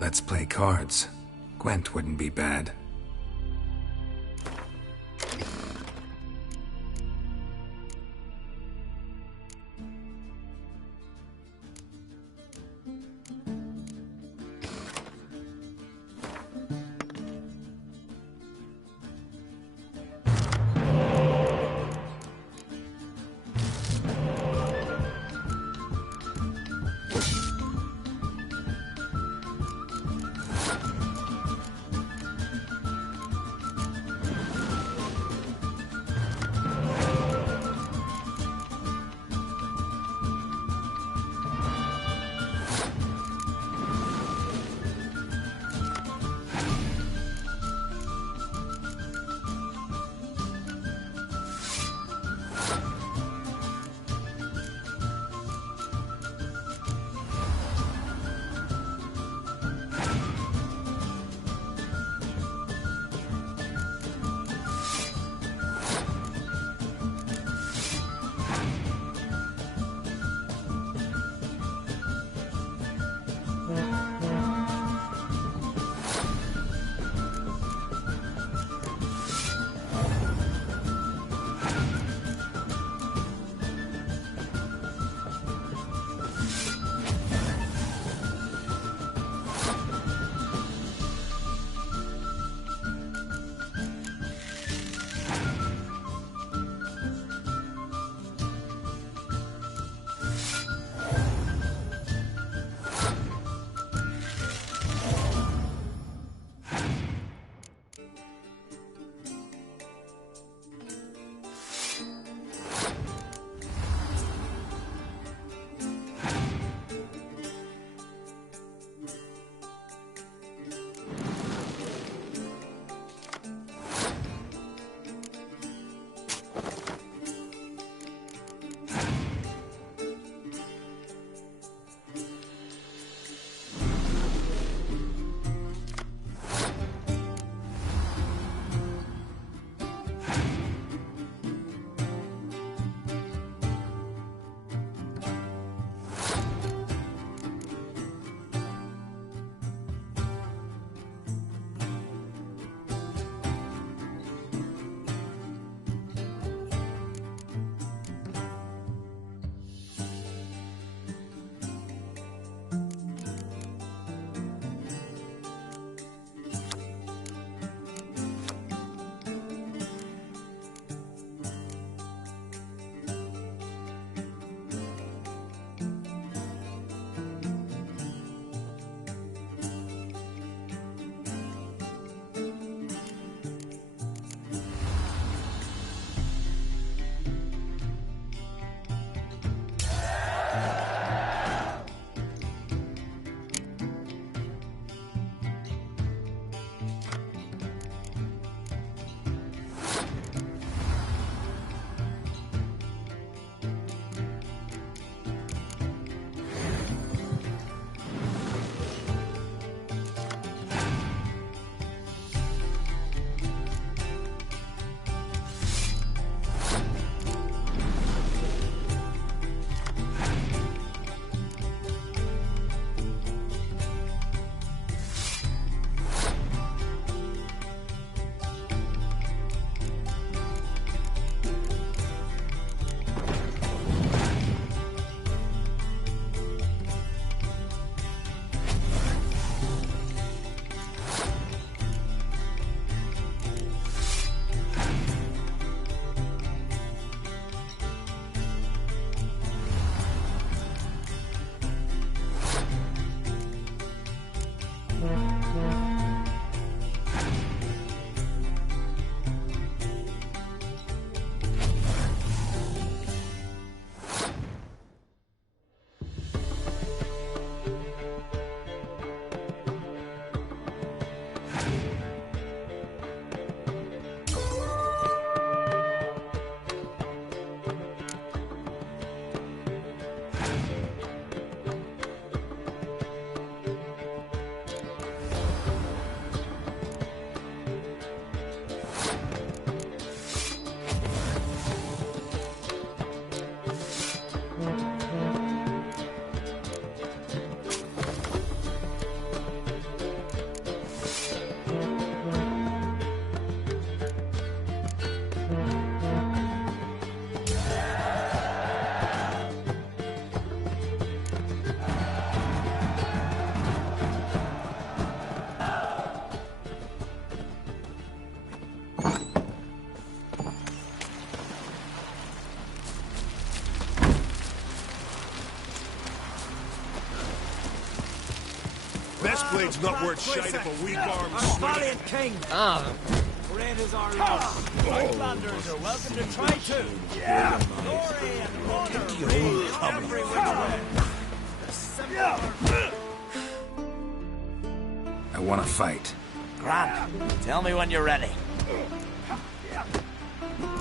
Let's play cards. Gwent wouldn't be bad. Best blade's not worth shite if a weak arm swinging it. Valiant king! Ah. Great is our loss. Outlanders are welcome to try too. Yeah! Glory and honor reign every which way. I want to fight. Grant, tell me when you're ready.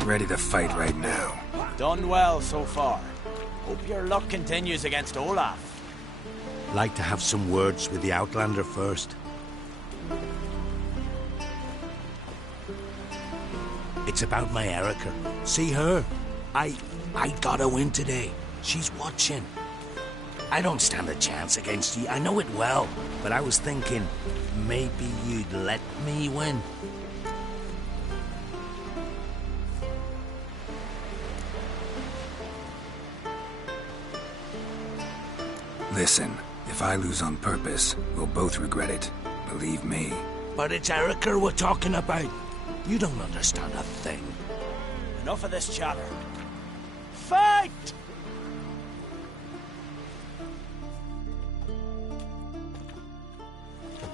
Ready to fight right now. Done well so far. Hope your luck continues against Olaf. Like to have some words with the Outlander first. It's about my Erica. See her? I got a win today. She's watching. I don't stand a chance against you. I know it well. But I was thinking, maybe you'd let me win. Listen, if I lose on purpose, we'll both regret it. Believe me. But it's Erica we're talking about. You don't understand a thing. Enough of this chatter. Fight!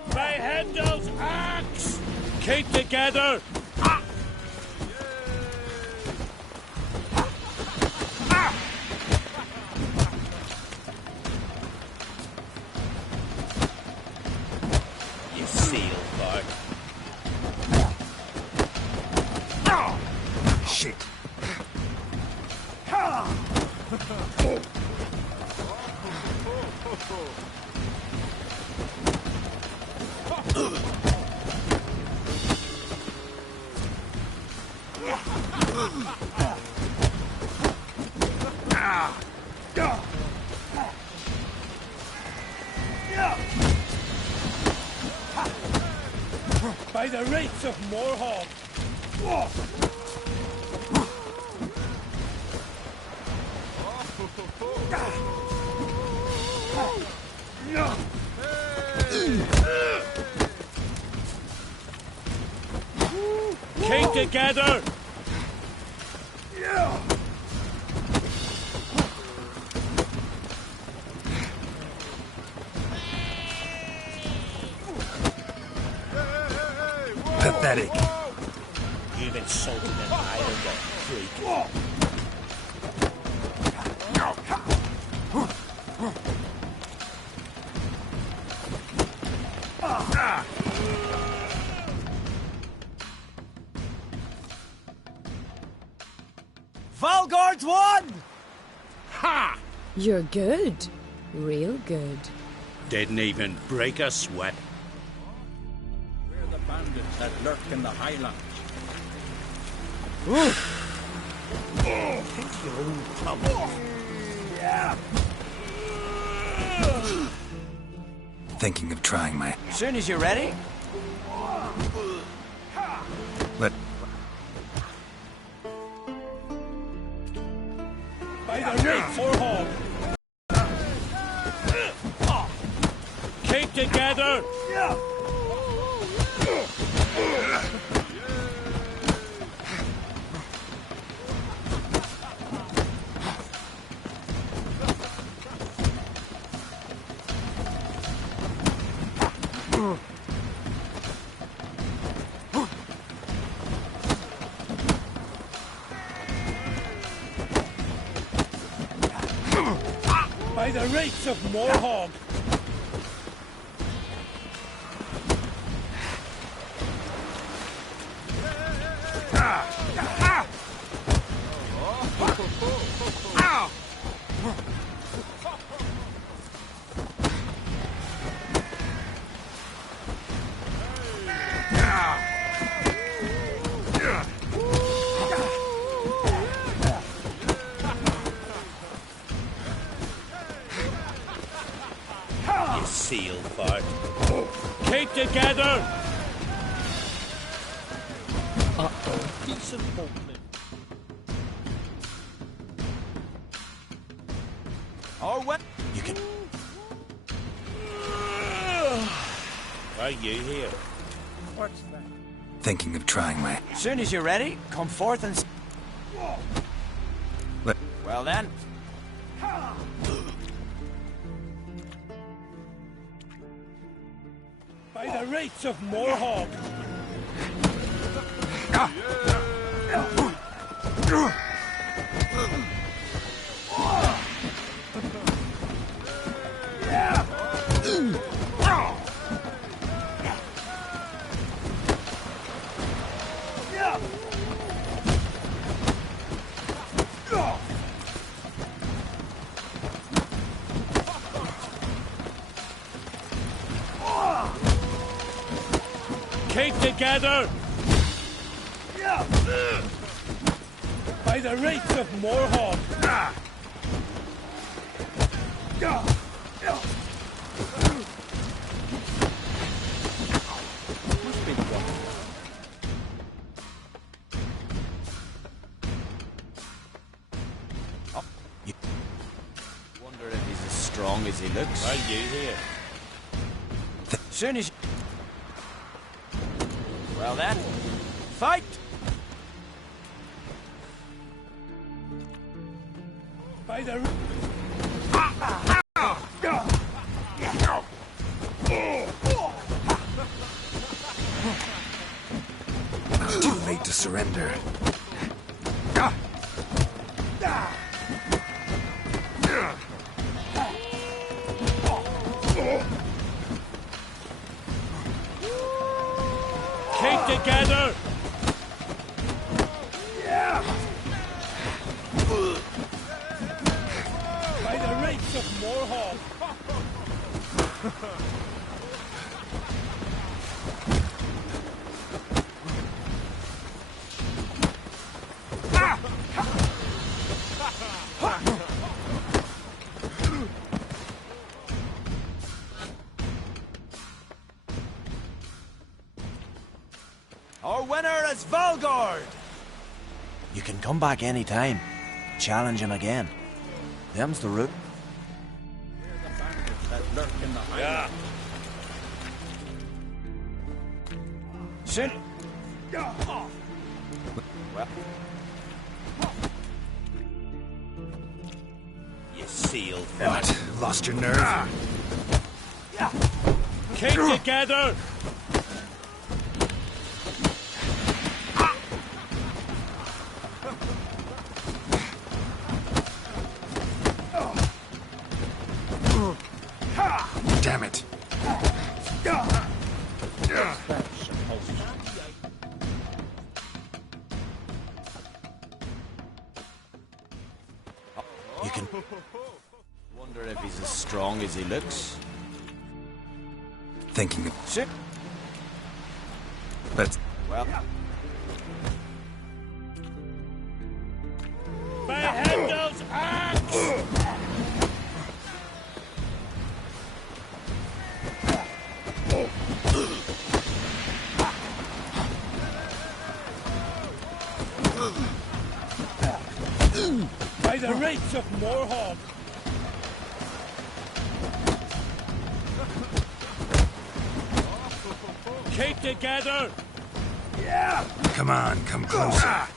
By Handel's axe! Keep together! You seal bug. Shit. By the rates of Morhog! Keep together! Pathetic. You've insulted an Islander, freak. Valgard's won! Ha! You're good. Real good. Didn't even break a sweat. We're the bandits that lurk in the Highlands. Thinking of trying my... Soon as you're ready. Let... By the rape for home! Keep together! By the rates of Morhog! You seal fart. Keep together! Uh-oh. Decent boatman. Or what? You can... Are you here? What's that? Thinking of trying my... Soon as you're ready, come forth and... Let... Well then. By the rates of Morhog! Keep together! By the rates of Morhog! Wonder if he's as strong as he looks. Well, you here. Soon as... Well then, fight! By the... Too late to surrender. Keep together! By the rates of Morhog! Our winner is Valgard! You can come back any time. Challenge him again. Them's the route. Yeah. Sit. Well. You seal. What? Lost your nerve? Keep together! Damn it. You can... Wonder if he's as strong as he looks. Thinking of... Sit. Let's... Well... By Handel's axe! By the rates of Morhog! Keep together! Yeah! Come on, come closer.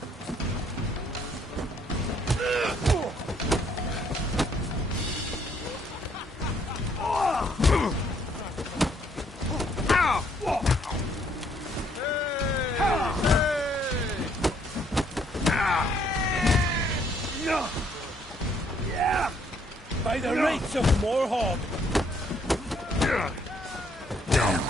By the rates of Morhog! Damn.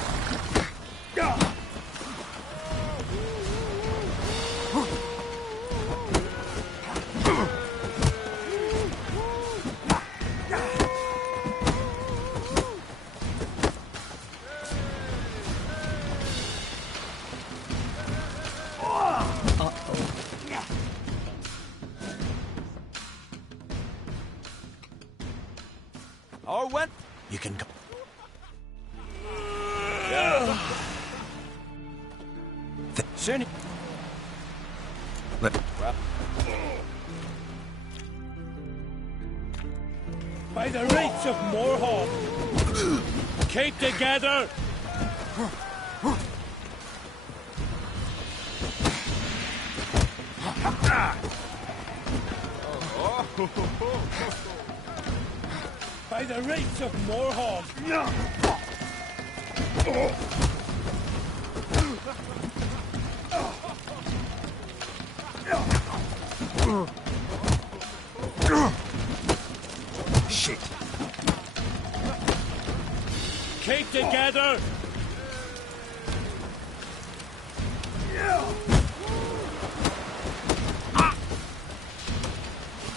Or when... You can go... Soon... Let... Well... By the rates of Morhog! Keep together! By the rates of Morhog! Keep together!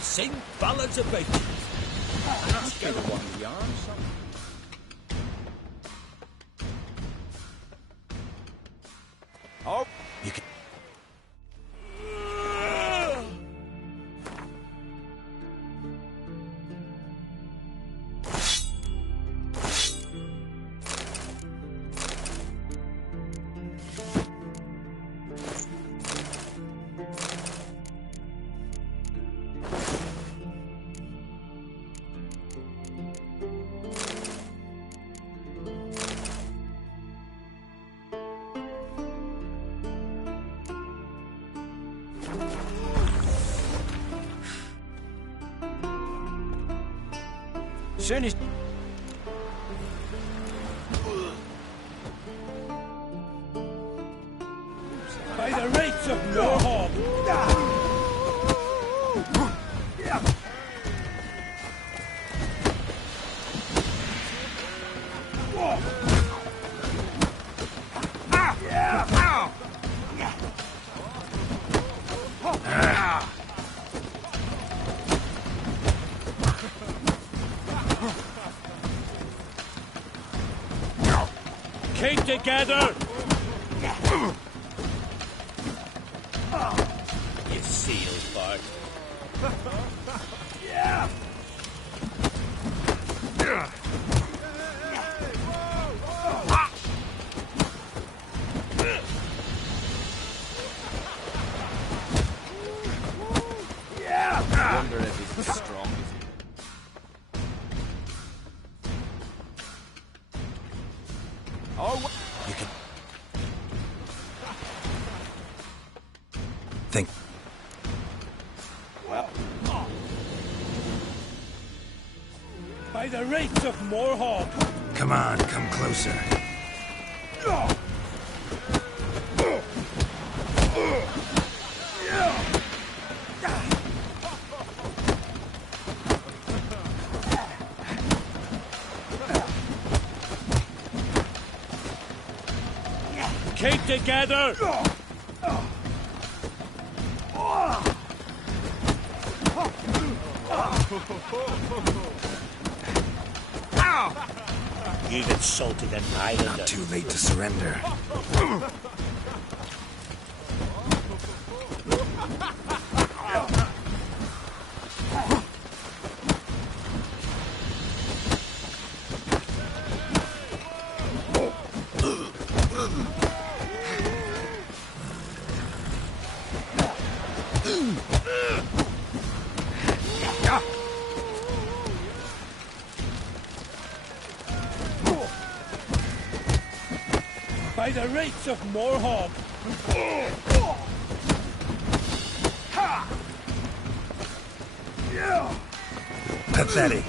Sing ballads about you. Let's get one yarn, son. Oh, you can. Soon as by the rates of Warhog! Keep together! You seal, Bart. I wonder if he's as strong as he. Oh, you can think. Well, By the rates of Warhog! Come on, come closer. Keep together! You've insulted an islander. Not too late to surrender. By the rates of Warhog! Pathetic.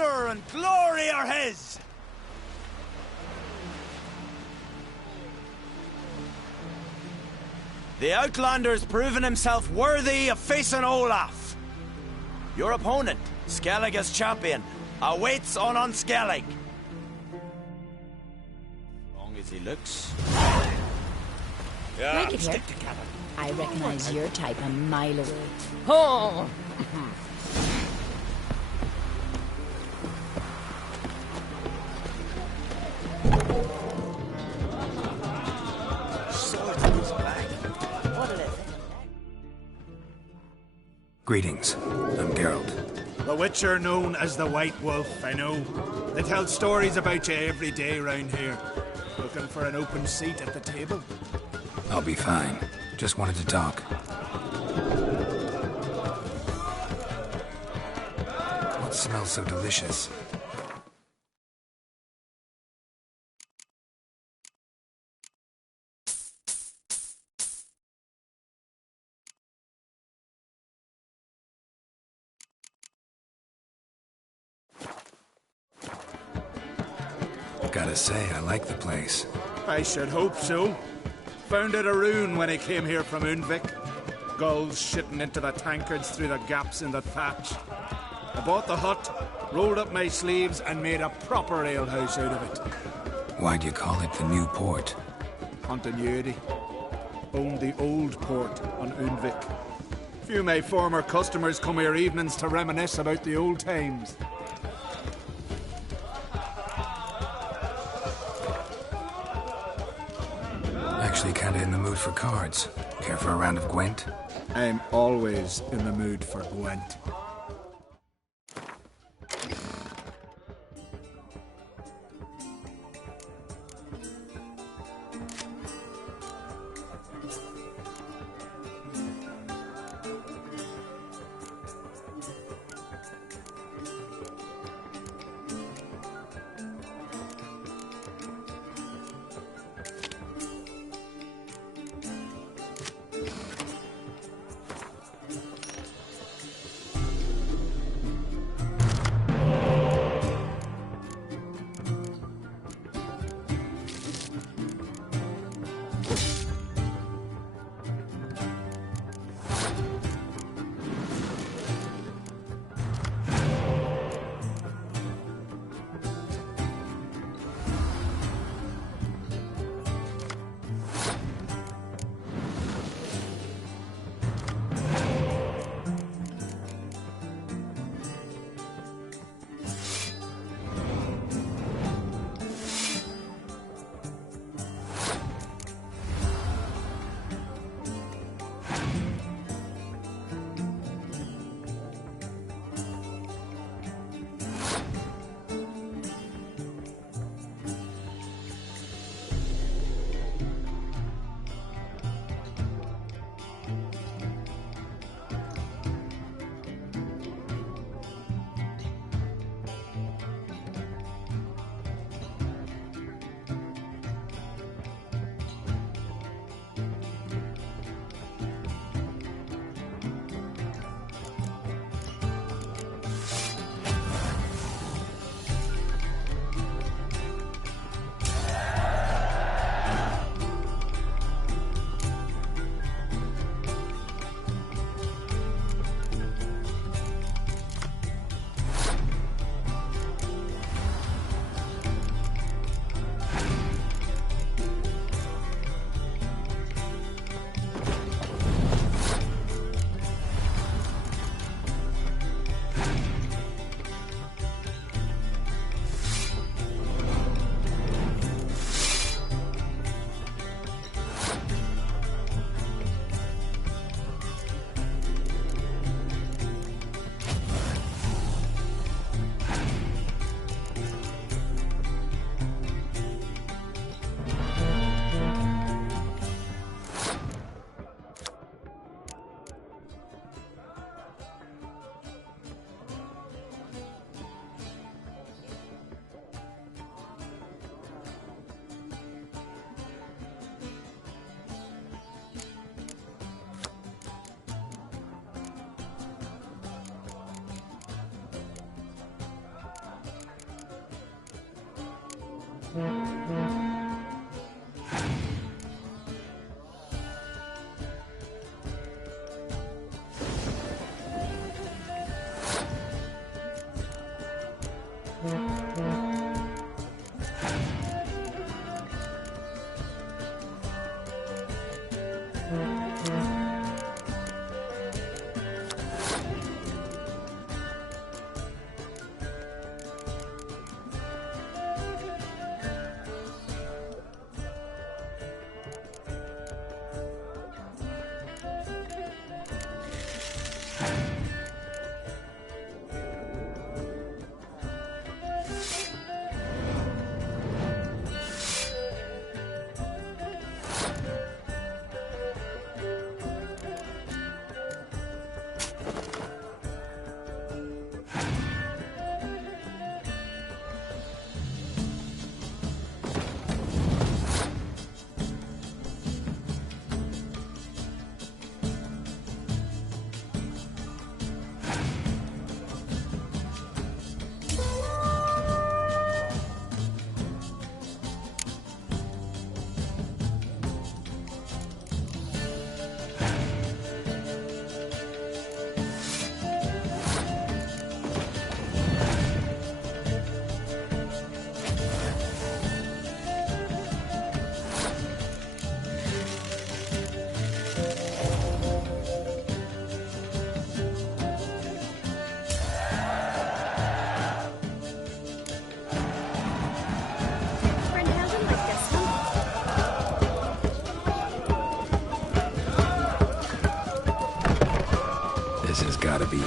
honor and glory are his! The Outlander's proven himself worthy of facing Olaf. Your opponent, Skellige's champion, awaits on Unskellig. Long as he looks. Break it here. I recognize your type a mile away. Oh! Greetings. I'm Geralt. The Witcher known as the White Wolf, I know. They tell stories about you every day round here. Looking for an open seat at the table? I'll be fine. Just wanted to talk. What smells so delicious? I've got to say, I like the place. I should hope so. Found it a ruin when I came here from Unvik. Gulls shitting into the tankards through the gaps in the thatch. I bought the hut, rolled up my sleeves, and made a proper alehouse out of it. Why'd you call it the New Port? Continuity. Owned the old port on Unvik. Few of my former customers come here evenings to reminisce about the old times. Actually kinda in the mood for cards. Care for a round of Gwent? I'm always in the mood for Gwent.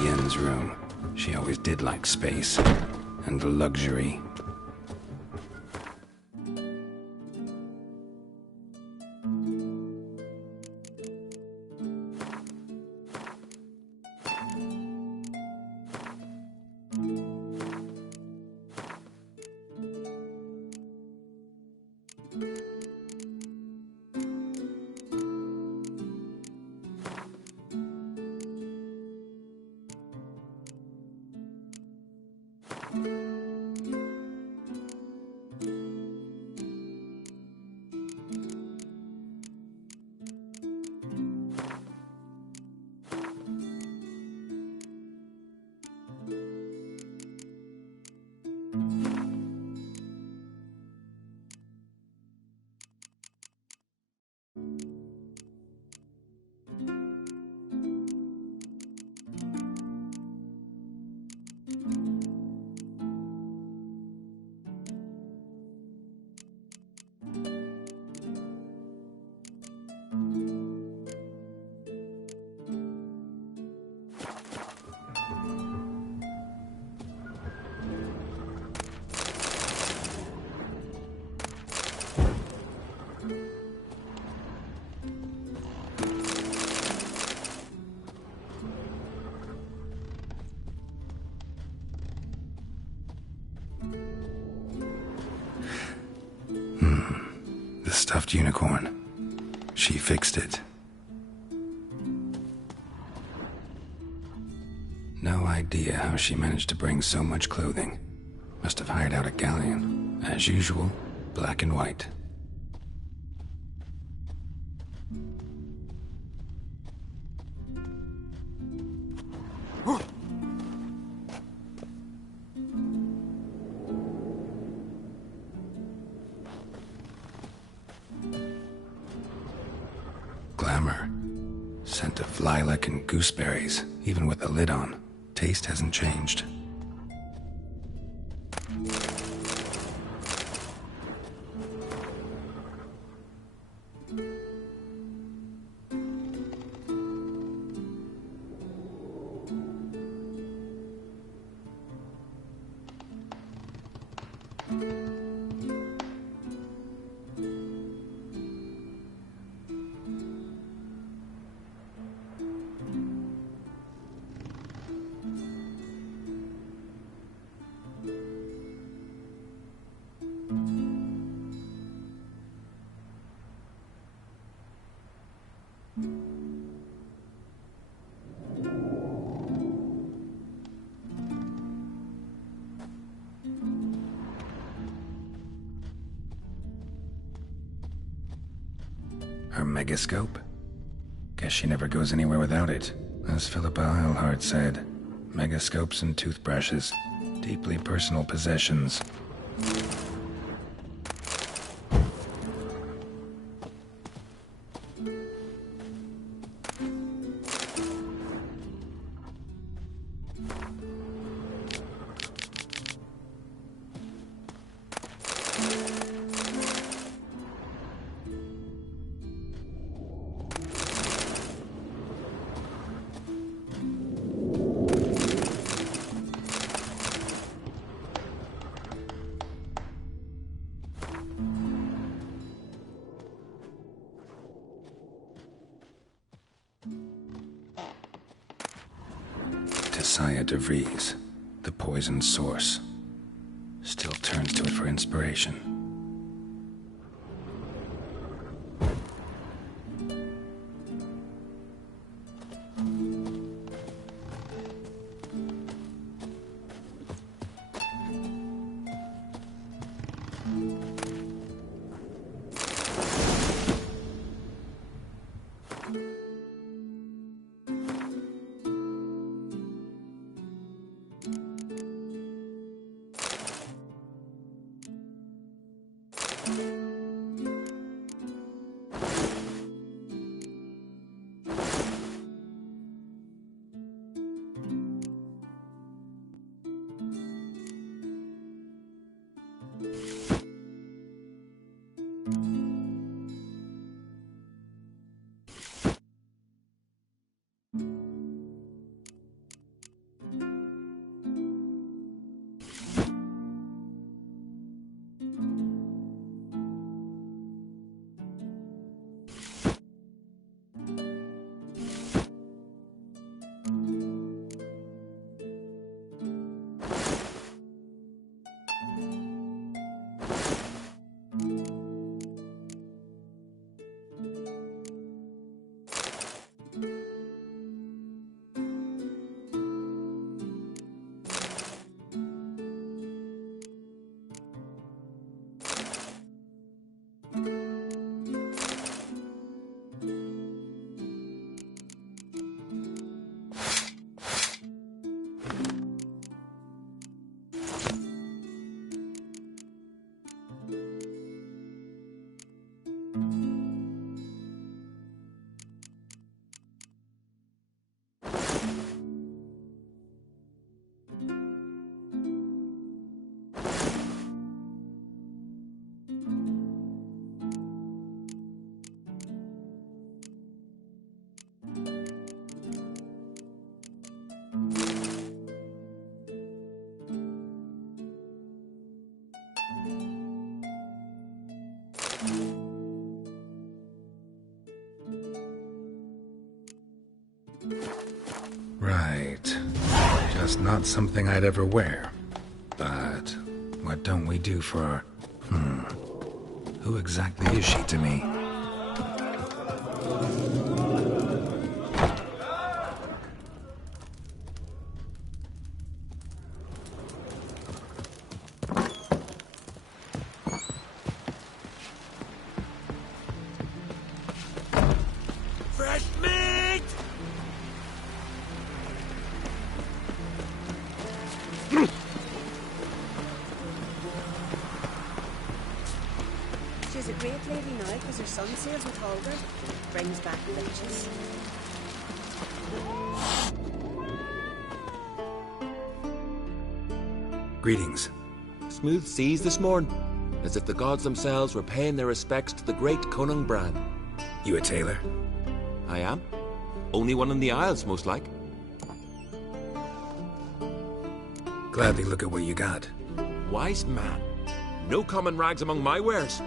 Yen's room. She always did like space and luxury. The stuffed unicorn. She fixed it. No idea how she managed to bring so much clothing. Must have hired out a galleon. As usual, black and white. Glamour. Scent of lilac and gooseberries, even with the lid on. Taste hasn't changed. Her megascope? Guess she never goes anywhere without it. As Philippa Eilhart said, megascopes and toothbrushes, deeply personal possessions. Saya de Vries, the poisoned source, still turns to it for inspiration. Right. Just not something I'd ever wear. But what don't we do for... Who exactly is she to me? Fresh meat! She's a great lady now because her son sails with Halder. Brings back riches. Greetings. Smooth seas this morn, as if the gods themselves were paying their respects to the great Conan Bran. You a tailor? I am. Only one in the Isles, most like. Gladly look at what you got. Wise man. No common rags among my wares.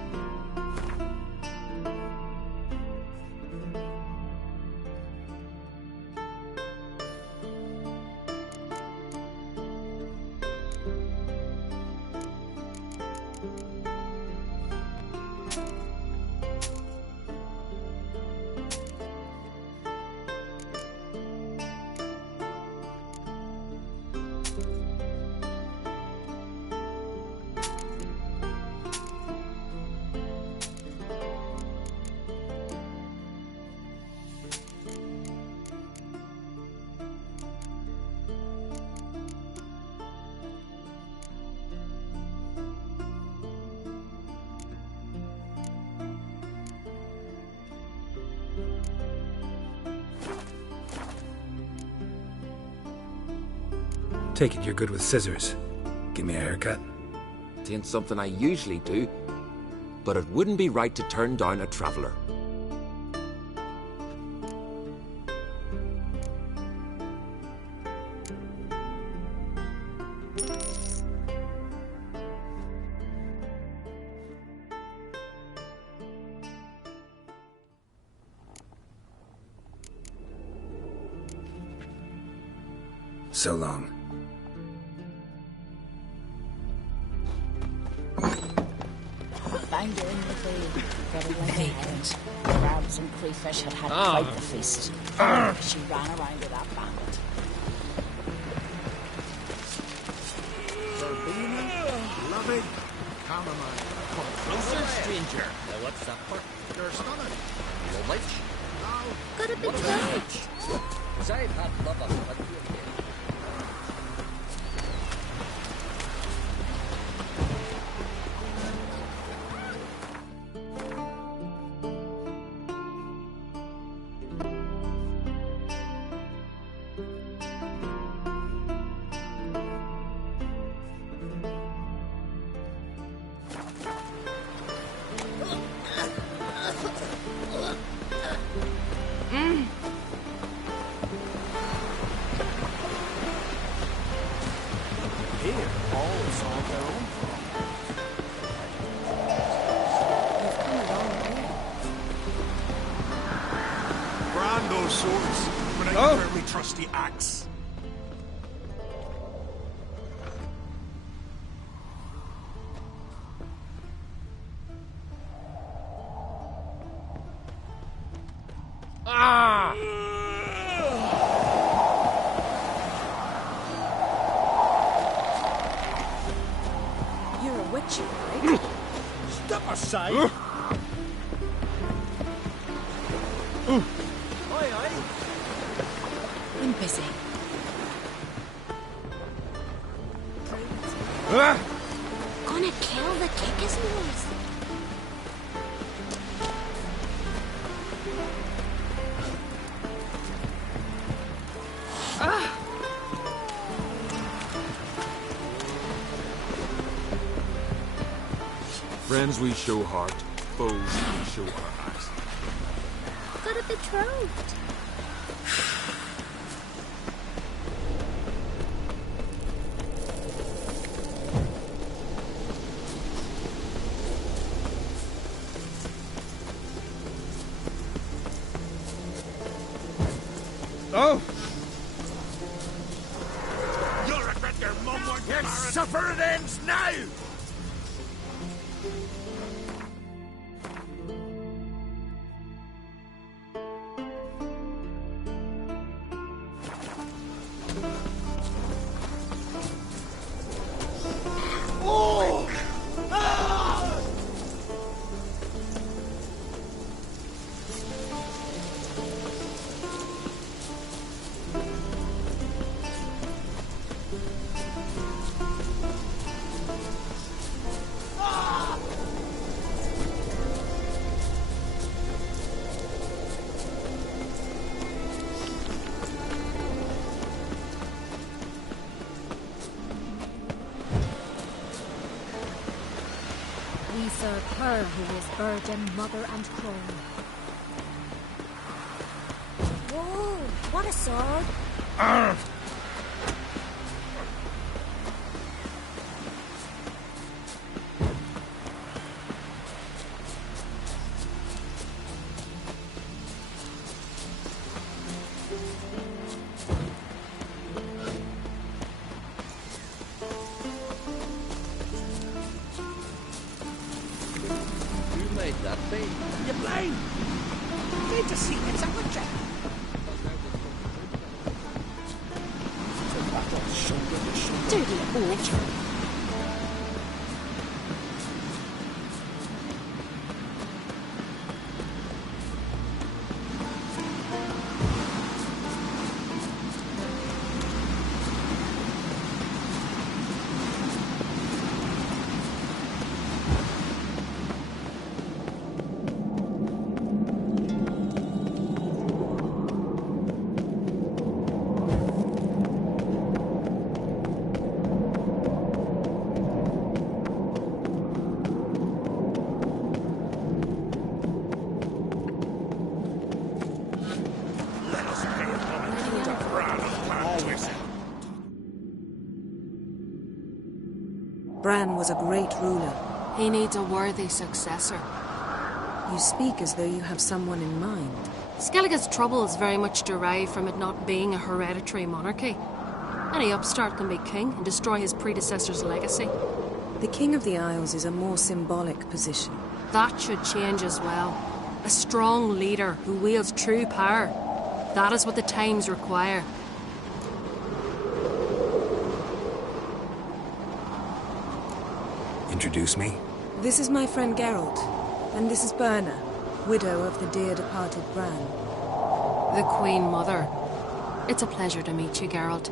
Take it you're good with scissors. Give me a haircut. It ain't something I usually do, but it wouldn't be right to turn down a traveller. So long. Found her in the bay, very like a herons. Crabs and crayfish had had quite the feast. She ran around with that bandit. Verbena, lovely, chamomile. Come Closer, stranger. Now what's that for? You're stunning. Lovely. Got a bit right. As I've had love of it. Those swords, but I fairly trusty axe. Ah! You're a witch, right? Step aside! I'm busy. Gonna kill the Kickasmores. Friends we show heart, foes we show our axe. Got a betrothed. Oh! who will burden mother and crone. Whoa, what a sword! Who made that thing? You're blind! Need to see it's a witcher! Dirty old. Bran was a great ruler. He needs a worthy successor. You speak as though you have someone in mind. Skellige's troubles very much derive from it not being a hereditary monarchy. Any upstart can be king and destroy his predecessor's legacy. The King of the Isles is a more symbolic position. That should change as well. A strong leader who wields true power. That is what the times require. Introduce me? This is my friend Geralt, and this is Berna, widow of the dear departed Bran. The Queen Mother. It's a pleasure to meet you, Geralt.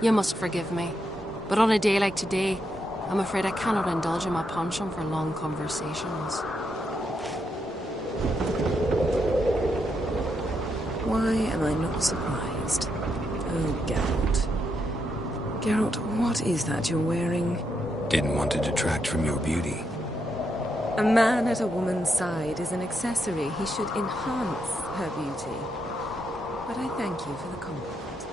You must forgive me, but on a day like today, I'm afraid I cannot indulge in my penchant for long conversations. Why am I not surprised? Oh, Geralt. Geralt, what is that you're wearing? Didn't want to detract from your beauty. A man at a woman's side is an accessory. He should enhance her beauty. But I thank you for the compliment.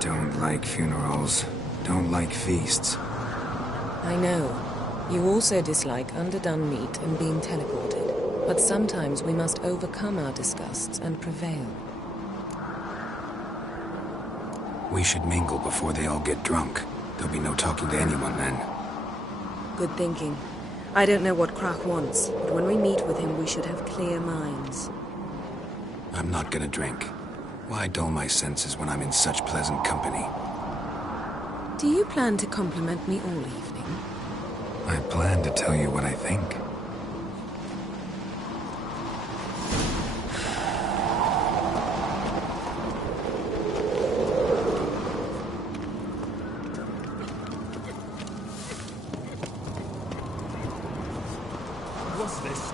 Don't like funerals. Don't like feasts. I know. You also dislike underdone meat and being teleported. But sometimes we must overcome our disgusts and prevail. We should mingle before they all get drunk. There'll be no talking to anyone then. Good thinking. I don't know what Krach wants, but when we meet with him, we should have clear minds. I'm not gonna drink. Why dull my senses when I'm in such pleasant company? Do you plan to compliment me all evening? I plan to tell you what I think. What's this?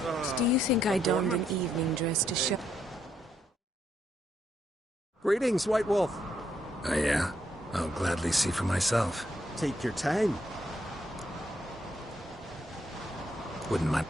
Geralt, do you think I donned an evening dress to show... Greetings, White Wolf. Oh yeah? I'll gladly see for myself. Take your time. Wouldn't mind.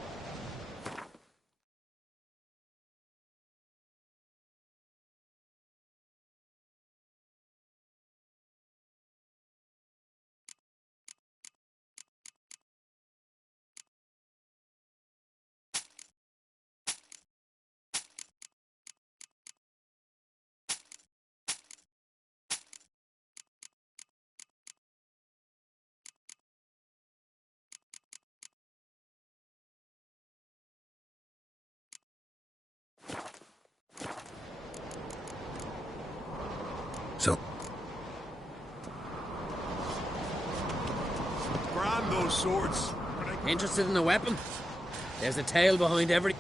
So... Grab those swords. Interested in a weapon? There's a tale behind every...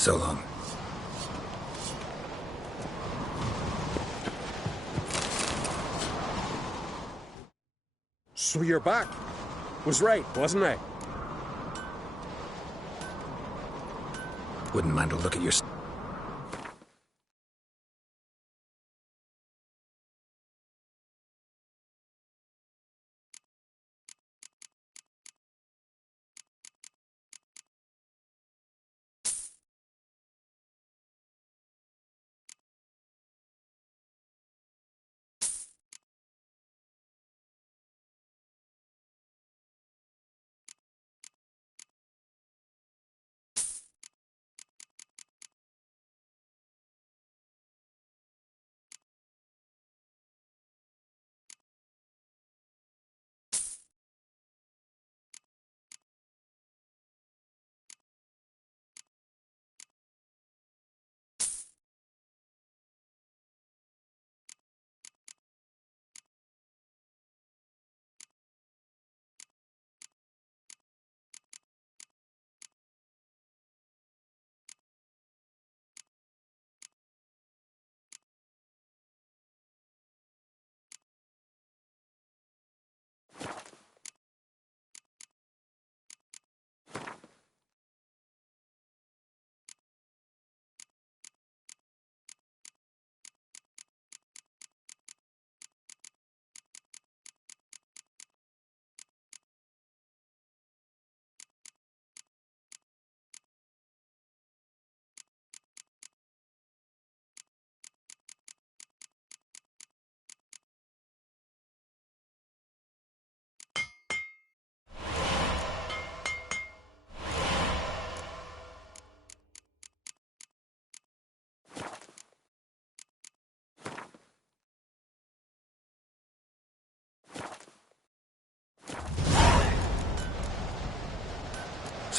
So long. So you're back. Was right, wasn't I? Wouldn't mind a look at your...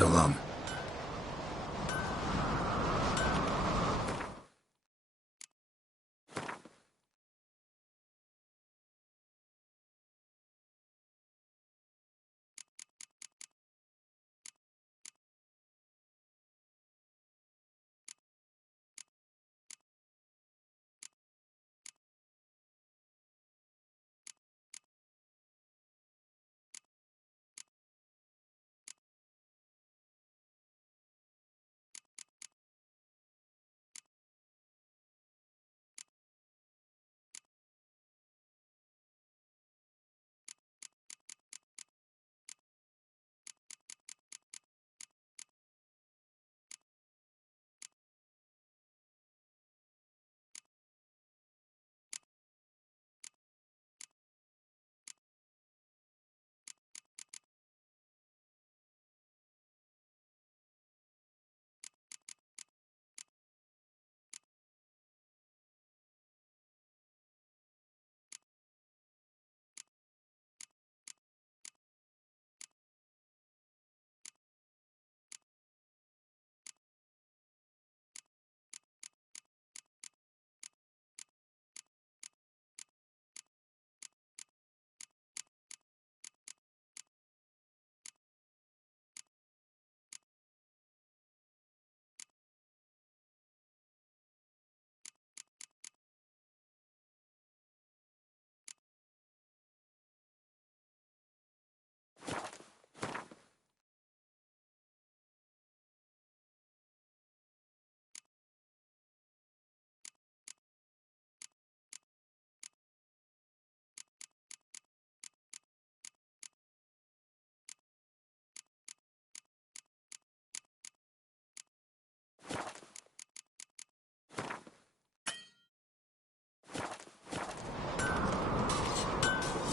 So long.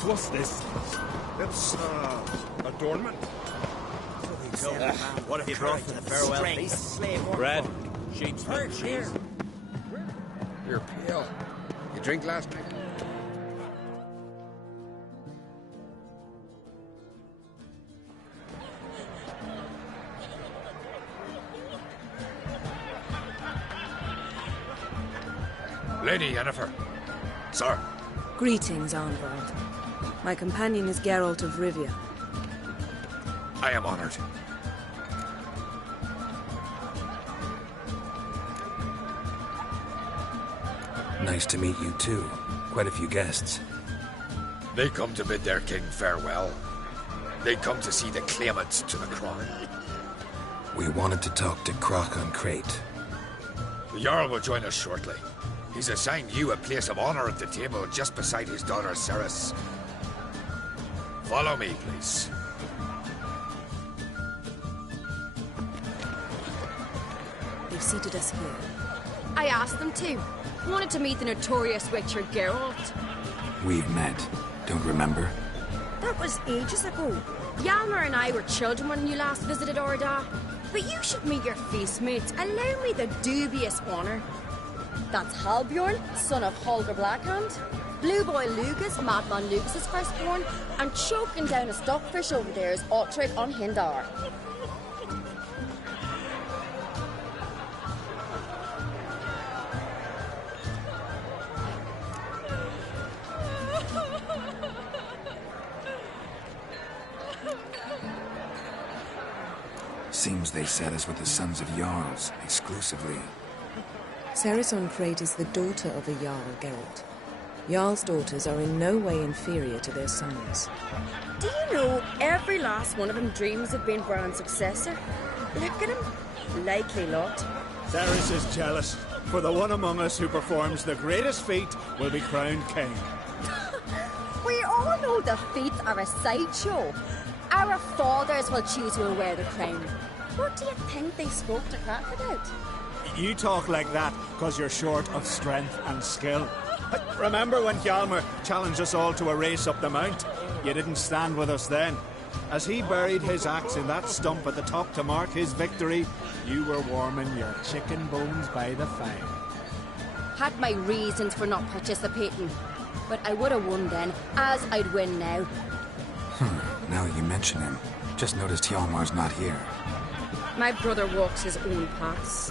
What's this? It's, adornment. What have you brought for the farewell feast? Bread, sheep's milk, cheese. You're pale. You drink last night? Lady Yennefer. Sir. Greetings, Arnvald. My companion is Geralt of Rivia. I am honored. Nice to meet you too. Quite a few guests. They come to bid their king farewell. They come to see the claimants to the crown. We wanted to talk to Croc on Crate. The Jarl will join us shortly. He's assigned you a place of honor at the table just beside his daughter Ceres. Follow me, please. They've seated us here. I asked them to. Wanted to meet the notorious witcher Geralt. We've met. Don't remember? That was ages ago. Hjalmar and I were children when you last visited Orda. But you should meet your feast mates. Allow me the dubious honour. That's Halbjorn, son of Holger Blackhand. Blue Boy Lugas, Madman Lugas' firstborn. And choking down a stockfish over there is Ottrig on Hindar. Seems they set us with the sons of Jarls, exclusively. Ceres on Crate is the daughter of a Jarl, Geralt. Jarl's daughters are in no way inferior to their sons. Do you know every last one of them dreams of being Bran's successor? Look at him. Likely lot. Ceres is jealous, for the one among us who performs the greatest feat will be crowned king. We all know the feats are a sideshow. Our fathers will choose who will wear the crown. What do you think they spoke to Crack about? You talk like that because you're short of strength and skill. Remember when Hjalmar challenged us all to a race up the mount? You didn't stand with us then. As he buried his axe in that stump at the top to mark his victory, you were warming your chicken bones by the fire. Had my reasons for not participating. But I would have won then, as I'd win now. Now that you mention him, just noticed Hjalmar's not here. My brother walks his own paths.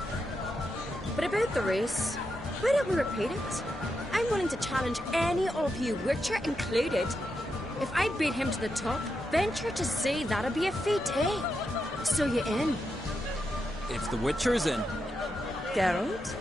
But about the race, why don't we repeat it? I'm willing to challenge any of you, Witcher included. If I beat him to the top, venture to say that'd be a feat, eh? So you in? If the Witcher's in. Geralt?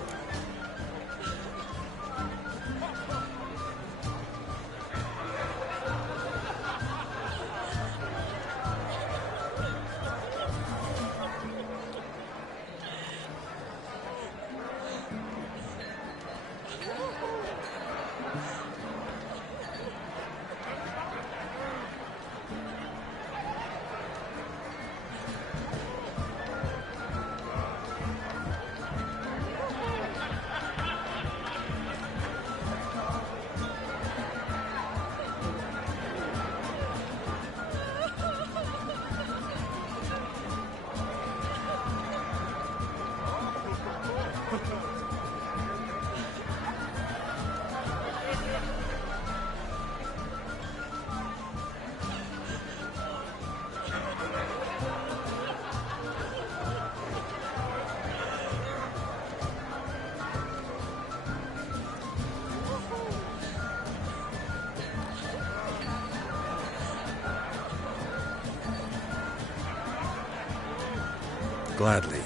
Gladly.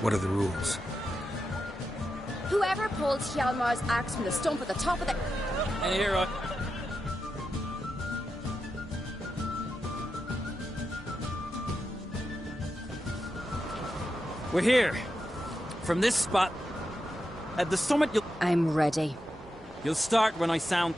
What are the rules? Whoever pulls Hjalmar's axe from the stump at the top of the... And here I... We're here. From this spot. At the summit you'll... I'm ready. You'll start when I sound...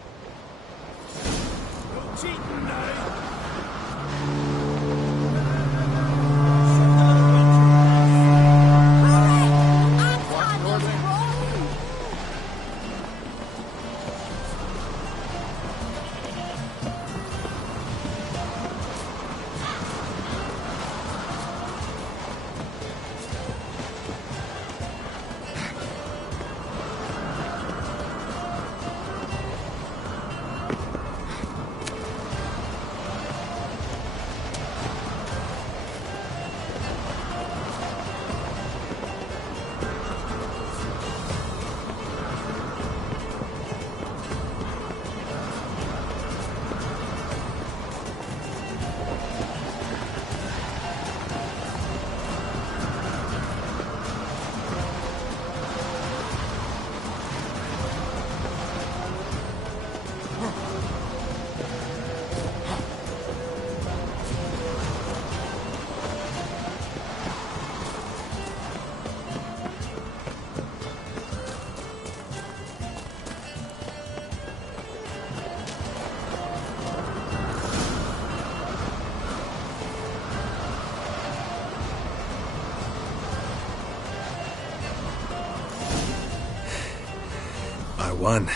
I won,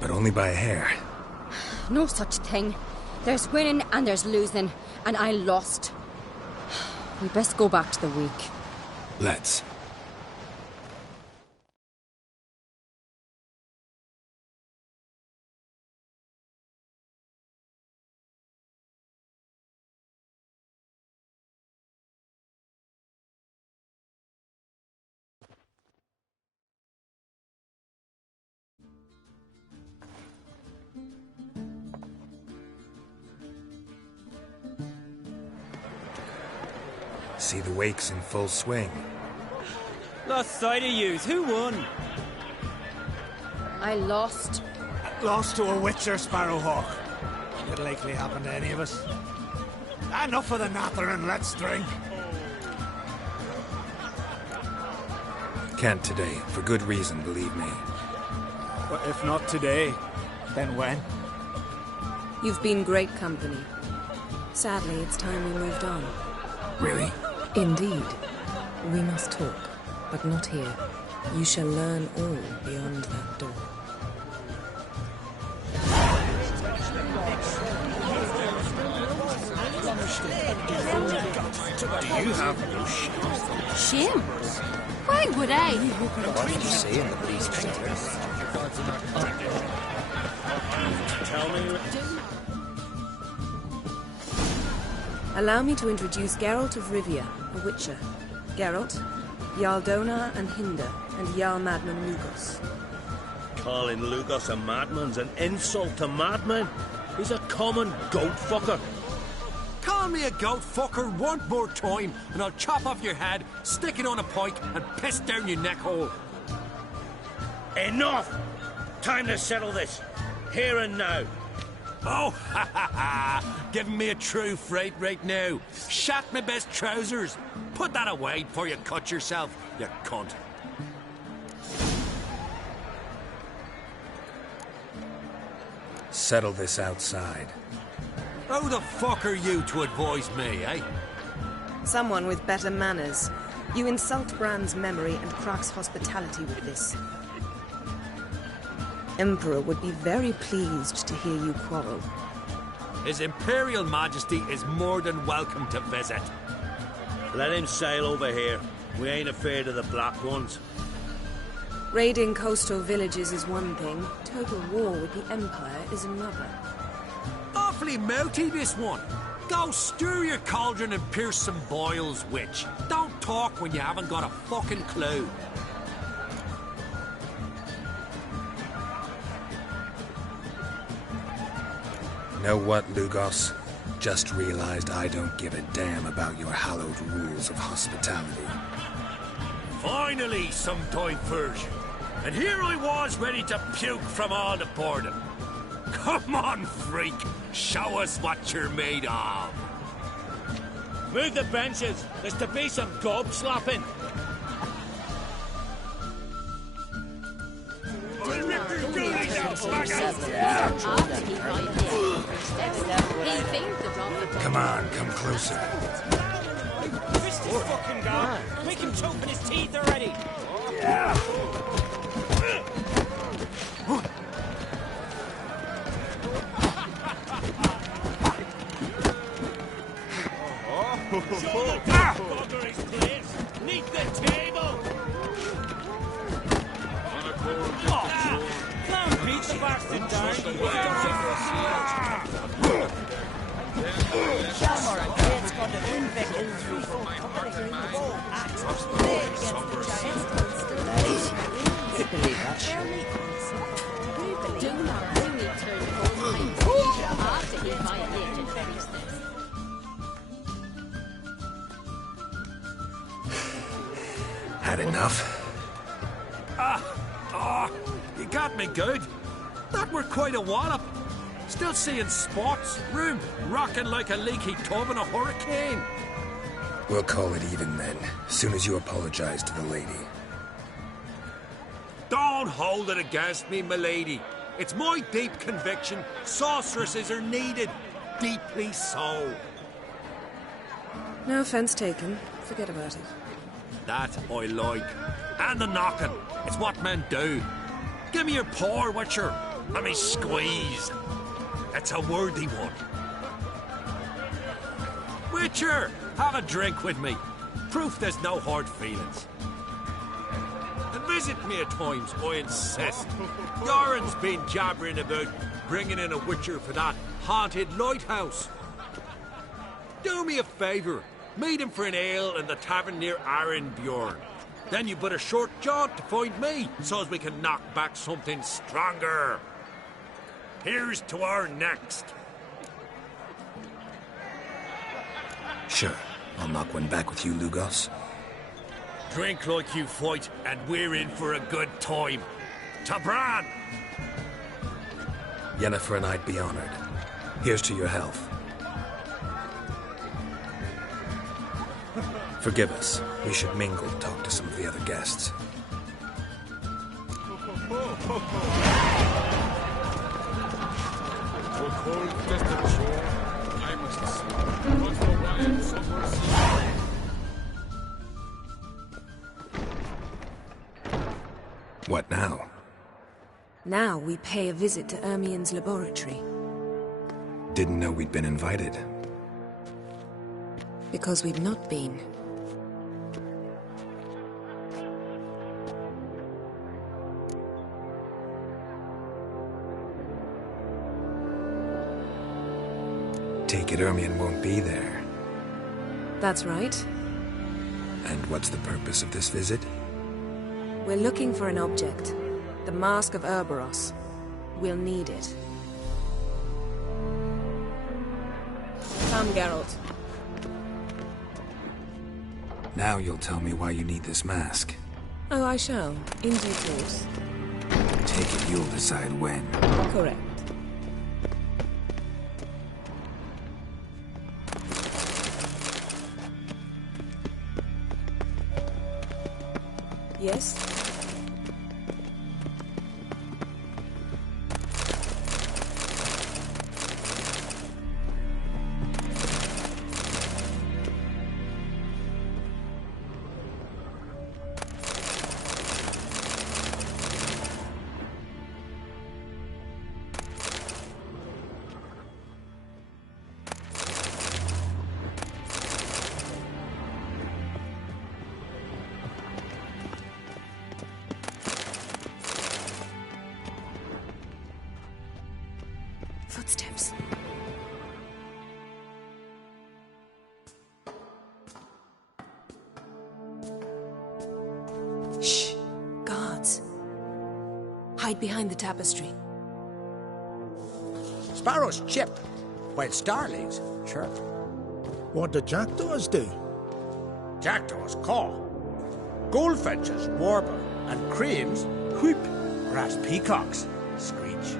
but only by a hair. No such thing. There's winning and there's losing, and I lost. We best go back to the week. Let's. See the wakes in full swing. Lost sight of yous. Who won? I lost. Lost to a witcher, Sparrowhawk. Could likely happen to any of us. Enough of the nattering, let's drink. Can't today, for good reason, believe me. But if not today, then when? You've been great company. Sadly, it's time we moved on. Really? Indeed. We must talk, but not here. You shall learn all beyond that door. Do you have no shame? Shame? Why would I? What did you say in the police papers? Tell me. Allow me to introduce Geralt of Rivia, a witcher. Geralt, Jarl Donar and Hinder, and Jarl Madman Lugos. Calling Lugos a madman's an insult to madmen. He's a common goat fucker. Call me a goat fucker one more time, and I'll chop off your head, stick it on a pike, and piss down your neck hole. Enough! Time to settle this. Here and now. Oh, ha ha ha! Giving me a true fright right now. Shat my best trousers. Put that away before you cut yourself, you cunt. Settle this outside. Who the fuck are you to advise me, eh? Someone with better manners. You insult Bran's memory and Crach's hospitality with this. Emperor would be very pleased to hear you quarrel. His Imperial Majesty is more than welcome to visit. Let him sail over here. We ain't afraid of the Black Ones. Raiding coastal villages is one thing. Total war with the Empire is another. Awfully mouthy, this one. Go stir your cauldron and pierce some boils, witch. Don't talk when you haven't got a fucking clue. Know what, Lugos? Just realized I don't give a damn about your hallowed rules of hospitality. Finally, some diversion. And here I was ready to puke from all the boredom. Come on, freak. Show us what you're made of. Move the benches. There's to be some gob slapping. Come on, come closer. Twist this fucking guy. Make him choke in his teeth already. Yeah. Show the bugger his place. Neath the table. Clown beat the bastard Shamar and Kate's got the Unvik in 3-4 company in the ball. Axe play against the Giants. I believe that shit. Do not bring me turned home after he violated business. Had enough? You got me good. That were quite a wallop. Still seeing spots, room rocking like a leaky tub in a hurricane. We'll call it even then, soon as you apologize to the lady. Don't hold it against me, milady. It's my deep conviction sorceresses are needed. Deeply so. No offense taken. Forget about it. That I like. And the knocking. It's what men do. Give me your paw, Witcher. Let me squeeze. It's a worthy one. Witcher, have a drink with me. Proof there's no hard feelings. And visit me at times, I insist. Yoren's been jabbering about bringing in a Witcher for that haunted lighthouse. Do me a favour. Meet him for an ale in the tavern near Arenbjorn. Then you but a short jaunt to find me, so as we can knock back something stronger. Here's to our next. Sure, I'll knock one back with you, Lugos. Drink like you fight, and we're in for a good time. To Bran! Yennefer and I'd be honored. Here's to your health. Forgive us. We should mingle, talk to some of the other guests. To a cold, distant shore, I must sleep. But for wild summer sea. What now? Now we pay a visit to Ermien's laboratory. Didn't know we'd been invited. Because we've not been. Take it Ermien won't be there. That's right. And what's the purpose of this visit? We're looking for an object. The Mask of Urboros. We'll need it. Come, Geralt. Now you'll tell me why you need this mask. Oh, I shall. In due course. Take it you'll decide when. Correct. Yes? Footsteps. Shh. Guards. Hide behind the tapestry. Sparrows chip, while starlings chirp. What do jackdaws do? Jackdaws caw. Goldfinches warble, and cranes whoop, whereas peacocks screech.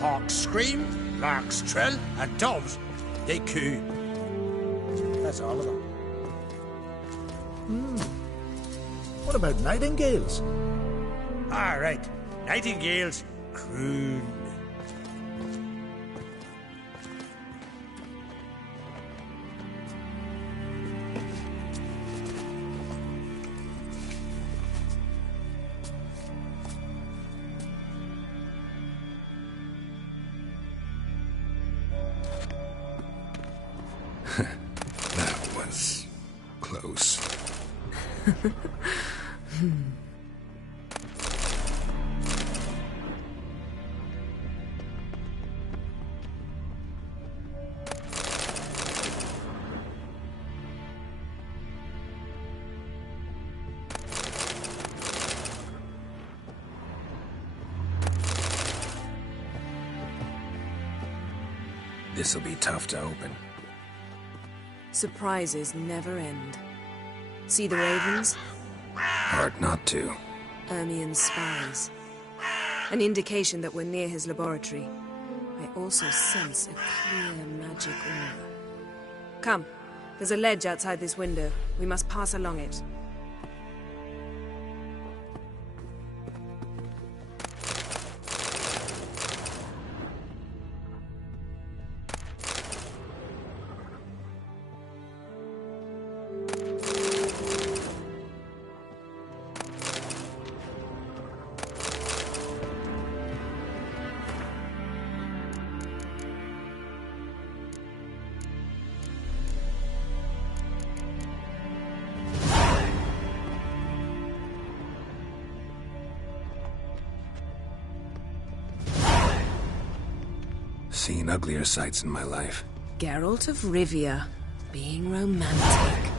Hawks scream, larks trill, and doves, they coo. That's all of them. What about nightingales? All right, nightingales croon. That was close. This'll be tough to open. Surprises never end. See the ravens? Hard not to. Ermien's spies. An indication that we're near his laboratory. I also sense a clear magic aura. Come, there's a ledge outside this window. We must pass along it. seen uglier sights in my life. Geralt of Rivia, being romantic.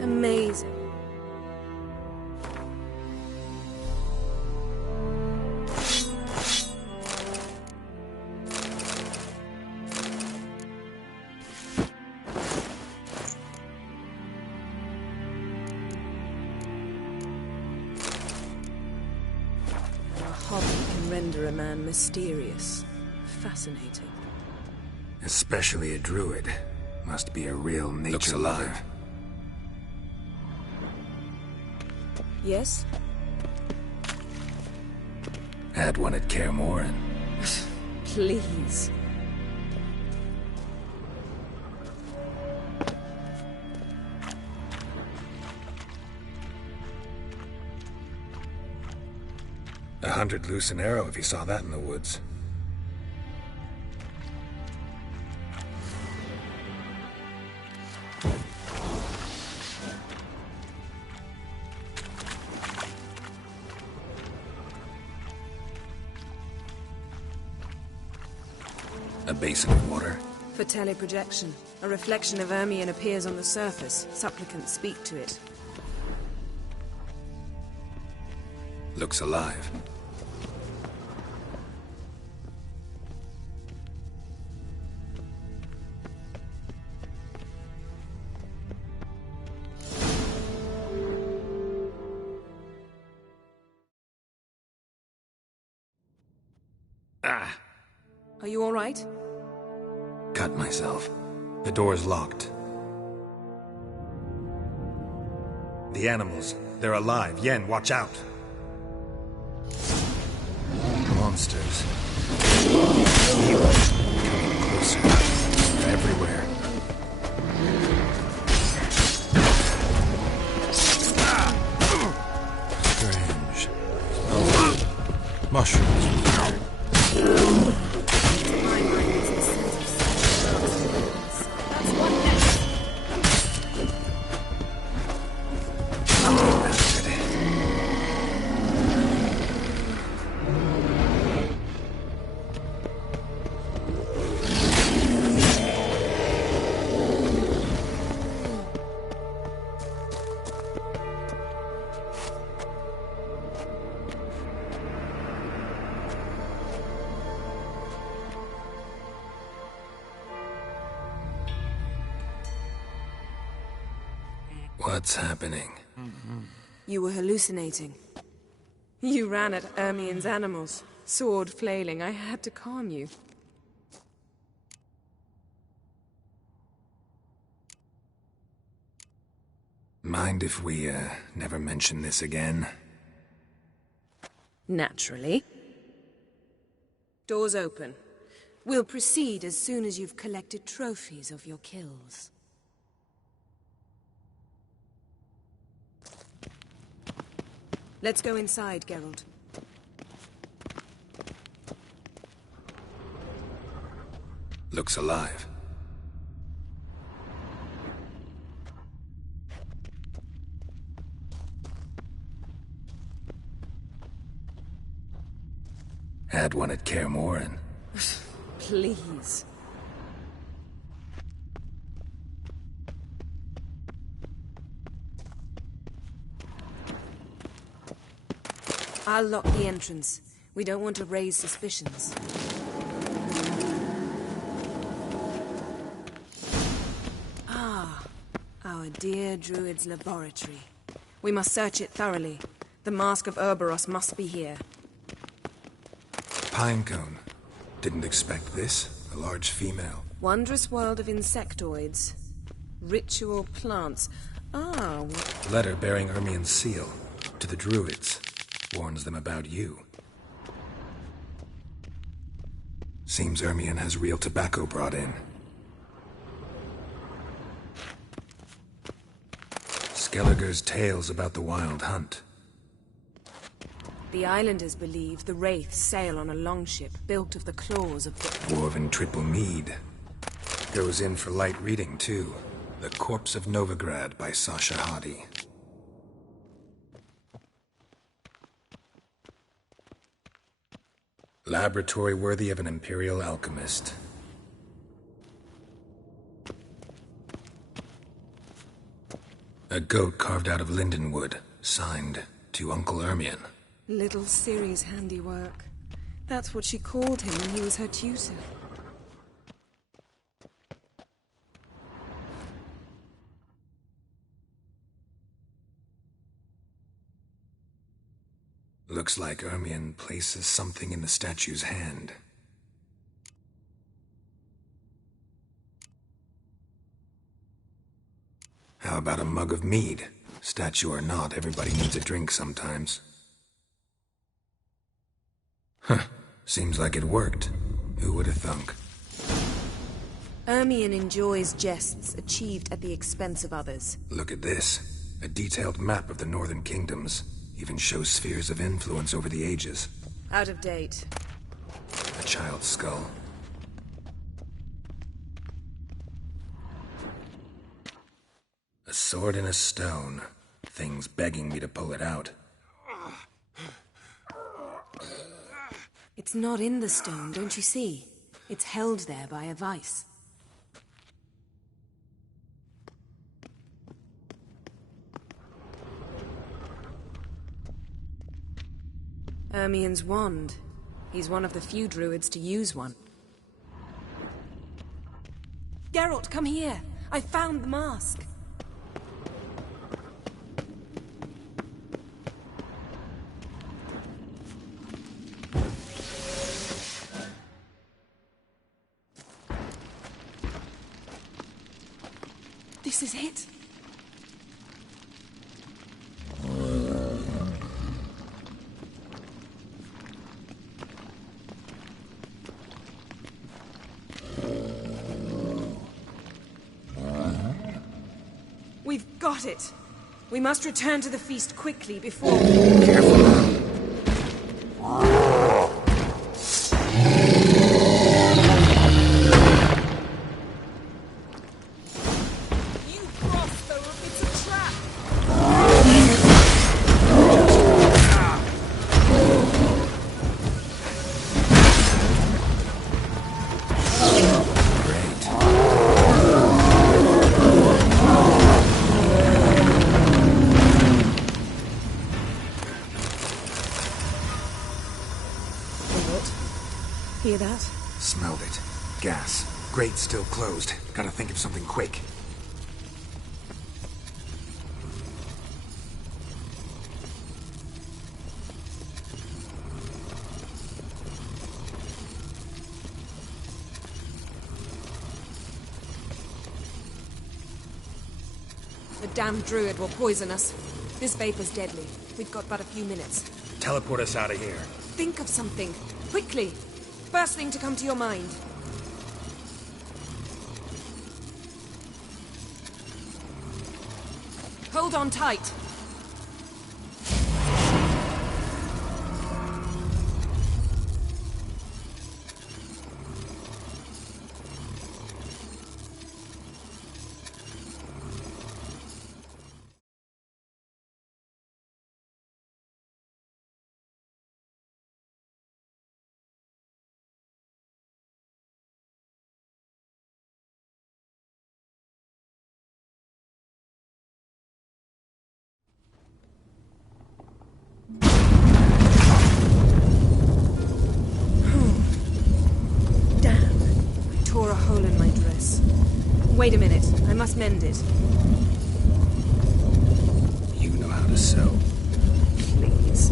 Amazing. A hobby can render a man mysterious, fascinating. Especially a druid. Must be a real nature lover. Yes? Had one at Kaer Morhen. Please. $100 loose an arrow if he saw that in the woods. A basin of water. For teleprojection. A reflection of Ermion appears on the surface. Supplicants speak to it. Looks alive. Ah! Are you all right? Cut myself. The door's locked. The animals. They're alive. Yen, watch out. Monsters. Evil. Coming closer. They're everywhere. Strange. Oh. Mushrooms. What's happening? You were hallucinating. You ran at Ermion's animals, sword flailing. I had to calm you. Mind if we, never mention this again? Naturally. Doors open. We'll proceed as soon as you've collected trophies of your kills. Let's go inside, Geralt. Looks alive. Had one at Kaer Morhen. Please. I'll lock the entrance. We don't want to raise suspicions. Ah, our dear Druid's laboratory. We must search it thoroughly. The Mask of Ouroboros must be here. Pinecone. Didn't expect this. A large female. Wondrous world of insectoids. Ritual plants. Ah, Letter bearing Ermien's seal to the Druids. Warns them about you. Seems Ermien has real tobacco brought in. Skelliger's tales about the wild hunt. the islanders believe the wraiths sail on a longship built of the claws of the... Dwarven triple mead. Goes in for light reading, too. The Corpse of Novigrad by Sasha Hadi. Laboratory worthy of an imperial alchemist. A goat carved out of lindenwood, signed to Uncle Ermien. Little Ciri's handiwork. That's what she called him when he was her tutor. Looks like Ermien places something in the statue's hand. How about a mug of mead? Statue or not, everybody needs a drink sometimes. Huh. Seems like it worked. Who would have thunk? Ermien enjoys jests achieved at the expense of others. Look at this. A detailed map of the northern kingdoms. Even shows spheres of influence over the ages. Out of date. A child's skull. A sword in a stone. Thing's begging me to pull it out. It's not in the stone, don't you see? It's held there by a vice. Ermien's wand. He's one of the few druids to use one. Geralt, come here! I found the mask! This is it. We've got it. We must return to the feast quickly before... Careful. Hear that? Smelled it. Gas. Grate still closed. Gotta think of something quick. The damned druid will poison us. This vapor's deadly. We've got but a few minutes. Teleport us out of here. Think of something. Quickly! First thing to come to your mind. Hold on tight. Tore a hole in my dress. Wait a minute, I must mend it. You know how to sew. Please.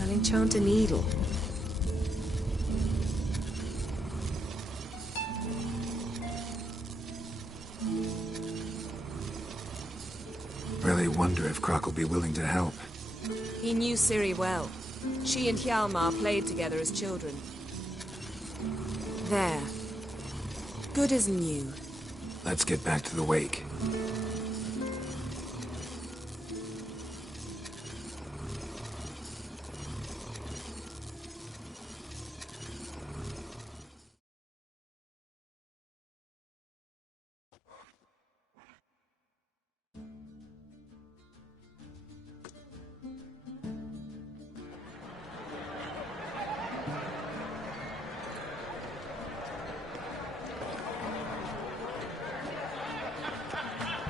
I'll enchant a needle. Really wonder if Croc will be willing to help. He knew Ciri well. She and Hjalmar played together as children. There. Good as new. Let's get back to the wake.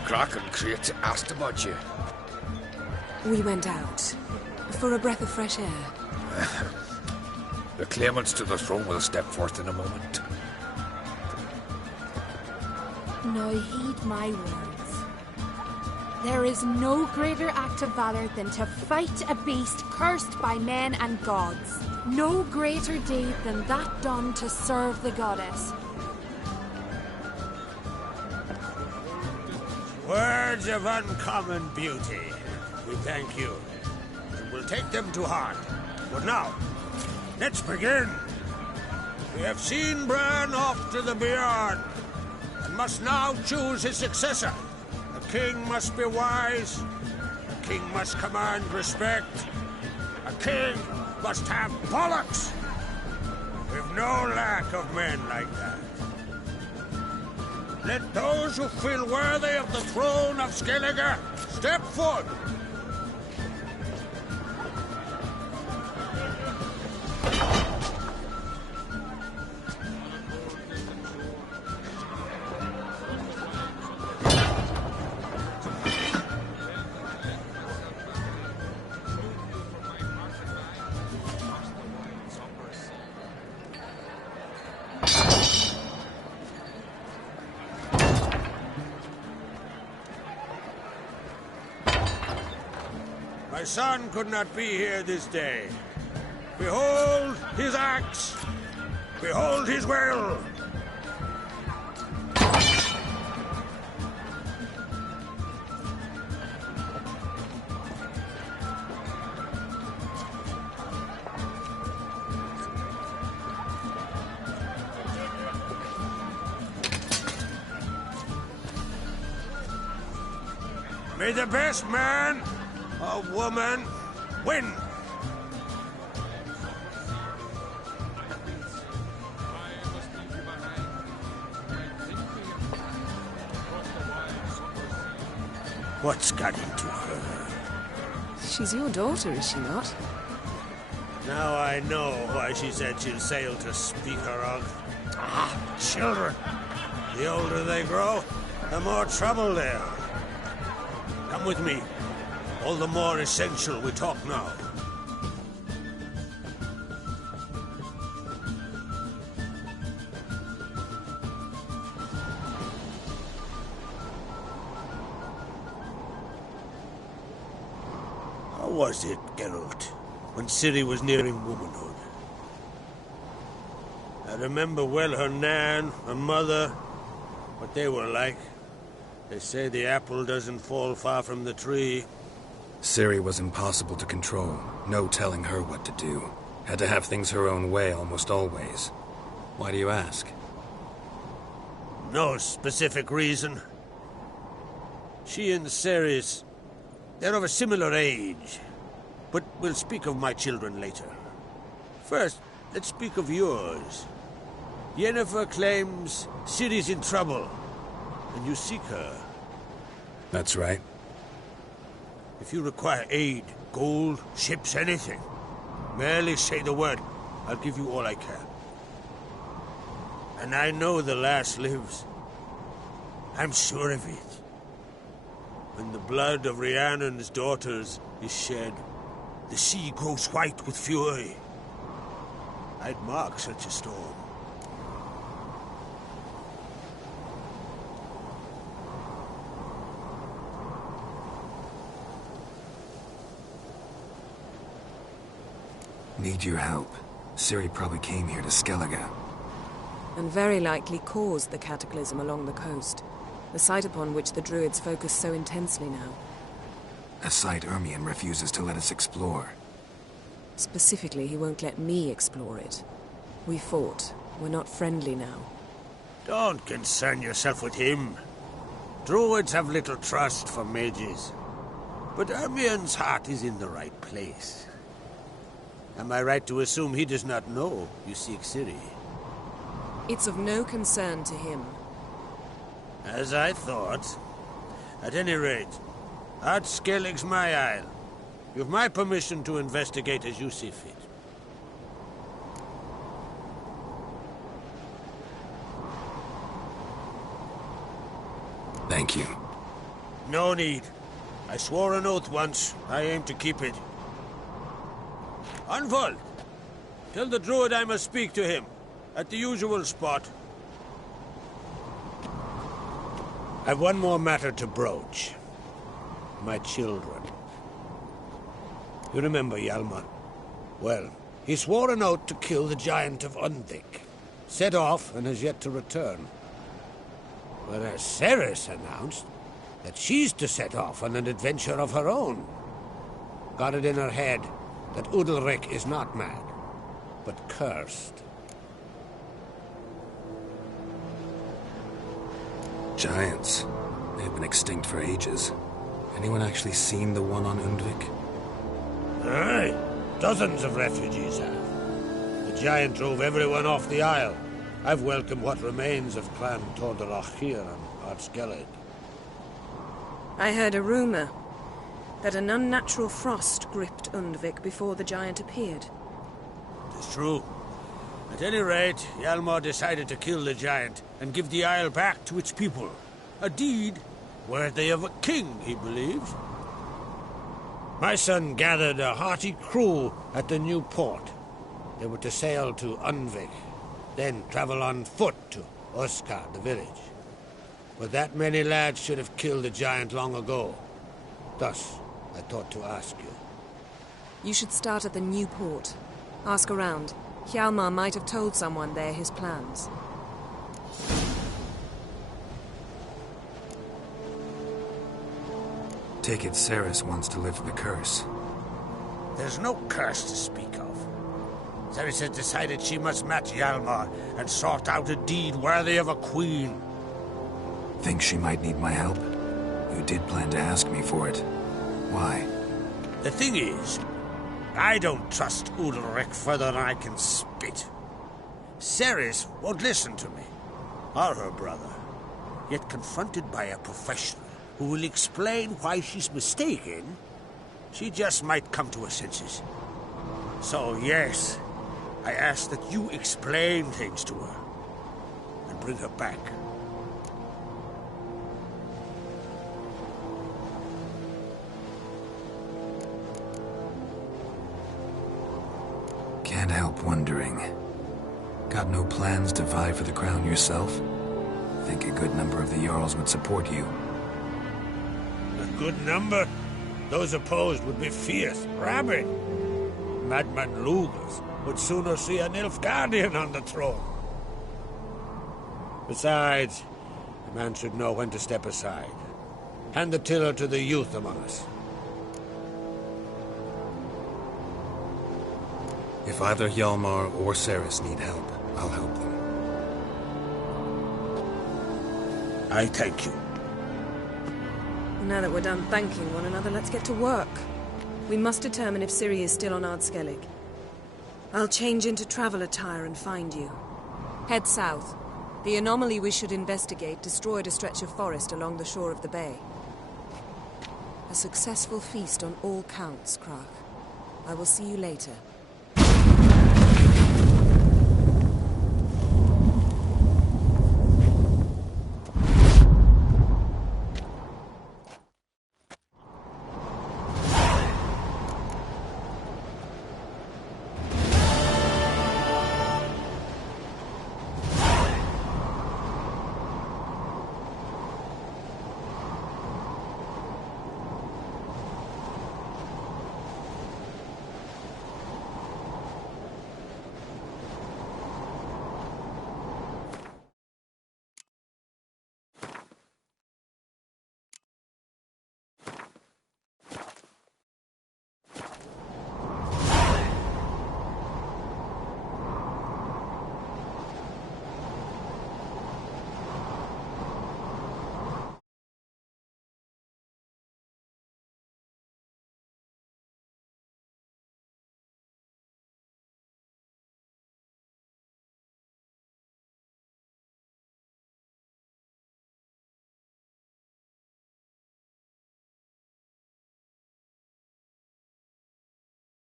Croc and Crate asked about you. We went out. For a breath of fresh air. The claimants to the throne will step forth in a moment. Now heed my words. There is no greater act of valor than to fight a beast cursed by men and gods. No greater deed than that done to serve the goddess. Words of uncommon beauty. We thank you. And we'll take them to heart. But now, let's begin. We have seen Bran off to the beyond, and must now choose his successor. A king must be wise. A king must command respect. A king must have bollocks. We've no lack of men like that. Let those who feel worthy of the throne of Skellige step forward. My son could not be here this day. Behold his axe. Behold his will. May the best man or woman win. What's got into her? She's your daughter, is she not? Now I know why she said she'll sail to speak her of. Ah, children. The older they grow, the more trouble they are. Come with me. All the more essential we talk now. How was it, Geralt, when Ciri was nearing womanhood? I remember well her nan, her mother, what they were like. They say the apple doesn't fall far from the tree. Ciri was impossible to control. No telling her what to do. Had to have things her own way almost always. Why do you ask? No specific reason. She and Ceres, they're of a similar age. But we'll speak of my children later. First, let's speak of yours. Yennefer claims Ciri's in trouble, and you seek her. That's right. If you require aid, gold, ships, anything, merely say the word. I'll give you all I can. And I know the lass lives. I'm sure of it. When the blood of Rhiannon's daughters is shed, the sea grows white with fury. I'd mark such a storm. Need your help. Ciri probably came here to Skellige. And very likely caused the cataclysm along the coast, the site upon which the Druids focus so intensely now. A site Ermion refuses to let us explore. Specifically, he won't let me explore it. We fought. We're not friendly now. Don't concern yourself with him. Druids have little trust for mages. But Ermion's heart is in the right place. Am I right to assume he does not know you seek Ciri? It's of no concern to him. As I thought. At any rate, Ard Skellig's my isle. You've my permission to investigate as you see fit. Thank you. No need. I swore an oath once. I aim to keep it. Anvald! Tell the druid I must speak to him. At the usual spot. I've one more matter to broach. My children. You remember Hjalmar? Well, he swore an oath to kill the giant of Undvik. Set off and has yet to return. Whereas Ceres announced that she's to set off on an adventure of her own. Got it in her head that Udalric is not mad, but cursed. Giants. They've been extinct for ages. Anyone actually seen the one on Undvik? Aye. Dozens of refugees have. The giant drove everyone off the isle. I've welcomed what remains of Clan Tordarach here on Ard Skellig. I heard a rumor that an unnatural frost gripped Undvik before the giant appeared. It's true. At any rate, Hjalmar decided to kill the giant and give the isle back to its people. A deed worthy of a king, he believes. My son gathered a hearty crew at the new port. They were to sail to Undvik, then travel on foot to Oskar, the village. But that many lads should have killed the giant long ago. Thus, I thought to ask you. You should start at the new port. Ask around. Hjalmar might have told someone there his plans. Take it Ceres wants to lift the curse. There's no curse to speak of. Ceres has decided she must match Hjalmar and sort out a deed worthy of a queen. Think she might need my help? You did plan to ask me for it. Why? The thing is, I don't trust Udalric further than I can spit. Ceres won't listen to me, or her brother. Yet confronted by a professional who will explain why she's mistaken, she just might come to her senses. So yes, I ask that you explain things to her and bring her back. Can't help wondering. Got no plans to vie for the crown yourself? Think a good number of the Jarls would support you. A good number? Those opposed would be fierce, rabid. Madman Lugas would sooner see an Nilfgaardian on the throne. Besides, a man should know when to step aside. Hand the tiller to the youth among us. If either Hjalmar or Ceres need help, I'll help them. I thank you. Now that we're done thanking one another, let's get to work. We must determine if Ciri is still on Ard Skellig. I'll change into travel attire and find you. Head south. The anomaly we should investigate destroyed a stretch of forest along the shore of the bay. A successful feast on all counts, Krach. I will see you later.